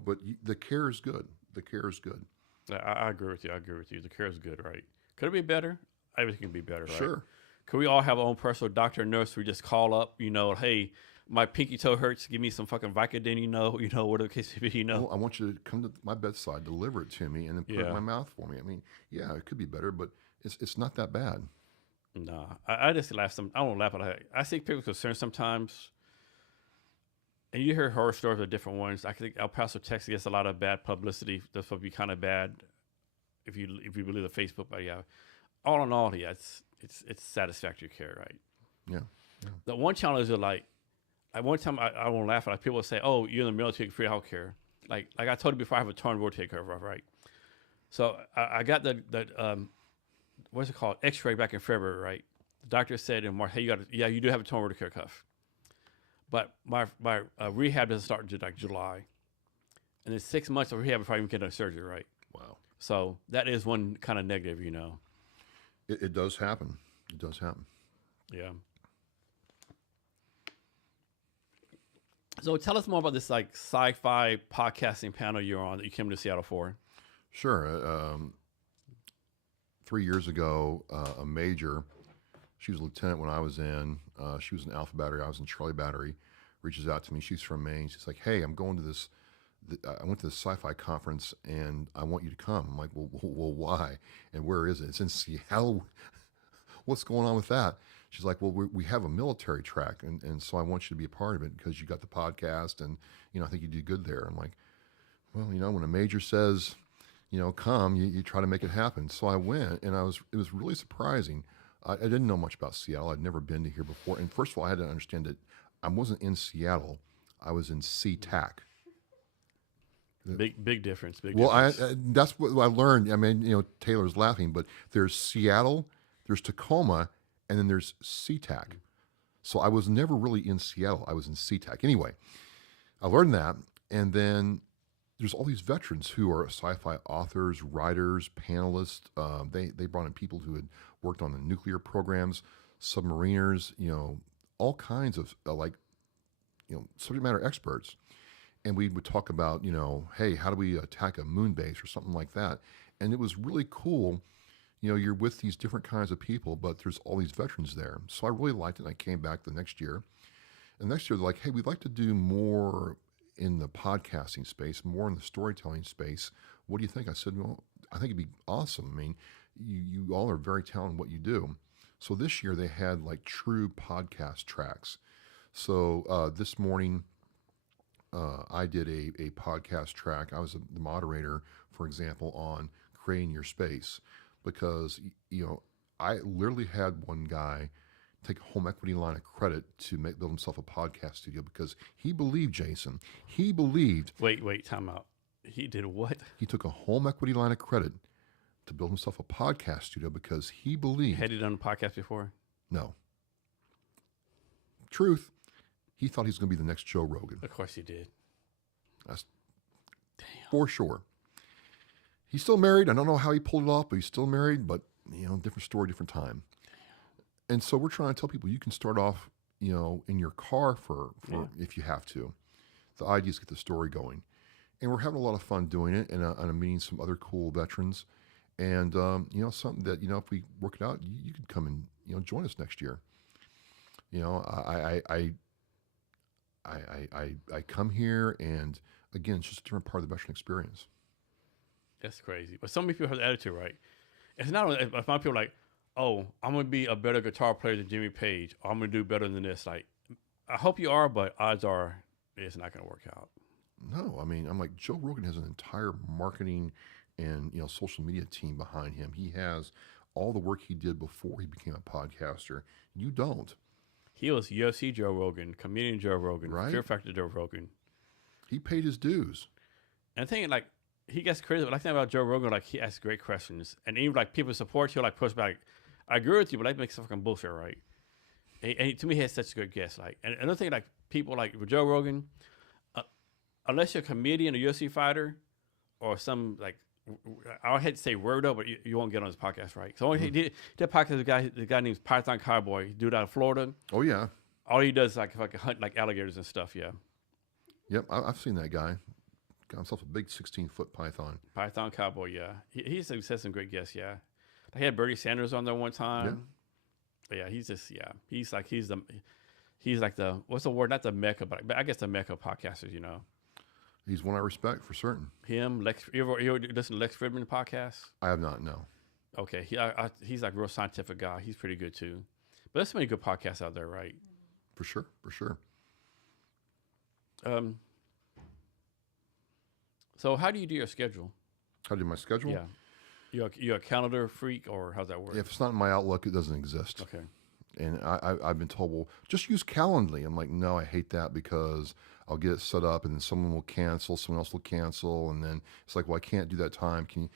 But the care is good. The care is good. I agree with you. The care is good, right? Could it be better? Everything can be better, right? Sure. Could we all have our own personal doctor or nurse who just call up, hey, my pinky toe hurts. Give me some fucking Vicodin, whatever the case may be, Well, I want you to come to my bedside, deliver it to me, and then put it in my mouth for me. I mean, yeah, it could be better, but it's not that bad. No, I just laugh. I don't laugh at it. I see people's concerns sometimes, and you hear horror stories of different ones. I think El Paso, Texas gets a lot of bad publicity. That's supposed to be kind of bad, if you believe the Facebook. But yeah, all in all, yeah, it's satisfactory care, right? Yeah. The one challenge is like, at one time I won't laugh at it. People say, "Oh, you're in the military, free health care." Like I told you before, I have a torn rotator cuff, right? So I got the what's it called, X-ray back in February, right? The doctor said in March, "Hey, you do have a torn rotator cuff, but my rehab doesn't start until like July, and it's 6 months of rehab before I even get a surgery, right?" Wow. So that is one kind of negative, It does happen. It does happen. Yeah. So tell us more about this like sci-fi podcasting panel you're on that you came to Seattle for. Sure. 3 years ago, a major, she was a lieutenant when I was in, she was in Alpha Battery, I was in Charlie Battery, reaches out to me. She's from Maine. She's like, hey, I'm going to this, I went to this sci-fi conference and I want you to come. I'm like, well, why? And where is it? It's in Seattle. What's going on with that? She's like, well, we have a military track, and so I want you to be a part of it because you got the podcast, and I think you do good there. I'm like, well, when a major says, come, you try to make it happen. So I went, and it was really surprising. I didn't know much about Seattle. I'd never been to here before. And first of all, I had to understand that I wasn't in Seattle. I was in SeaTac. Big difference. Well, that's what I learned. I mean, Taylor's laughing, but there's Seattle, there's Tacoma, and then there's SeaTac. So I was never really in Seattle. I was in SeaTac. Anyway, I learned that, and then there's all these veterans who are sci-fi authors, writers, panelists. They brought in people who had worked on the nuclear programs, submariners, all kinds of subject matter experts. And we would talk about, hey, how do we attack a moon base or something like that? And it was really cool. You're with these different kinds of people, but there's all these veterans there. So I really liked it. And I came back the next year. And next year, they're like, hey, we'd like to do more in the podcasting space, more in the storytelling space. What do you think? I said, well, I think it'd be awesome. I mean, you all are very talented in what you do. So this year they had like true podcast tracks. So this morning I did a podcast track. I was the moderator, for example, on creating your space, because I literally had one guy take a home equity line of credit to build himself a podcast studio because he believed, Jason. He believed. Wait, time out. He did what? He took a home equity line of credit to build himself a podcast studio because he believed. Had he done a podcast before? No. Truth. He thought he was going to be the next Joe Rogan. Of course he did. That's for sure. He's still married. I don't know how he pulled it off, but he's still married. But, different story, different time. And so we're trying to tell people you can start off, in your car for if you have to. The idea is to get the story going. And we're having a lot of fun doing it, and I'm meeting some other cool veterans. And, something that, if we work it out, you could come and, join us next year. I come here, and again, it's just a different part of the veteran experience. That's crazy. But so many people have the attitude, right? It's not only, I find people like, oh, I'm going to be a better guitar player than Jimmy Page. Or I'm going to do better than this. Like, I hope you are, but odds are it's not going to work out. No, I mean, I'm like, Joe Rogan has an entire marketing and, social media team behind him. He has all the work he did before he became a podcaster. You don't. He was UFC Joe Rogan, comedian Joe Rogan, Right. Fear Factor Joe Rogan. He paid his dues. And I think, like, he gets crazy. But I think about Joe Rogan, like, he asks great questions. And even, like, people support you, like, push back. I agree with you, but that makes fucking bullshit, right? And to me, he has such a good guest. Like, and another thing, like, people, like, with Joe Rogan, unless you're a comedian, a UFC fighter, or some, like, I hate to say weirdo, but you won't get on his podcast, right? So he did a podcast with the guy named Python Cowboy, dude out of Florida. Oh, yeah. All he does is, like, fucking hunt, like, alligators and stuff, yeah. Yep, I've seen that guy. Got himself a big 16-foot python. Python Cowboy, yeah. He said some great guests, yeah. He had Bernie Sanders on there one time. Yeah. But yeah, he's just, yeah. He's like the, what's the word? Not the Mecca, but I guess the Mecca podcasters, you know. He's one I respect for certain. Him, Lex, you ever listen to Lex Fridman podcast? I have not, no. Okay, he's like a real scientific guy. He's pretty good too. But there's so many good podcasts out there, right? For sure. So how do you do your schedule? How do my schedule? Yeah. You're a calendar freak, or how's that work? If it's not in my Outlook, it doesn't exist. Okay. And I've been told, well, just use Calendly. I'm like, no, I hate that because I'll get it set up and then someone will cancel, someone else will cancel. And then it's like, well, I can't do that time. Can you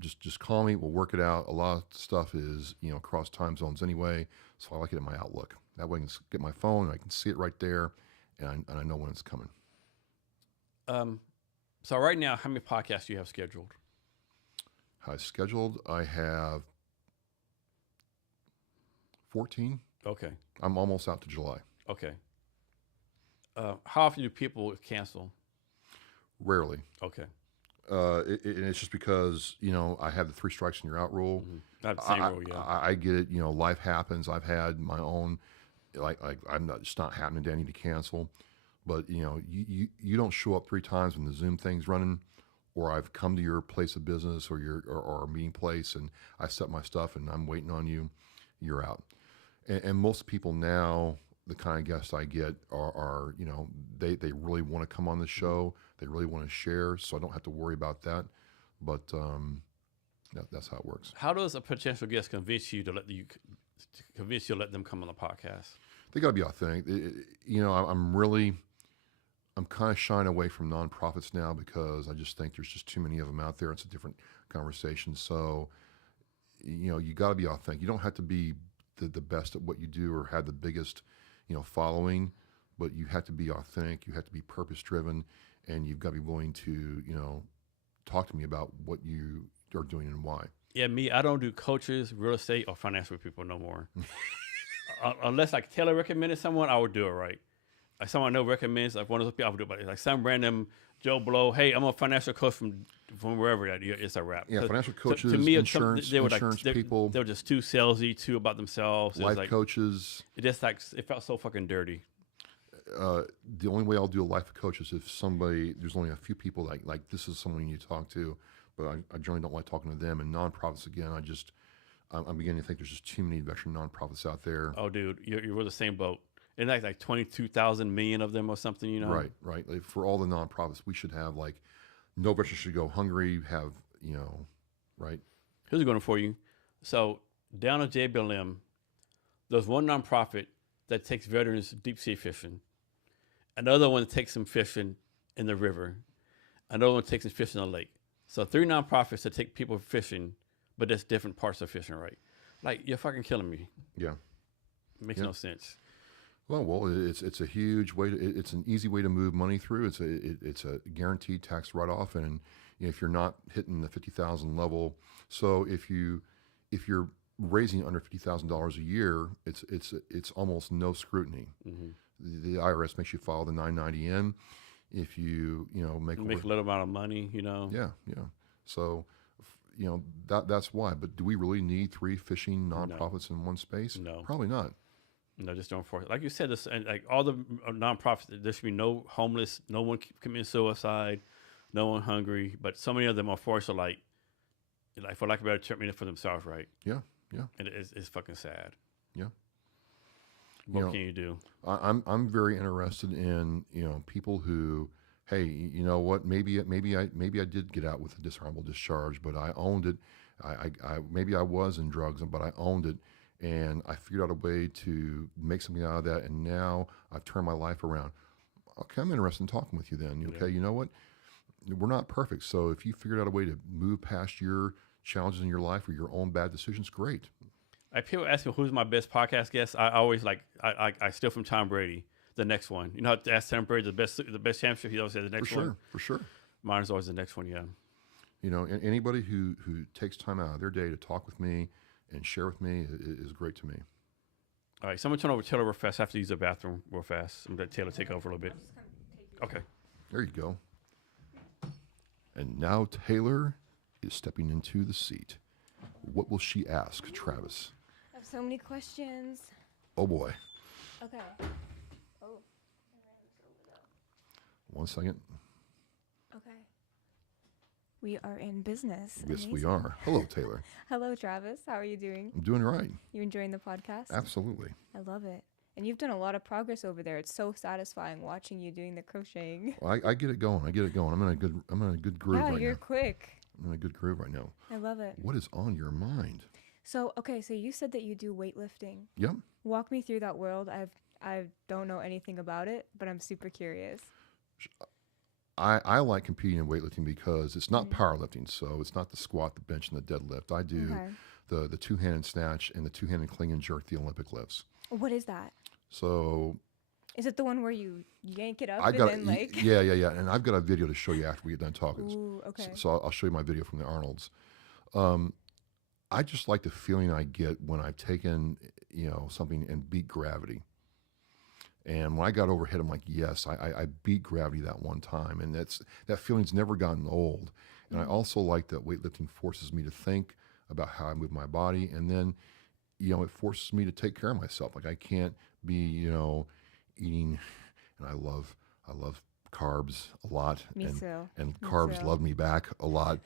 just call me? We'll work it out. A lot of stuff is, across time zones anyway. So I like it in my Outlook. That way I can get my phone, I can see it right there, and I know when it's coming. So right now, how many podcasts do you have scheduled? How scheduled? I have 14. Okay. I'm almost out to July. Okay. How often do people cancel? Rarely. Okay. It's just because, I have the 3 strikes and you're out rule. Mm-hmm. Not the same rule, yeah. I get it. Life happens. I've had my own, like it's not happening to any to cancel. But, you don't show up 3 times when the Zoom thing's running, or I've come to your place of business or our meeting place and I set my stuff and I'm waiting on you, you're out. And most people now, the kind of guests I get are they really want to come on the show. They really want to share, so I don't have to worry about that. But that's how it works. How does a potential guest convince you to let them come on the podcast? They got to be authentic. I'm kind of shying away from nonprofits now because I just think there's just too many of them out there. It's a different conversation. So, you got to be authentic. You don't have to be the best at what you do or have the biggest, following, but you have to be authentic. You have to be purpose-driven, and you've got to be willing to, talk to me about what you are doing and why. Yeah, I don't do coaches, real estate, or financial people no more. Unless like Taylor recommended someone, I would do it, right? Like someone I know recommends, like one of those people, I would do it. But like some random Joe Blow, hey, I'm a financial coach from wherever. It's a wrap. Yeah, financial coaches, to me, insurance people. They were just too salesy, too about themselves. Life coaches. It just it felt so fucking dirty. The only way I'll do a life coach is if there's only a few people like this is someone you need to talk to, but I generally don't like talking to them. And nonprofits, again, I'm beginning to think there's just too many veteran nonprofits out there. Oh, dude, you're the same boat. And like 22,000 million of them or something, Right. Like for all the nonprofits, we should have no veteran should go hungry. Have right. Here's a good one for you. So down at JBLM, there's one nonprofit that takes veterans deep sea fishing. Another one takes them fishing in the river. Another one takes them fishing in the lake. So 3 nonprofits that take people fishing, but that's different parts of fishing, right? Like, you're fucking killing me. Yeah. It makes no sense. Well, it's a huge way. It's an easy way to move money through. It's a guaranteed tax write-off, and if you're not hitting the $50,000 level, so if you're raising under $50,000 a year, it's almost no scrutiny. Mm-hmm. The IRS makes you file the 990N if you make a little amount of money. Yeah. So that's why. But do we really need 3 fishing nonprofits in one space? No, probably not. No, just don't force it. Like you said, and like all the nonprofits, there should be no homeless, no one committing suicide, no one hungry, but so many of them are forced to like for lack of a better term, for themselves, right? Yeah, yeah, And it's fucking sad. yeah. What can you do? I'm very interested in people who, hey, you know what? Maybe I did get out with a dishonorable discharge, but I owned it. I maybe I was in drugs, but I owned it, and I figured out a way to make something out of that, and now I've turned my life around. Okay, I'm interested in talking with you then. Okay, you know what? We're not perfect, so if you figured out a way to move past your challenges in your life or your own bad decisions, great. People ask me who's my best podcast guest. I always I steal from Tom Brady. The next one, how to ask Tom Brady the best championship. He always says the next one. For sure. Mine is always the next one. Yeah. Anybody who takes time out of their day to talk with me and share with me is great to me. All right, someone turn over Taylor real fast. I have to use the bathroom real fast. I'm gonna let Taylor take over a little bit. Okay. There you go. And now Taylor is stepping into the seat. What will she ask, Travis? I have so many questions. Oh boy. Okay. Oh. 1 second. Okay. We are in business. Yes, we Amazing. are. Hello, Taylor. Hello, Travis. How are you doing? I'm doing all right. You enjoying the podcast? Absolutely. I love it. And you've done a lot of progress over there. It's so satisfying watching you doing the crocheting. Well, I get it going. I'm in a good groove Yeah, right you're now. quick. I'm in a good groove right now. I love it. What is on your mind? So you said that you do weightlifting. Yep. Walk me through that world. I don't know anything about it, but I'm super curious. I like competing in weightlifting because it's not powerlifting, so it's not the squat, the bench, and the deadlift. I do the two-handed snatch and the two-handed clean and jerk, the Olympic lifts. What is that? So Is it the one where you yank it up I got and then like? yeah, and I've got a video to show you after we get done talking. Ooh, okay. So I'll show you my video from the Arnolds. I just like the feeling I get when I've taken something and beat gravity. And when I got overhead, I'm like, yes, I beat gravity that one time, and that feeling's never gotten old. And I also like that weightlifting forces me to think about how I move my body, and then it forces me to take care of myself. Like I can't be eating, and I love carbs a lot, Me and too. and Me carbs too. love me back a lot.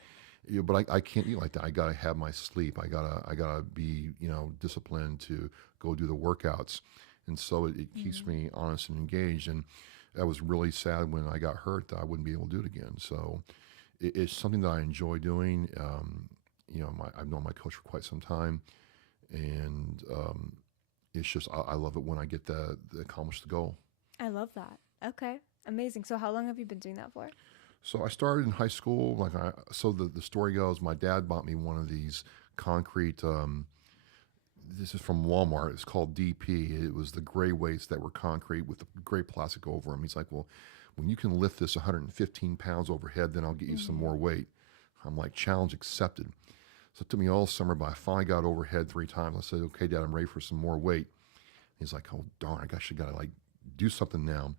But I can't eat like that. I gotta have my sleep. I gotta be disciplined to go do the workouts, and so it keeps me honest and engaged. And I was really sad when I got hurt that I wouldn't be able to do it again. So it's something that I enjoy doing. I've known my coach for quite some time, and it's just I love it when I get the accomplish the goal. I love that. Okay, amazing. So how long have you been doing that for? So I started in high school. So the story goes, my dad bought me one of these concrete. This is from Walmart. It's called DP. It was the gray weights that were concrete with the gray plastic over them. He's like, well, when you can lift this 115 pounds overhead, then I'll get you some more weight. I'm like, challenge accepted. So it took me all summer, but I finally got overhead 3 times. I said, okay, Dad, I'm ready for some more weight. He's like, oh, darn, I gosh, I got to do something now.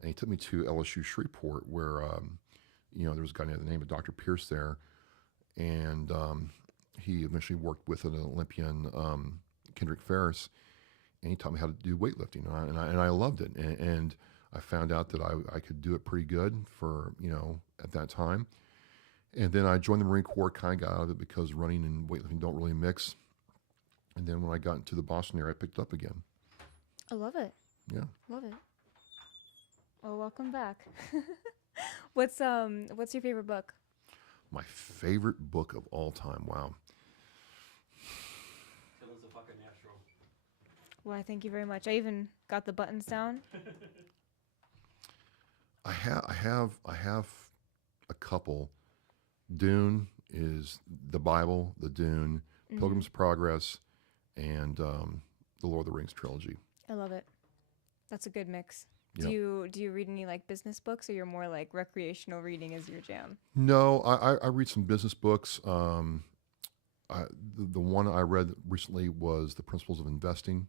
And he took me to LSU Shreveport where, there was a guy named the name of Dr. Pierce there. And he eventually worked with an Olympian, Kendrick Ferris, and he taught me how to do weightlifting. And I loved it. And I found out that I could do it pretty good for, at that time. And then I joined the Marine Corps, kind of got out of it because running and weightlifting don't really mix. And then when I got into the Boston area, I picked it up again. I love it. Yeah. Love it. Well, welcome back. What's your favorite book? My favorite book of all time. Wow. Taylor's a fucking natural. Well, thank you very much. I even got the buttons down. I have a couple. Dune is the Bible, the Dune, Pilgrim's Progress, and the Lord of the Rings trilogy. I love it. That's a good mix. Yep. Do you read any business books, or you're more like recreational reading is your jam? No, I read some business books. The one I read recently was The Principles of Investing.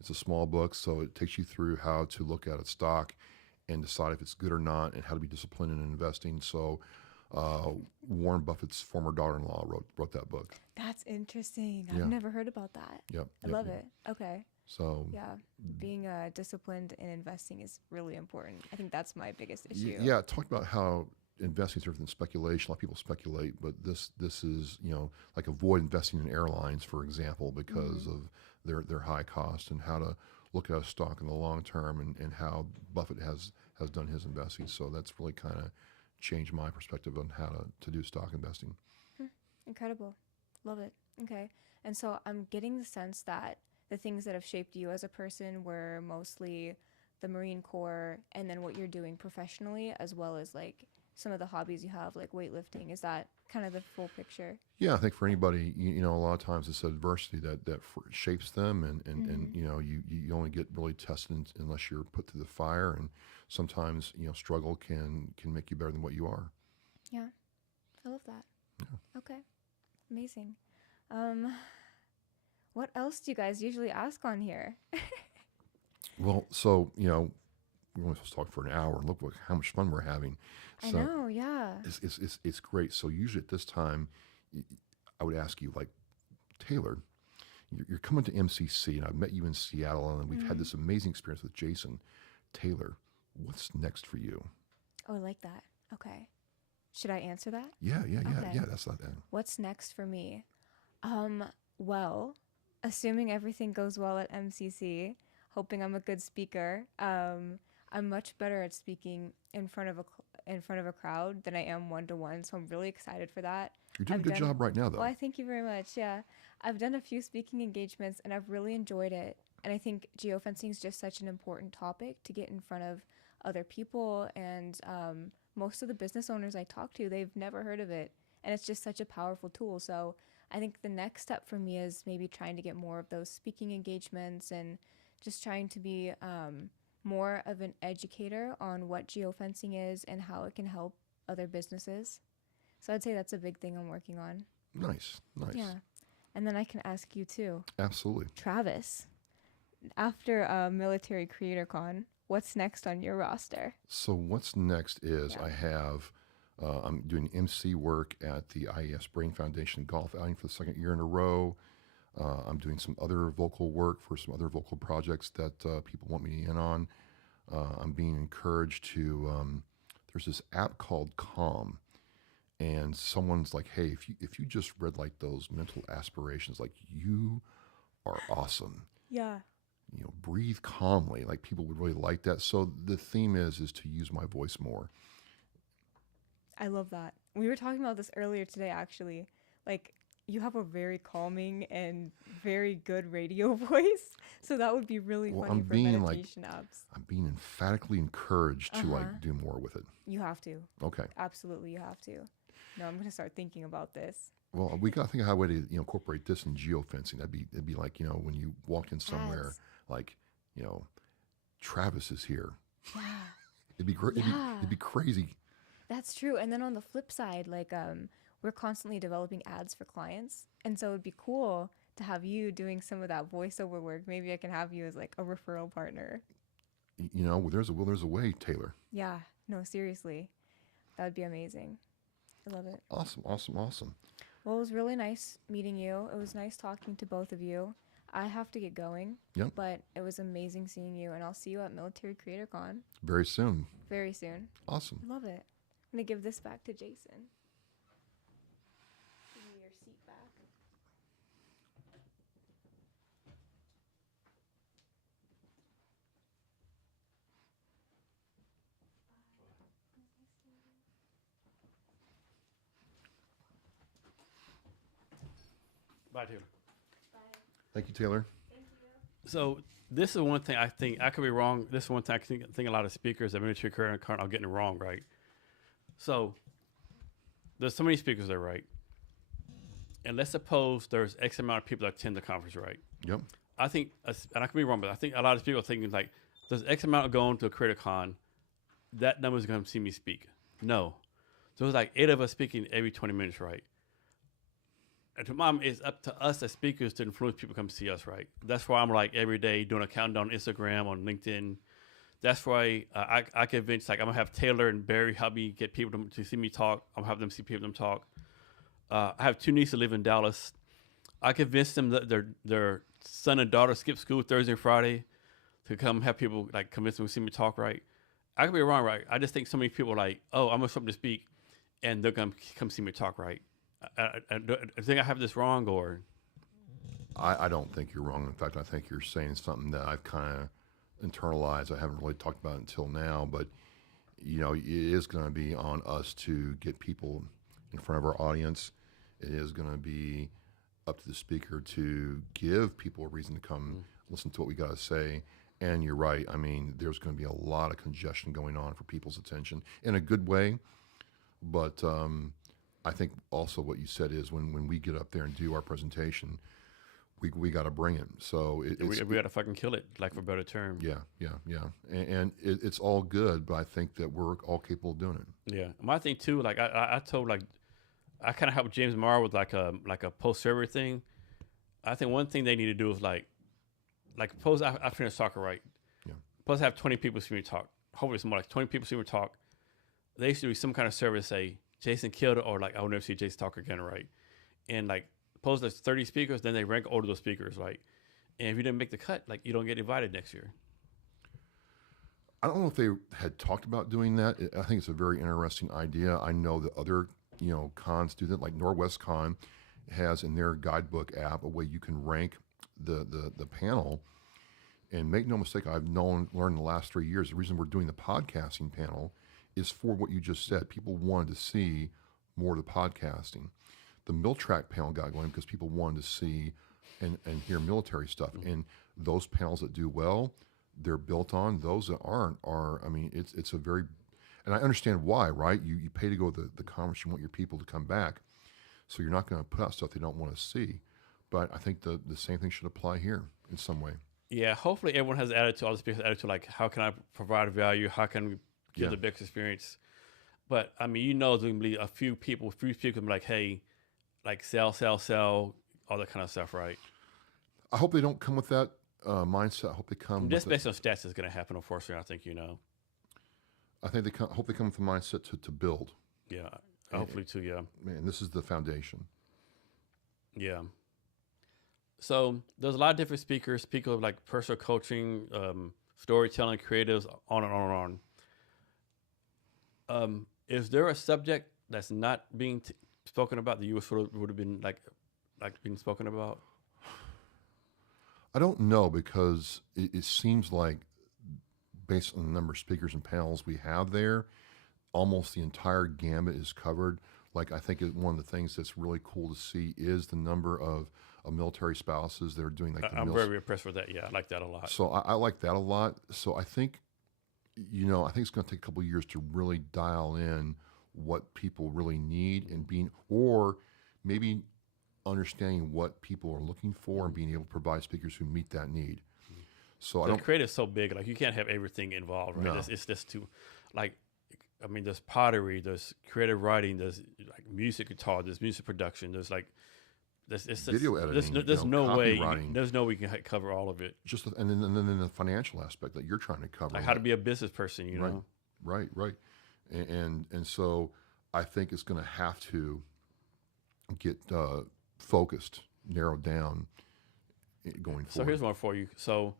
It's a small book, so it takes you through how to look at a stock and decide if it's good or not, and how to be disciplined in investing. So Warren Buffett's former daughter-in-law wrote that book. That's interesting. Yeah. I've never heard about that. Yep. I love it. Okay. So Yeah, being disciplined in investing is really important. I think that's my biggest issue. yeah, it talked about how investing is different than speculation. A lot of people speculate, but this is, like avoid investing in airlines, for example, because of their high cost, and how to look at a stock in the long term, and how Buffett has done his investing. So that's really kind of changed my perspective on how to do stock investing. Incredible. Love it. Okay. And so I'm getting the sense that the things that have shaped you as a person were mostly the Marine Corps, and then what you're doing professionally, as well as like some of the hobbies you have, like weightlifting. Is that kind of the full picture? Yeah, I think for anybody, a lot of times it's adversity that shapes them, and you only get really tested unless you're put through the fire, and sometimes struggle can make you better than what you are. Yeah, I love that. Yeah. Okay, amazing. What else do you guys usually ask on here? Well, so we're only supposed to talk for an hour, and look how much fun we're having. So I know, yeah. it's great. So usually at this time, I would ask you, like, Taylor, you're coming to MCC, and I've met you in Seattle, and we've had this amazing experience with Jason. Taylor, what's next for you? Oh, I like that. Okay. Should I answer that? Yeah. Okay. That's not that. What's next for me? Well, assuming everything goes well at MCC, hoping I'm a good speaker. I'm much better at speaking in front of a crowd than I am one-to-one, so I'm really excited for that. You're doing a good job right now, though. Well, I thank you very much. Yeah, I've done a few speaking engagements, and I've really enjoyed it. And I think geofencing is just such an important topic to get in front of other people, and most of the business owners I talk to, they've never heard of it, and it's just such a powerful tool. So I think the next step for me is maybe trying to get more of those speaking engagements, and just trying to be more of an educator on what geofencing is and how it can help other businesses. So I'd say that's a big thing I'm working on. Nice. Yeah. And then I can ask you too. Absolutely. Travis, after Military Creator Con, what's next on your roster? So what's next is I'm doing MC work at the IES Brain Foundation Golf Outing for the second year in a row. I'm doing some other vocal work for some other vocal projects that people want me in on. I'm being encouraged to, there's this app called Calm, and someone's like, hey, if you just read like those mental aspirations, like, you are awesome. Yeah. Breathe calmly. Like, people would really like that. So the theme is to use my voice more. I love that. We were talking about this earlier today, actually. Like, you have a very calming and very good radio voice, so that would be really funny for meditation apps. I'm being emphatically encouraged to do more with it. You have to. Okay. Absolutely, you have to. No, I'm going to start thinking about this. Well, we got to think of how way to incorporate this in geofencing. That'd be like, when you walked in somewhere, Ads. like, Travis is here. Yeah. It'd be great. Yeah. It'd be crazy. That's true. And then on the flip side, like, we're constantly developing ads for clients, and so it'd be cool to have you doing some of that voiceover work. Maybe I can have you as like a referral partner. There's a will, there's a way, Taylor. Yeah. No, seriously, that would be amazing. I love it. Awesome. Well, it was really nice meeting you. It was nice talking to both of you. I have to get going. Yep. But it was amazing seeing you, and I'll see you at Military Creator Con Very soon. very soon. Awesome. Love it. I'm going to give this back to Jason. Give me your seat back. Bye, Taylor. Thank you, Taylor. So this is one thing I think, I could be wrong. This is one thing I think a lot of speakers at Military Creator Con are getting it wrong, right? So there's so many speakers there, right? And let's suppose there's X amount of people that attend the conference, right? Yep. I think, and I could be wrong, but I think a lot of people are thinking like, there's X amount going to a Creator Con, that number is going to see me speak. No. So it's like 8 of us speaking every 20 minutes, right? And to mom, it's up to us as speakers to influence people to come see us, right? That's why I'm like every day doing a countdown on Instagram, on LinkedIn. That's why I convince, like, I'm going to have Taylor and Barry help me get people to see me talk. I'm going to have them see people them talk. I have 2 nieces that live in Dallas. I convinced them that their son and daughter skip school Thursday and Friday to come have people, like, convince them to see me talk, right? I could be wrong, right? I just think so many people are like, oh, I'm going to something to speak. and they're gonna come see me talk, right? I think I have this wrong, or I don't think you're wrong. In fact, I think you're saying something that I've kind of internalized. I haven't really talked about it until now, but it is going to be on us to get people in front of our audience. It is going to be up to the speaker to give people a reason to come listen to what we got to say. And you're right. I mean, there's going to be a lot of congestion going on for people's attention in a good way. But I think also what you said is when we get up there and do our presentation, we got to bring it. So we got to fucking kill it, like for a better term. Yeah. And it's all good, but I think that we're all capable of doing it. Yeah. My thing too, like I told, like, I kind of helped James Morrow with like a post-server thing. I think one thing they need to do is like suppose I finished soccer, right? Yeah. Suppose I have 20 people see me talk. Hopefully it's more like 20 people see me talk. They used to do some kind of service, say, Jason killed it, or like, I'll never see Jason talk again, right? And like, suppose there's 30 speakers, then they rank order those speakers, right? And if you didn't make the cut, like, you don't get invited next year. I don't know if they had talked about doing that. I think it's a very interesting idea. I know that other cons do that, like Norwest Con has in their guidebook app a way you can rank the panel. And make no mistake, I've learned in the last 3 years, the reason we're doing the podcasting panel is for what you just said. People wanted to see more of the podcasting. The Miltrack panel got going because people wanted to see and hear military stuff. And those panels that do well, they're built on. Those that aren't are, I mean, it's a very, and I understand why, right? You pay to go to the conference, you want your people to come back. So you're not going to put out stuff they don't want to see. But I think the same thing should apply here in some way. Yeah, hopefully everyone has attitude, all the speakers attitude, like, how can I provide value? How can we give the best experience? But I mean, there's going to be a few speakers like, hey, like sell, all that kind of stuff, right? I hope they don't come with that mindset. I hope they come. Just based on stats is going to happen, unfortunately. I think I think hope they come with the mindset to build. Yeah, hopefully too. Yeah. Man, this is the foundation. Yeah. So there's a lot of different speakers. People like personal coaching, storytelling, creatives, on and on and on. Is there a subject that's not being spoken about that you would have been like being spoken about? I don't know, because it seems like, based on the number of speakers and panels we have there, almost the entire gamut is covered. Like, I think one of the things that's really cool to see is the number of military spouses that are doing like. I'm very impressed with that. Yeah, I like that a lot. So I like that a lot. So I think, I think it's going to take a couple of years to really dial in what people really need and or maybe understanding what people are looking for and being able to provide speakers who meet that need. So the creative is so big, like you can't have everything involved, right? No. It's just too, like, I mean, there's pottery, there's creative writing, there's like music guitar, there's music production, there's like, video editing. There's no way we can cover all of it. And then the financial aspect that you're trying to cover, like how to be a business person, know. Right. And so I think it's going to have to get focused, narrowed down going forward. So here's one for you. So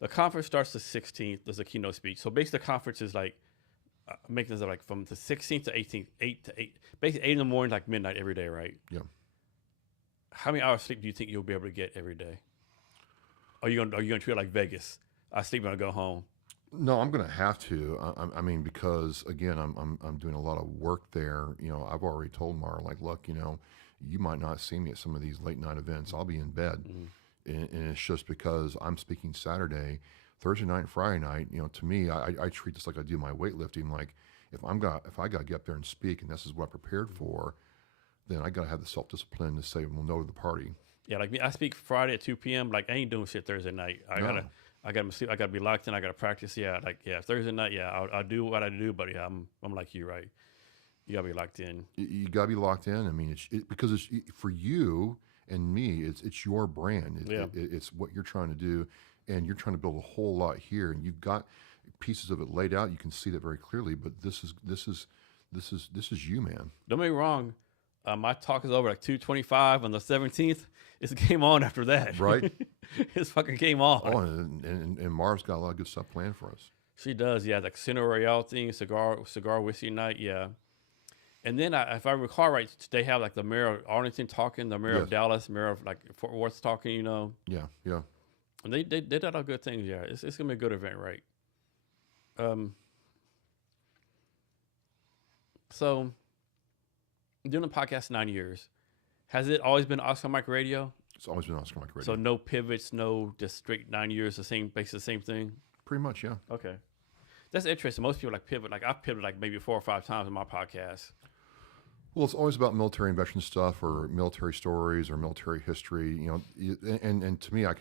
the conference starts the 16th. There's a keynote speech. So basically the conference is like, making this up like from the 16th to 18th, 8 to 8, basically 8 in the morning, like midnight every day, right? Yeah. How many hours sleep do you think you'll be able to get every day? Are you gonna treat it like Vegas? I sleep when I go home. No, I'm going to have to. I mean, because again, I'm doing a lot of work there. I've already told Mara, like, look, you might not see me at some of these late night events. I'll be in bed, and it's just because I'm speaking Saturday, Thursday night, and Friday night. To me, I treat this like I do my weightlifting. Like, if I got to get up there and speak, and this is what I prepared for, then I got to have the self-discipline to say, well, no to the party. Yeah, like me, I speak Friday at 2 p.m. Like, I ain't doing shit Thursday night. I gotta sleep. I gotta be locked in. I gotta practice. Yeah, Thursday night. Yeah, I'll do what I do. But yeah, I'm like you, right? You gotta be locked in. You gotta be locked in. I mean, because it's for you and me. It's your brand. It's what you're trying to do, and you're trying to build a whole lot here. And you've got pieces of it laid out. You can see that very clearly. But this is you, man. Don't get me wrong. My talk is over like 2:25 on the 17th. It's game on after that. Right. It's fucking game on. Oh, and Marv's got a lot of good stuff planned for us. She does, yeah. Like Casino Royale thing, cigar whiskey night, yeah. And then, if I recall right, they have like the mayor of Arlington talking, the mayor of Yes. Dallas, mayor of like Fort Worth talking, you know. Yeah, yeah. And they did all good things. Yeah, it's gonna be a good event, right? So doing the podcast 9 years, has it always been Oscar Mike Radio? It's always been Oscar Mike Radio. So no pivots, no just straight 9 years, the same thing. Pretty much, yeah. Okay, that's interesting. Most people like pivot. Like I've pivoted like maybe 4 or 5 times in my podcast. Well, it's always about military and veteran stuff, or military stories, or military history. And to me, I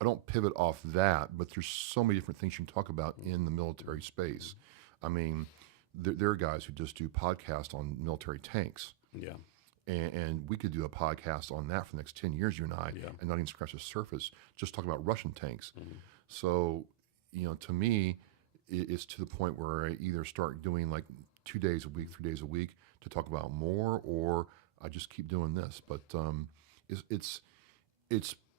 don't pivot off that. But there's so many different things you can talk about in the military space. I mean, there are guys who just do podcasts on military tanks. Yeah. And we could do a podcast on that for the next 10 years, you and I, and not even scratch the surface, just talk about Russian tanks. So, to me, it's to the point where I either start doing like 2 days a week, 3 days a week to talk about more, or I just keep doing this. But it's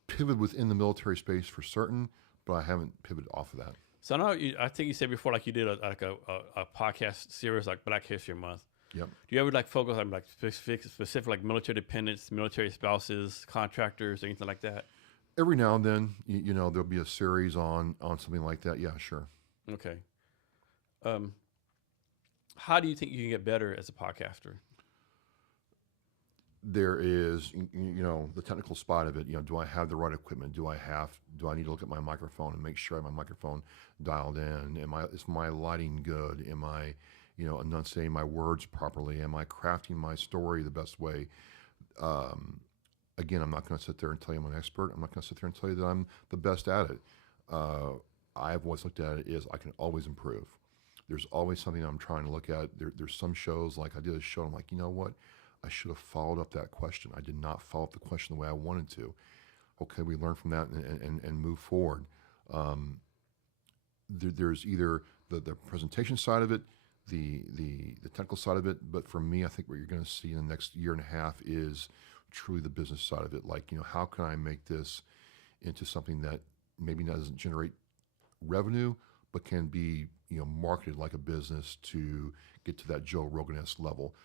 pivoted within the military space for certain, but I haven't pivoted off of that. So I think you said before, like you did a podcast series like Black History Month. Yep. Do you ever like focus on like specific like military dependents, military spouses, contractors, anything like that? Every now and then, there'll be a series on something like that. Yeah, sure. Okay. How do you think you can get better as a podcaster? There is, the technical spot of it. Do I have the right equipment? Do I need to look at my microphone and make sure I have my microphone dialed in? Is my lighting good? Am I, enunciating my words properly? Am I crafting my story the best way? Again, I'm not going to sit there and tell you I'm an expert. I'm not going to sit there and tell you that I'm the best at it. I've always looked at it as I can always improve. There's always something I'm trying to look at. There's some shows, like I did a show, I'm like, you know what? I should have followed up that question. I did not follow up the question the way I wanted to. Okay, we learn from that and move forward. There's either the presentation side of it, the technical side of it, but for me, I think what you're going to see in the next year and a half is truly the business side of it. Like, how can I make this into something that maybe doesn't generate revenue, but can be, marketed like a business to get to that Joe Rogan-esque level.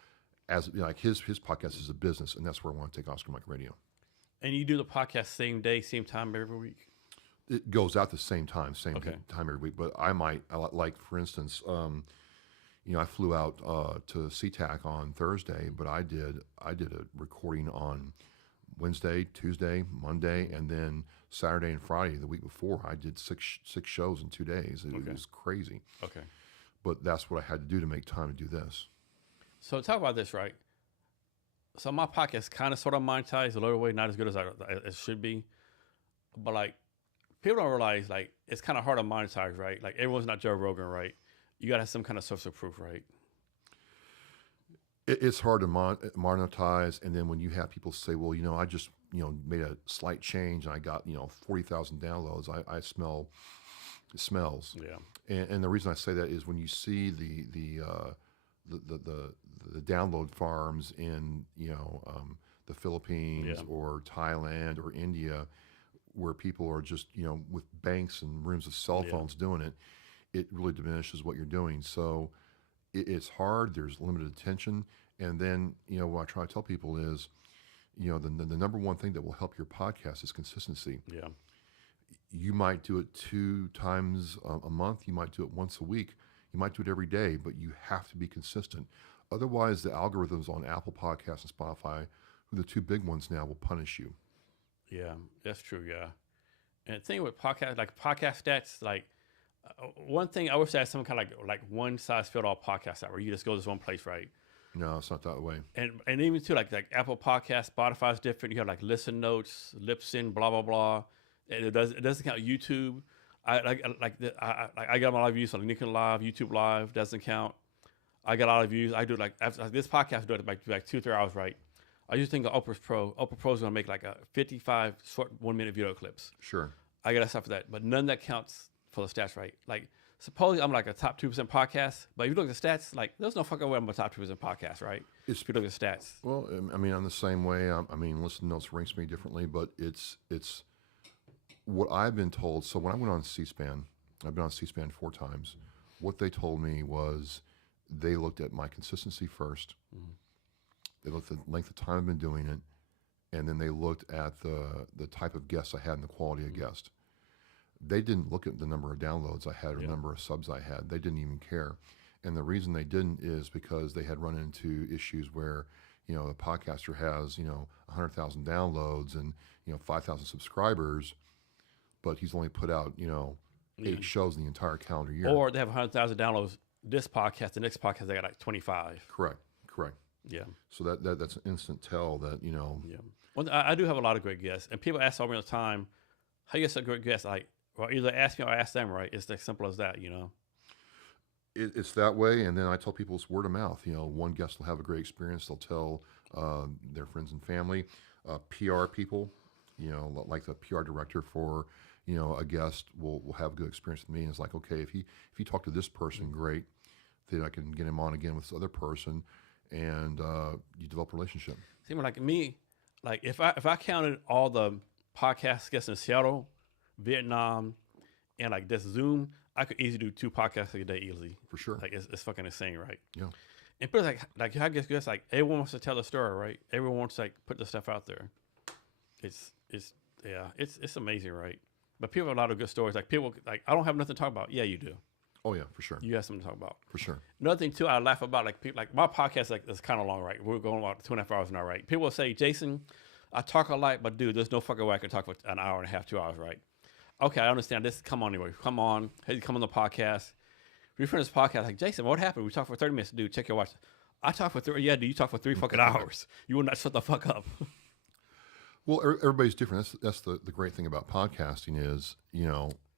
As like his podcast is a business, and that's where I want to take Oscar Mike Radio. And you do the podcast same day, same time every week? It goes out the same time, Okay. time every week. But I like, for instance, I flew out to SeaTac on Thursday, but I did a recording on Wednesday, Tuesday, Monday, and then Saturday and Friday the week before. I did six shows in 2 days. It was crazy. Okay. But that's what I had to do to make time to do this. So talk about this, right? So my podcast kind of sort of monetized a little way, not as good as it should be. But like, people don't realize like it's kind of hard to monetize, right? Like everyone's not Joe Rogan, right? You gotta have some kind of source of proof, right? It's hard to monetize, and then when you have people say, "Well, I just made a slight change and I got 40,000 downloads," it smells. Yeah. And the reason I say that is when you see the download farms in the Philippines or Thailand or India, where people are just with banks and rooms of cell phones doing it, it really diminishes what you're doing. So it's hard. There's limited attention, and then what I try to tell people is, the number one thing that will help your podcast is consistency. Yeah. You might do it 2 times a month. You might do it once a week. You might do it every day, but you have to be consistent. Otherwise, the algorithms on Apple Podcasts and Spotify, who are the 2 big ones now, will punish you. Yeah, that's true. Yeah. And the thing with podcast stats, like one thing I wish I had some kind of like one size fit all podcast out where you just go to this one place, right? No, it's not that way. And even too, like Apple Podcasts, Spotify is different. You have like listen notes, Libsyn, blah blah blah. And it doesn't count YouTube. I got my live views on LinkedIn Live, YouTube Live doesn't count. I got a lot of views. I do like after this podcast, I do it like 2-3 hours, right? I used to think of Oprah's Pro. Oprah Pro is going to make like a 55 short 1-minute video clips. Sure. I got stuff for that, but none that counts for the stats, right? Like supposedly I'm like a top 2% podcast, but if you look at the stats, like there's no fucking way I'm a top 2% podcast, right? If you look at stats. Well, I mean, I'm the same way. I mean, listen notes ranks me differently, but it's what I've been told. So when I went on C-SPAN, I've been on C-SPAN 4 times. What they told me was they looked at my consistency first. Mhm. They looked at the length of time I've been doing it, and then they looked at the type of guests I had and the quality of guest. They didn't look at the number of downloads I had or the Yeah. number of subs I had. They didn't even care. And the reason they didn't is because they had run into issues where, the podcaster has, 100,000 downloads and, 5,000 subscribers, but he's only put out, Yeah. 8 shows in the entire calendar year. Or they have 100,000 downloads. This podcast, the next podcast, they got like 25. Correct. Yeah. So that's an instant tell that, Yeah. Well, I do have a lot of great guests, and people ask all the time, "How you get such great guests?" Like, well, either ask me or ask them. Right? It's as simple as that. it's that way. And then I tell people it's word of mouth. One guest will have a great experience. They'll tell their friends and family, PR people, like the PR director for, a guest will have a good experience with me. And it's like, okay, if you talk to this person, great, then I can get him on again with this other person, and you develop a relationship. See, like me, like if I counted all the podcast guests in Seattle, Vietnam, and like this Zoom, I could easily do 2 podcasts a day easily. For sure. Like it's fucking insane, right? Yeah. And people like I guess like everyone wants to tell a story, right? Everyone wants to like put the stuff out there. It's amazing, right? But people have a lot of good stories. Like people like I don't have nothing to talk about. Yeah, you do. Oh yeah, for sure. You have something to talk about. For sure. Another thing too, I laugh about like people like my podcast like is kind of long, right? We're going about 2.5 hours now, right? People will say, Jason, I talk a lot, but dude, there's no fucking way I can talk for an hour and a half, 2 hours, right? Okay, I understand this. Come on anyway. Come on. Hey, come on the podcast. We finished this podcast. Like, Jason, what happened? We talked for 30 minutes. Dude, check your watch. I talked for 3. Yeah, dude, you talk for 3 fucking hours. You will not shut the fuck up. Well, everybody's different. That's the great thing about podcasting is,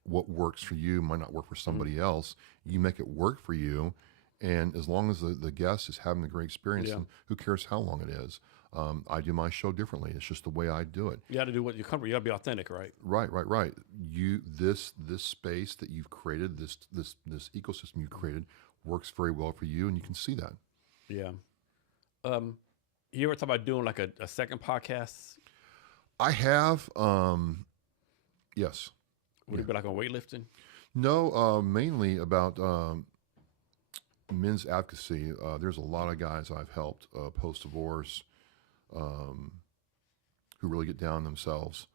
what works for you might not work for somebody else. You make it work for you. And as long as the guest is having a great experience, Yeah. and who cares how long it is? I do my show differently. It's just the way I do it. You got to do what you come from. You got to be authentic, right? Right. This space that you've created, this ecosystem you've created, works very well for you, and you can see that. Yeah. You ever thought about doing like a second podcast? I have, yes. Would it be like on weightlifting? No, mainly about men's advocacy. There's a lot of guys I've helped post-divorce who really get down themselves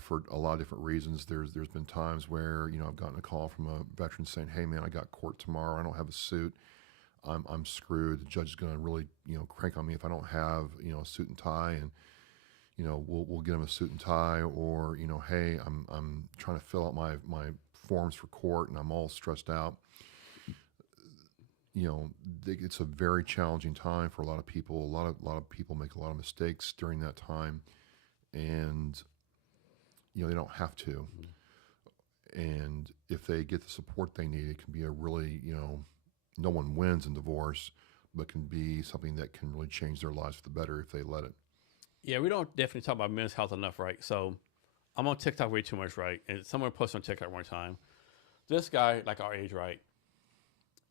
for a lot of different reasons. There's been times where, I've gotten a call from a veteran saying, hey, man, I got court tomorrow. I don't have a suit. I'm screwed. The judge is going to really, crank on me if I don't have, a suit and tie. And, we'll get him a suit and tie, or, hey, I'm trying to fill out my forms for court and I'm all stressed out. It's a very challenging time for a lot of people. A lot of people make a lot of mistakes during that time, and they don't have to. And if they get the support they need, it can be a really, no one wins in divorce, but can be something that can really change their lives for the better if they let it. Yeah, we don't definitely talk about men's health enough, right? So I'm on TikTok way too much, right? And someone posted on TikTok one time, this guy, like our age, right?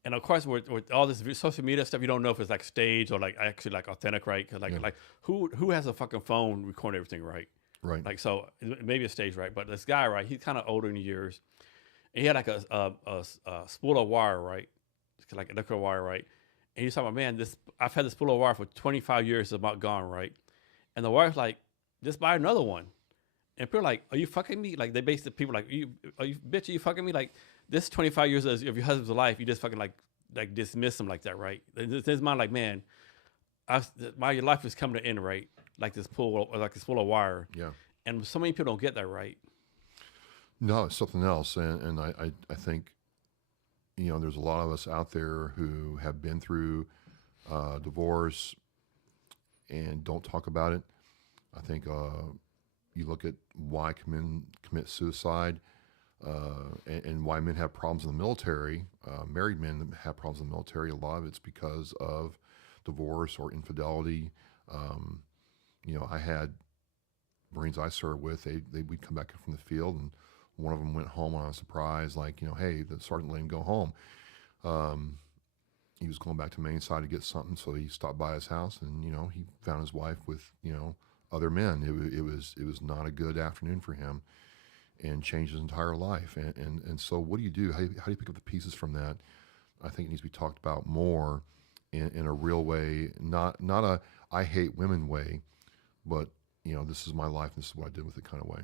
And of course, with all this social media stuff, you don't know if it's like staged or like actually like authentic, right? Cause like who has a fucking phone recording everything, right? Right. Like, so maybe a stage, right? But this guy, right? He's kind of older in years, and he had like a spool of wire, right? Like electrical wire, right? And he's talking about, man, I've had this spool of wire for 25 years, it's about gone, right? And the wire's like, just buy another one. And people are like, are you fucking me? Like, they basically, people are like, bitch, are you fucking me? Like, this 25 years of your husband's life, you just fucking like dismiss him like that, right? In his mind, like, man, my life is coming to an end, right? Like this pool, or like this full of wire. Yeah. And so many people don't get that, right? No, it's something else. And I think, there's a lot of us out there who have been through divorce and don't talk about it. I think you look at why men commit suicide and why men have problems in the military. Married men have problems in the military. A lot of it's because of divorce or infidelity. I had Marines I served with, we'd come back from the field, and one of them went home on a surprise, like, hey, the sergeant let him go home. He was going back to Maine side to get something, so he stopped by his house, and, he found his wife with, other men. It was not a good afternoon for him, and changed his entire life. And so what do you do? How do you pick up the pieces from that I think it needs to be talked about more in a real way, not a I hate women way, but this is my life. And this is what I did with it kind of way.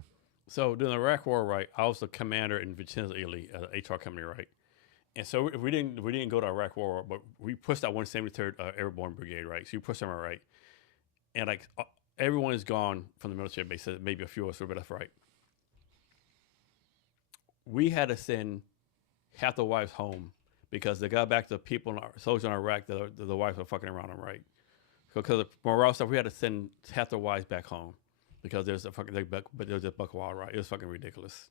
So during the Iraq War, right, I was the commander in Vincenzo, Italy, at an HR company, right? And so we didn't go to Iraq War, but we pushed out 173rd Airborne Brigade, right? So you pushed them out, right? And like everyone is gone from the military base. Maybe a few of us were left, right? We had to send half the wives home because they got back to people, soldiers in Iraq, the wives were fucking around them, right? Because of morale stuff, we had to send half the wives back home because there's a buck wild, right? It was fucking ridiculous.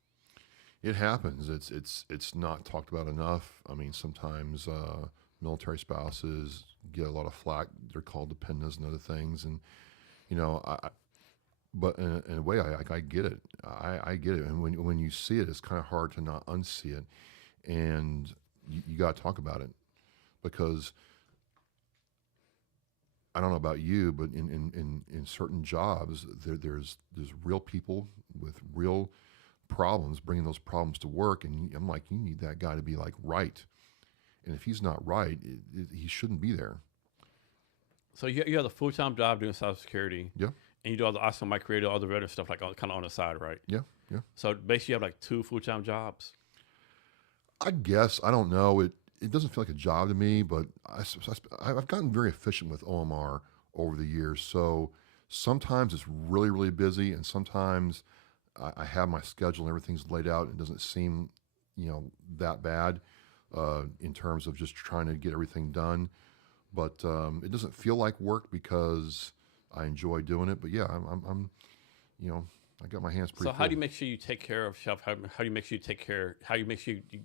It happens. It's not talked about enough. I mean, sometimes military spouses get a lot of flack. They're called dependents and other things, and but in a way, I get it. I get it. And when you see it, it's kind of hard to not unsee it, and you got to talk about it because I don't know about you, but in certain jobs, there's real people with real problems, bringing those problems to work, and I'm like, you need that guy to be like right, and if he's not right, he shouldn't be there. So you have a full-time job doing cybersecurity, Yeah, and you do all the awesome my career, all the other stuff like kind of on the side, right? yeah. So basically, you have like 2 full-time jobs. I guess I don't know. It doesn't feel like a job to me, but I've gotten very efficient with OMR over the years. So sometimes it's really really busy, and sometimes I have my schedule and everything's laid out. It doesn't seem, that bad in terms of just trying to get everything done. But it doesn't feel like work because I enjoy doing it. But yeah, I'm I got my hands pretty So full. how do you make sure you take care of yourself? How do you make sure you take care? How do you make sure you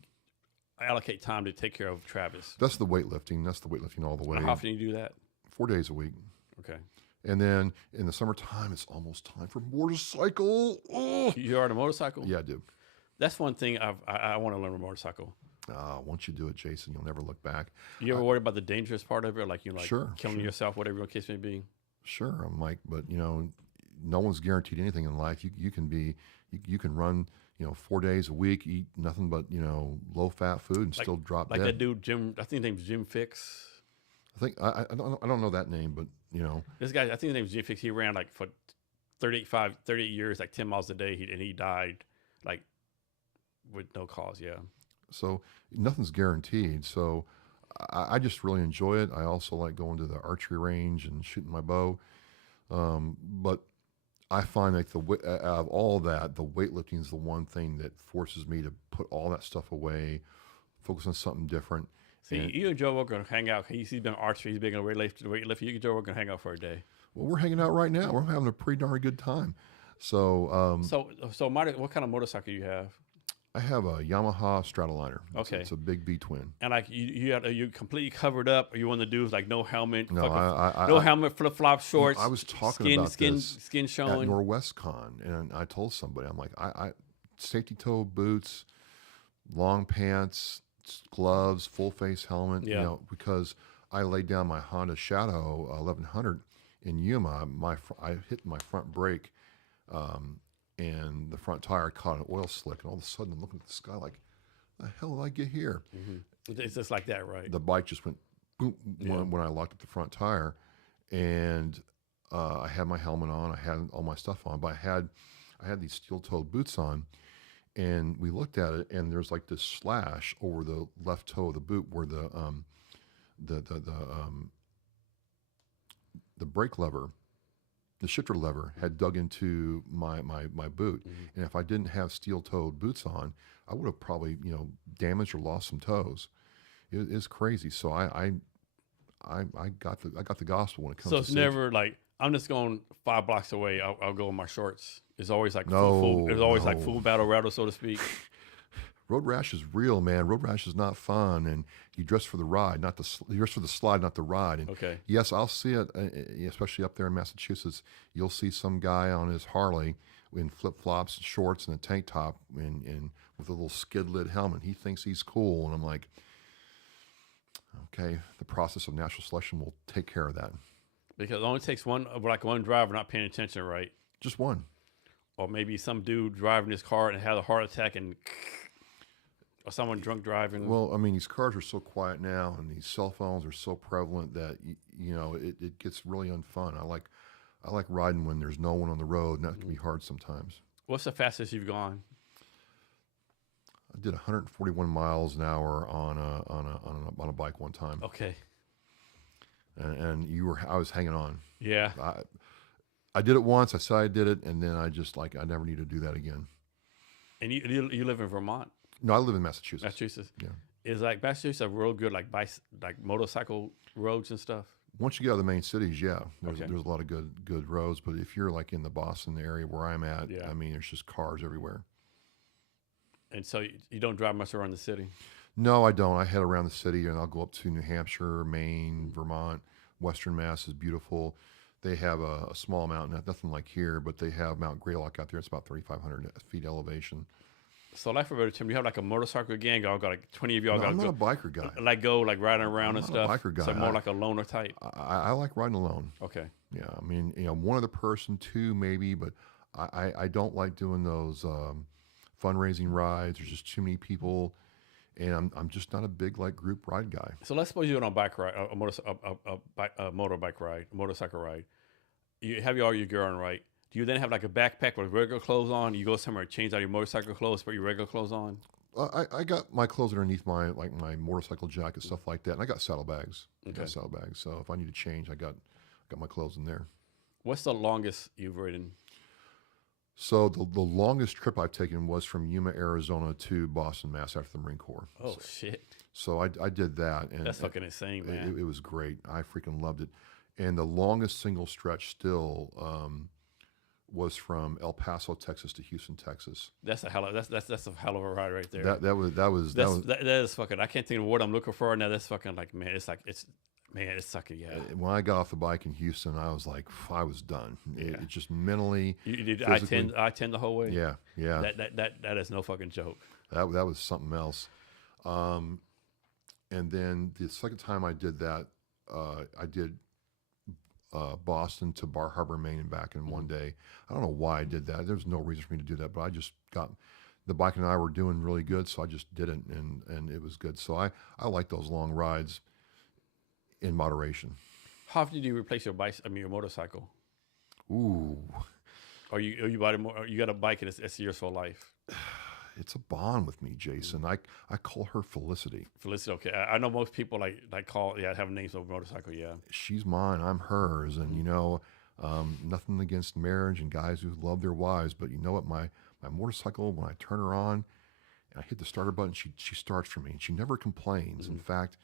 allocate time to take care of Travis? That's the weightlifting. That's the weightlifting all the way. How often do you do that? 4 days a week. Okay. And then in the summertime, it's almost time for motorcycle. Oh! You ride a motorcycle? Yeah, I do. That's one thing I want to learn a motorcycle. Once you do it, Jason, you'll never look back. You ever worry about the dangerous part of it, like Sure, killing yourself, whatever the case may be? Sure, I'm like, but no one's guaranteed anything in life. You can run 4 days a week, eat nothing but low fat food, and still drop like dead. that dude Jim. I think his name's Jim Fix. I think I don't know that name, but This guy, I think his name was Jim Fix. He ran like for 38 years, like 10 miles a day, and he died like with no cause. Yeah. So nothing's guaranteed. So I just really enjoy it. I also like going to the archery range and shooting my bow. But I find like out of all that, the weightlifting is the one thing that forces me to put all that stuff away, focus on something different. See, you and Joe are going to hang out. He's been archery. He's been a weightlifter. You and Joe are going to hang out for a day. Well, we're hanging out right now. We're having a pretty darn good time. So, what kind of motorcycle do you have? I have a Yamaha Stratoliner. Okay. It's a big V twin. And like you completely covered up. Or you want to do like no helmet? No, no helmet, flip flop shorts. I was talking about this skin showing at NorwestCon, and I told somebody, I'm like, I safety toe boots, long pants, gloves, full face helmet. Yeah. Because I laid down my Honda Shadow 1100 in Yuma. I hit my front brake. And the front tire caught an oil slick, and all of a sudden I'm looking at the sky like, the hell did I get here? Mm-hmm. It's just like that, right? The bike just went boom when I locked up the front tire, and I had my helmet on, I had all my stuff on, but I had these steel-toed boots on, and we looked at it, and there's like this slash over the left toe of the boot where the brake lever, the shifter lever, had dug into my boot. Mm-hmm. And if I didn't have steel-toed boots on, I would have probably damaged or lost some toes. It's crazy. So I got the gospel when it comes. So to it's safety. never like I'm just going 5 blocks away. I'll go in my shorts. It's always like like full battle rattle, so to speak. Road rash is real, man. Road rash is not fun, and you dress for the ride, you dress for the slide, not the ride. And Okay. yes, I'll see it, especially up there in Massachusetts. You'll see some guy on his Harley in flip flops, shorts, and a tank top, and with a little skid lid helmet. He thinks he's cool, and I'm like, okay, the process of natural selection will take care of that. Because it only takes one driver not paying attention, right? Just one. Or maybe some dude driving his car and had a heart attack and. or someone drunk driving? Well, I mean, these cars are so quiet now, and these cell phones are so prevalent that it gets really unfun. I like riding when there's no one on the road, and that can be hard sometimes. What's the fastest you've gone? I did 141 miles an hour on a bike one time, Okay. and I was hanging on. Yeah. I did it once. I said I did it, and then I just I never need to do that again. And you live in Vermont, No, I live in Massachusetts. Massachusetts. Yeah. Is like Massachusetts a real good like motorcycle roads and stuff? Once you get out of the main cities, yeah, Okay. there's a lot of good roads. But if you're like in the Boston area where I'm at, Yeah. I mean, there's just cars everywhere. And so you don't drive much around the city. No, I don't. I head around the city and I'll go up to New Hampshire, Maine, Vermont. Western Mass is beautiful. They have a small mountain, nothing like here, but they have Mount Greylock out there. It's about 3,500 feet elevation. So like for Tim, you have like a motorcycle gang. Y'all got like 20 of y'all No, got I'm to not go a biker guy. like riding around I'm and not a stuff. biker guy. So more like a loner type. I like riding alone. Okay. Yeah, I mean, one other person, two maybe, but I don't like doing those fundraising rides. There's just too many people, and I'm just not a big like group ride guy. So let's suppose you're on a bike ride, a motorbike ride, a motorcycle ride. You have all your gear on, right? Do you then have like a backpack with regular clothes on? You go somewhere, change out your motorcycle clothes, put your regular clothes on. I got my clothes underneath my motorcycle jacket, stuff like that, and I got saddlebags. Okay. So if I need to change, I got my clothes in there. What's the longest you've ridden? So the longest trip I've taken was from Yuma, Arizona to Boston, Mass. After the Marine Corps. Oh shit, So I did that, and that's fucking insane, man. it was great. I freaking loved it. And the longest single stretch still was from El Paso, Texas to Houston, Texas. That's a hell of that's a hell of a ride right there. That was that is fucking. I can't think of what I'm looking for now. That's fucking like man. It's sucking. Yeah. when I got off the bike in Houston, I was like, I was done. It just mentally. You did physically- I-10 the whole way. Yeah. That is no fucking joke. That was something else. And then the second time I did that, I did Boston to Bar Harbor, Maine, and back in one day. I don't know why I did that. There was no reason for me to do that, but I just got the bike and I were doing really good, so I just did it, and it was good. So I like those long rides in moderation. How often do you replace your bike? I mean, your motorcycle. Ooh, Or you buy more? You got a bike and it's yours for life. it's a bond with me, Jason. I call her Felicity. Felicity. Okay, I know most people like call have names of motorcycle. Yeah. She's mine, I'm hers, and nothing against marriage and guys who love their wives, but you know what? My motorcycle, when I turn her on and I hit the starter button, she starts for me, and she never complains. In fact,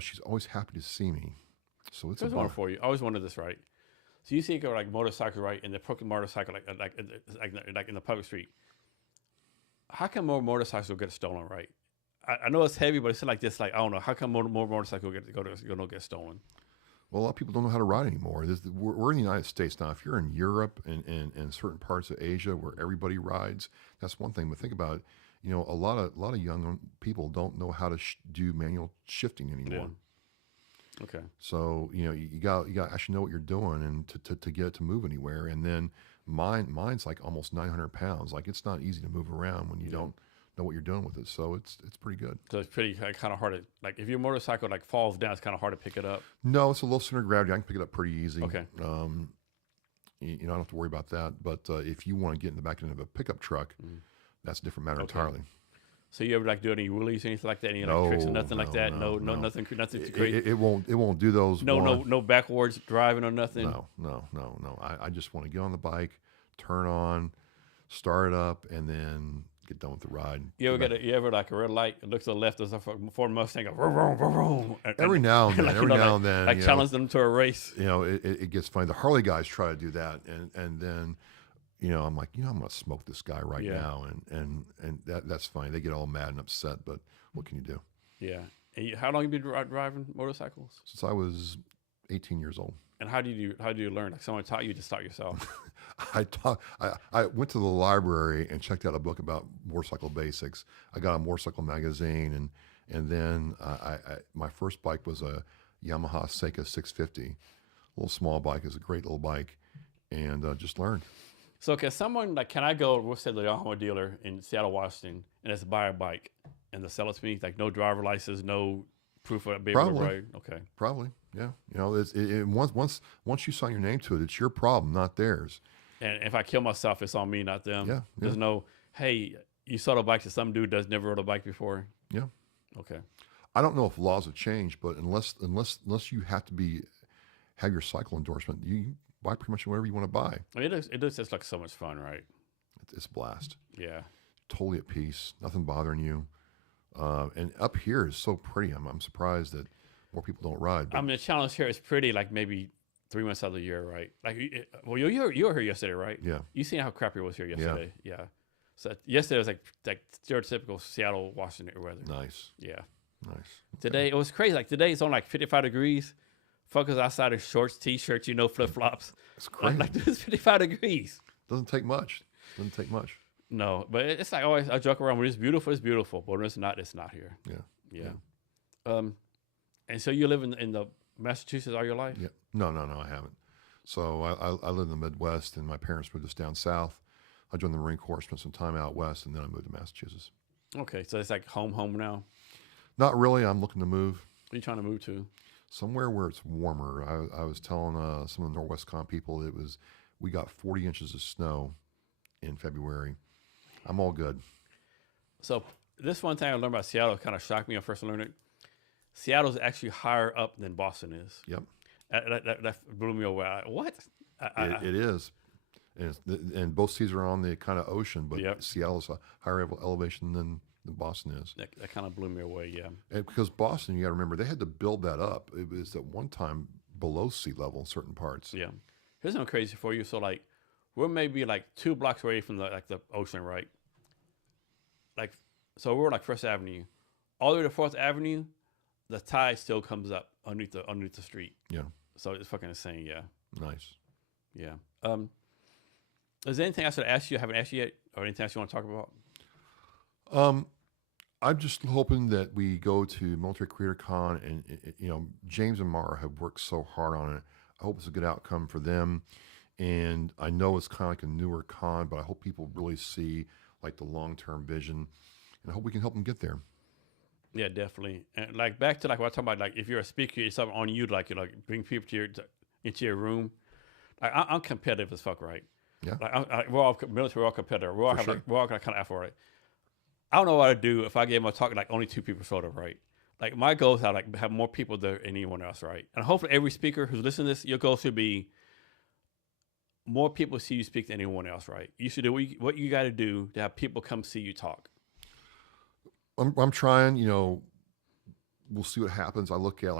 she's always happy to see me. So it's There's one for you. I always wanted this, right? So you think of like motorcycle, right? In the public motorcycle, like in the public street. How come more motorcycles get stolen, right? I know it's heavy, but it's like this. Like I don't know. How come more motorcycles get stolen? Well, a lot of people don't know how to ride anymore. We're in the United States now. If you're in Europe and certain parts of Asia where everybody rides, that's one thing. But think about it. A lot of young people don't know how to do manual shifting anymore. Yeah. Okay. So you got to actually know what you're doing and to get it to move anywhere. And then mine's like almost 900 pounds. Like it's not easy to move around when you don't know what you're doing with it. So it's pretty good. So it's pretty kind of hard to like if your motorcycle like falls down, it's kind of hard to pick it up. No, it's a low center of gravity. I can pick it up pretty easy. Okay. I don't have to worry about that. But if you want to get in the back end of a pickup truck, that's a different matter entirely. So you ever like do any wheelies or anything like that? Any like tricks or nothing like that? No, nothing too crazy. It won't do those. No backwards driving or nothing. No. I just want to get on the bike, turn on, start it up, and then get done with the ride. You ever like a red light? It looks to the left. There's a Ford Mustang. Go, vroom, vroom, vroom, every now and then. like, every now and then. Like challenge them to a race. It gets funny. The Harley guys try to do that, and then. I'm like, I'm gonna smoke this guy right now, and that's fine. They get all mad and upset, but what can you do? Yeah. And how long have you been driving motorcycles? Since I was 18 years old. And how do you learn? Like someone taught you to start yourself? I went to the library and checked out a book about motorcycle basics. I got a motorcycle magazine, and then my first bike was a Yamaha Seika 650, a little small bike. It's a great little bike, and just learned. So can I go, we'll say the Yamaha dealer in Seattle, Washington, and just buy a bike and to sell it to me? Like no driver license, no proof of being able to Probably. ride? Okay. Probably, yeah. Once you sign your name to it, it's your problem, not theirs. And if I kill myself, it's on me, not them. Yeah, There's no, hey, you sold a bike to some dude that's never rode a bike before. yeah. Okay. I don't know if laws have changed, but unless you have to have your cycle endorsement, you can buy pretty much whatever you want to buy. I mean, it does just like so much fun, right? It's a blast. Yeah. Totally at peace. Nothing bothering you. And up here is so pretty. I'm surprised that more people don't ride. I mean, the challenge here is pretty like maybe 3 months out of the year, right? Like, you were here yesterday, right? Yeah. You seen how crappy it was here yesterday? Yeah. So yesterday was like stereotypical Seattle, Washington weather. Nice. Yeah. Nice. Today it was crazy. Like today it's on like 55 degrees. Fuckers outside in shorts, t-shirts, flip flops. It's crazy. Like it's 55 degrees. Doesn't take much. No, but it's like always I joke around when it's beautiful. But when it's not here. Yeah. Yeah. And so you live in the Massachusetts all your life? Yeah. No, I haven't. So I live in the Midwest, and my parents moved us down south. I joined the Marine Corps, spent some time out west, and then I moved to Massachusetts. Okay, so it's like home now. Not really. I'm looking to move. What are you trying to move to? Somewhere where it's warmer. I was telling some of the Northwest Con people we got 40 inches of snow in February. I'm all good. So this one thing I learned about Seattle kind of shocked me when I first learned it. Seattle's actually higher up than Boston is. Yep. That blew me away. What? It is. And both cities are on the kind of ocean, but Yep. Seattle's a higher elevation than Boston is. That kind of blew me away, yeah. And because Boston, you got to remember, they had to build that up. It was at one time below sea level in certain parts. Yeah. Here's something crazy for you. So, like, we're maybe like 2 blocks away from the ocean, right? Like, so we're like First Avenue. All the way to Fourth Avenue, the tide still comes up underneath the street. Yeah. So it's fucking insane, yeah. Nice. Yeah. Is there anything else to ask you I haven't asked you yet? Or anything else you want to talk about? I'm just hoping that we go to Military Creator Con, and James and Mara have worked so hard on it. I hope it's a good outcome for them. And I know it's kind of like a newer con, but I hope people really see like the long-term vision, and I hope we can help them get there. Yeah, definitely. And like back to like what I'm talking about, like if you're a speaker, it's something on you, like bring people into your room. Like I'm competitive as fuck, right? Yeah. Like we're all military, we're all competitive. We're all sure. we're all kind of after, right? I don't know what I'd do if I gave them a talk like only 2 people showed up, right? Like my goal is to have more people there than anyone else, right? And hopefully every speaker who's listening to this, your goal should be more people see you speak than anyone else, right? You should do what you got to do to have people come see you talk. I'm trying, we'll see what happens. I look at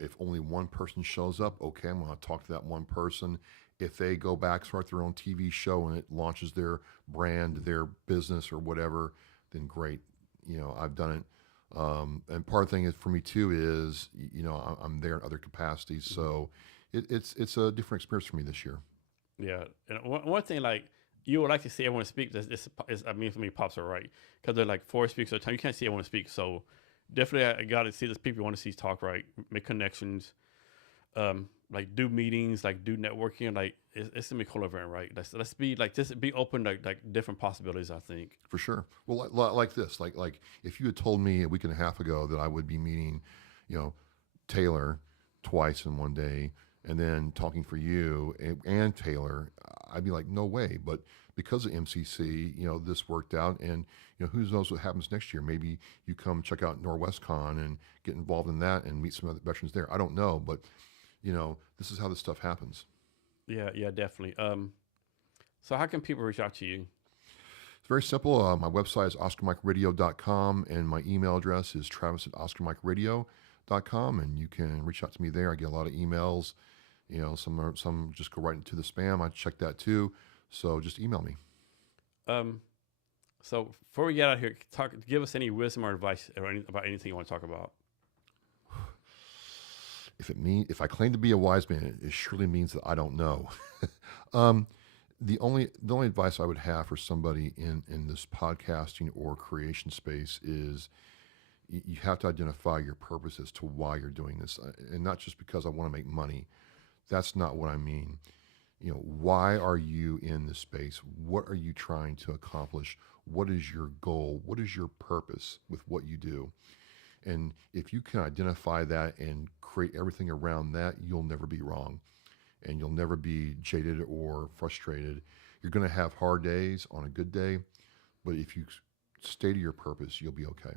if only one person shows up, okay, I'm going to talk to that one person. If they go back, start their own TV show and it launches their brand, their business or whatever, then great. I've done it. And part of the thing is for me too is, I'm there in other capacities. So it's a different experience for me this year. Yeah. And one thing, like, you would like to see everyone speak. For me, pops are right. Because they're like 4 speakers at a time. You can't see everyone speak. So definitely I got to see those people you want to see talk, right? Make connections. Like do meetings, like do networking. Like it's going to be a cool event, right? Let's be like, just be open to like different possibilities, I think. For sure. Well, like this, like if you had told me a week and a half ago that I would be meeting, Taylor twice in one day, and then talking for you and Taylor, I'd be like, no way. But because of MCC, this worked out, and who knows what happens next year? Maybe you come check out Northwest Con and get involved in that and meet some other veterans there. I don't know, but this is how this stuff happens. Yeah, definitely. So how can people reach out to you? It's very simple. My website is OscarMikeRadio.com, and my email address is Travis@OscarMikeRadio.com, and you can reach out to me there. I get a lot of emails. Some just go right into the spam. I check that too. So just email me. So before we get out of here, give us any wisdom or advice about anything you want to talk about. If I claim to be a wise man, it surely means that I don't know. The only advice I would have for somebody in this podcasting or creation space is you have to identify your purpose as to why you're doing this, and not just because I want to make money. That's not what I mean. Why are you in this space? What are you trying to accomplish? What is your goal? What is your purpose with what you do? And if you can identify that and create everything around that, you'll never be wrong, and you'll never be jaded or frustrated. You're going to have hard days on a good day, but if you stay to your purpose, you'll be okay.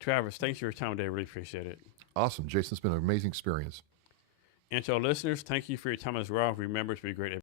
Travis, thanks for your time today. Really appreciate it. Awesome. Jason, it's been an amazing experience. And to our listeners, thank you for your time as well. Remember to be great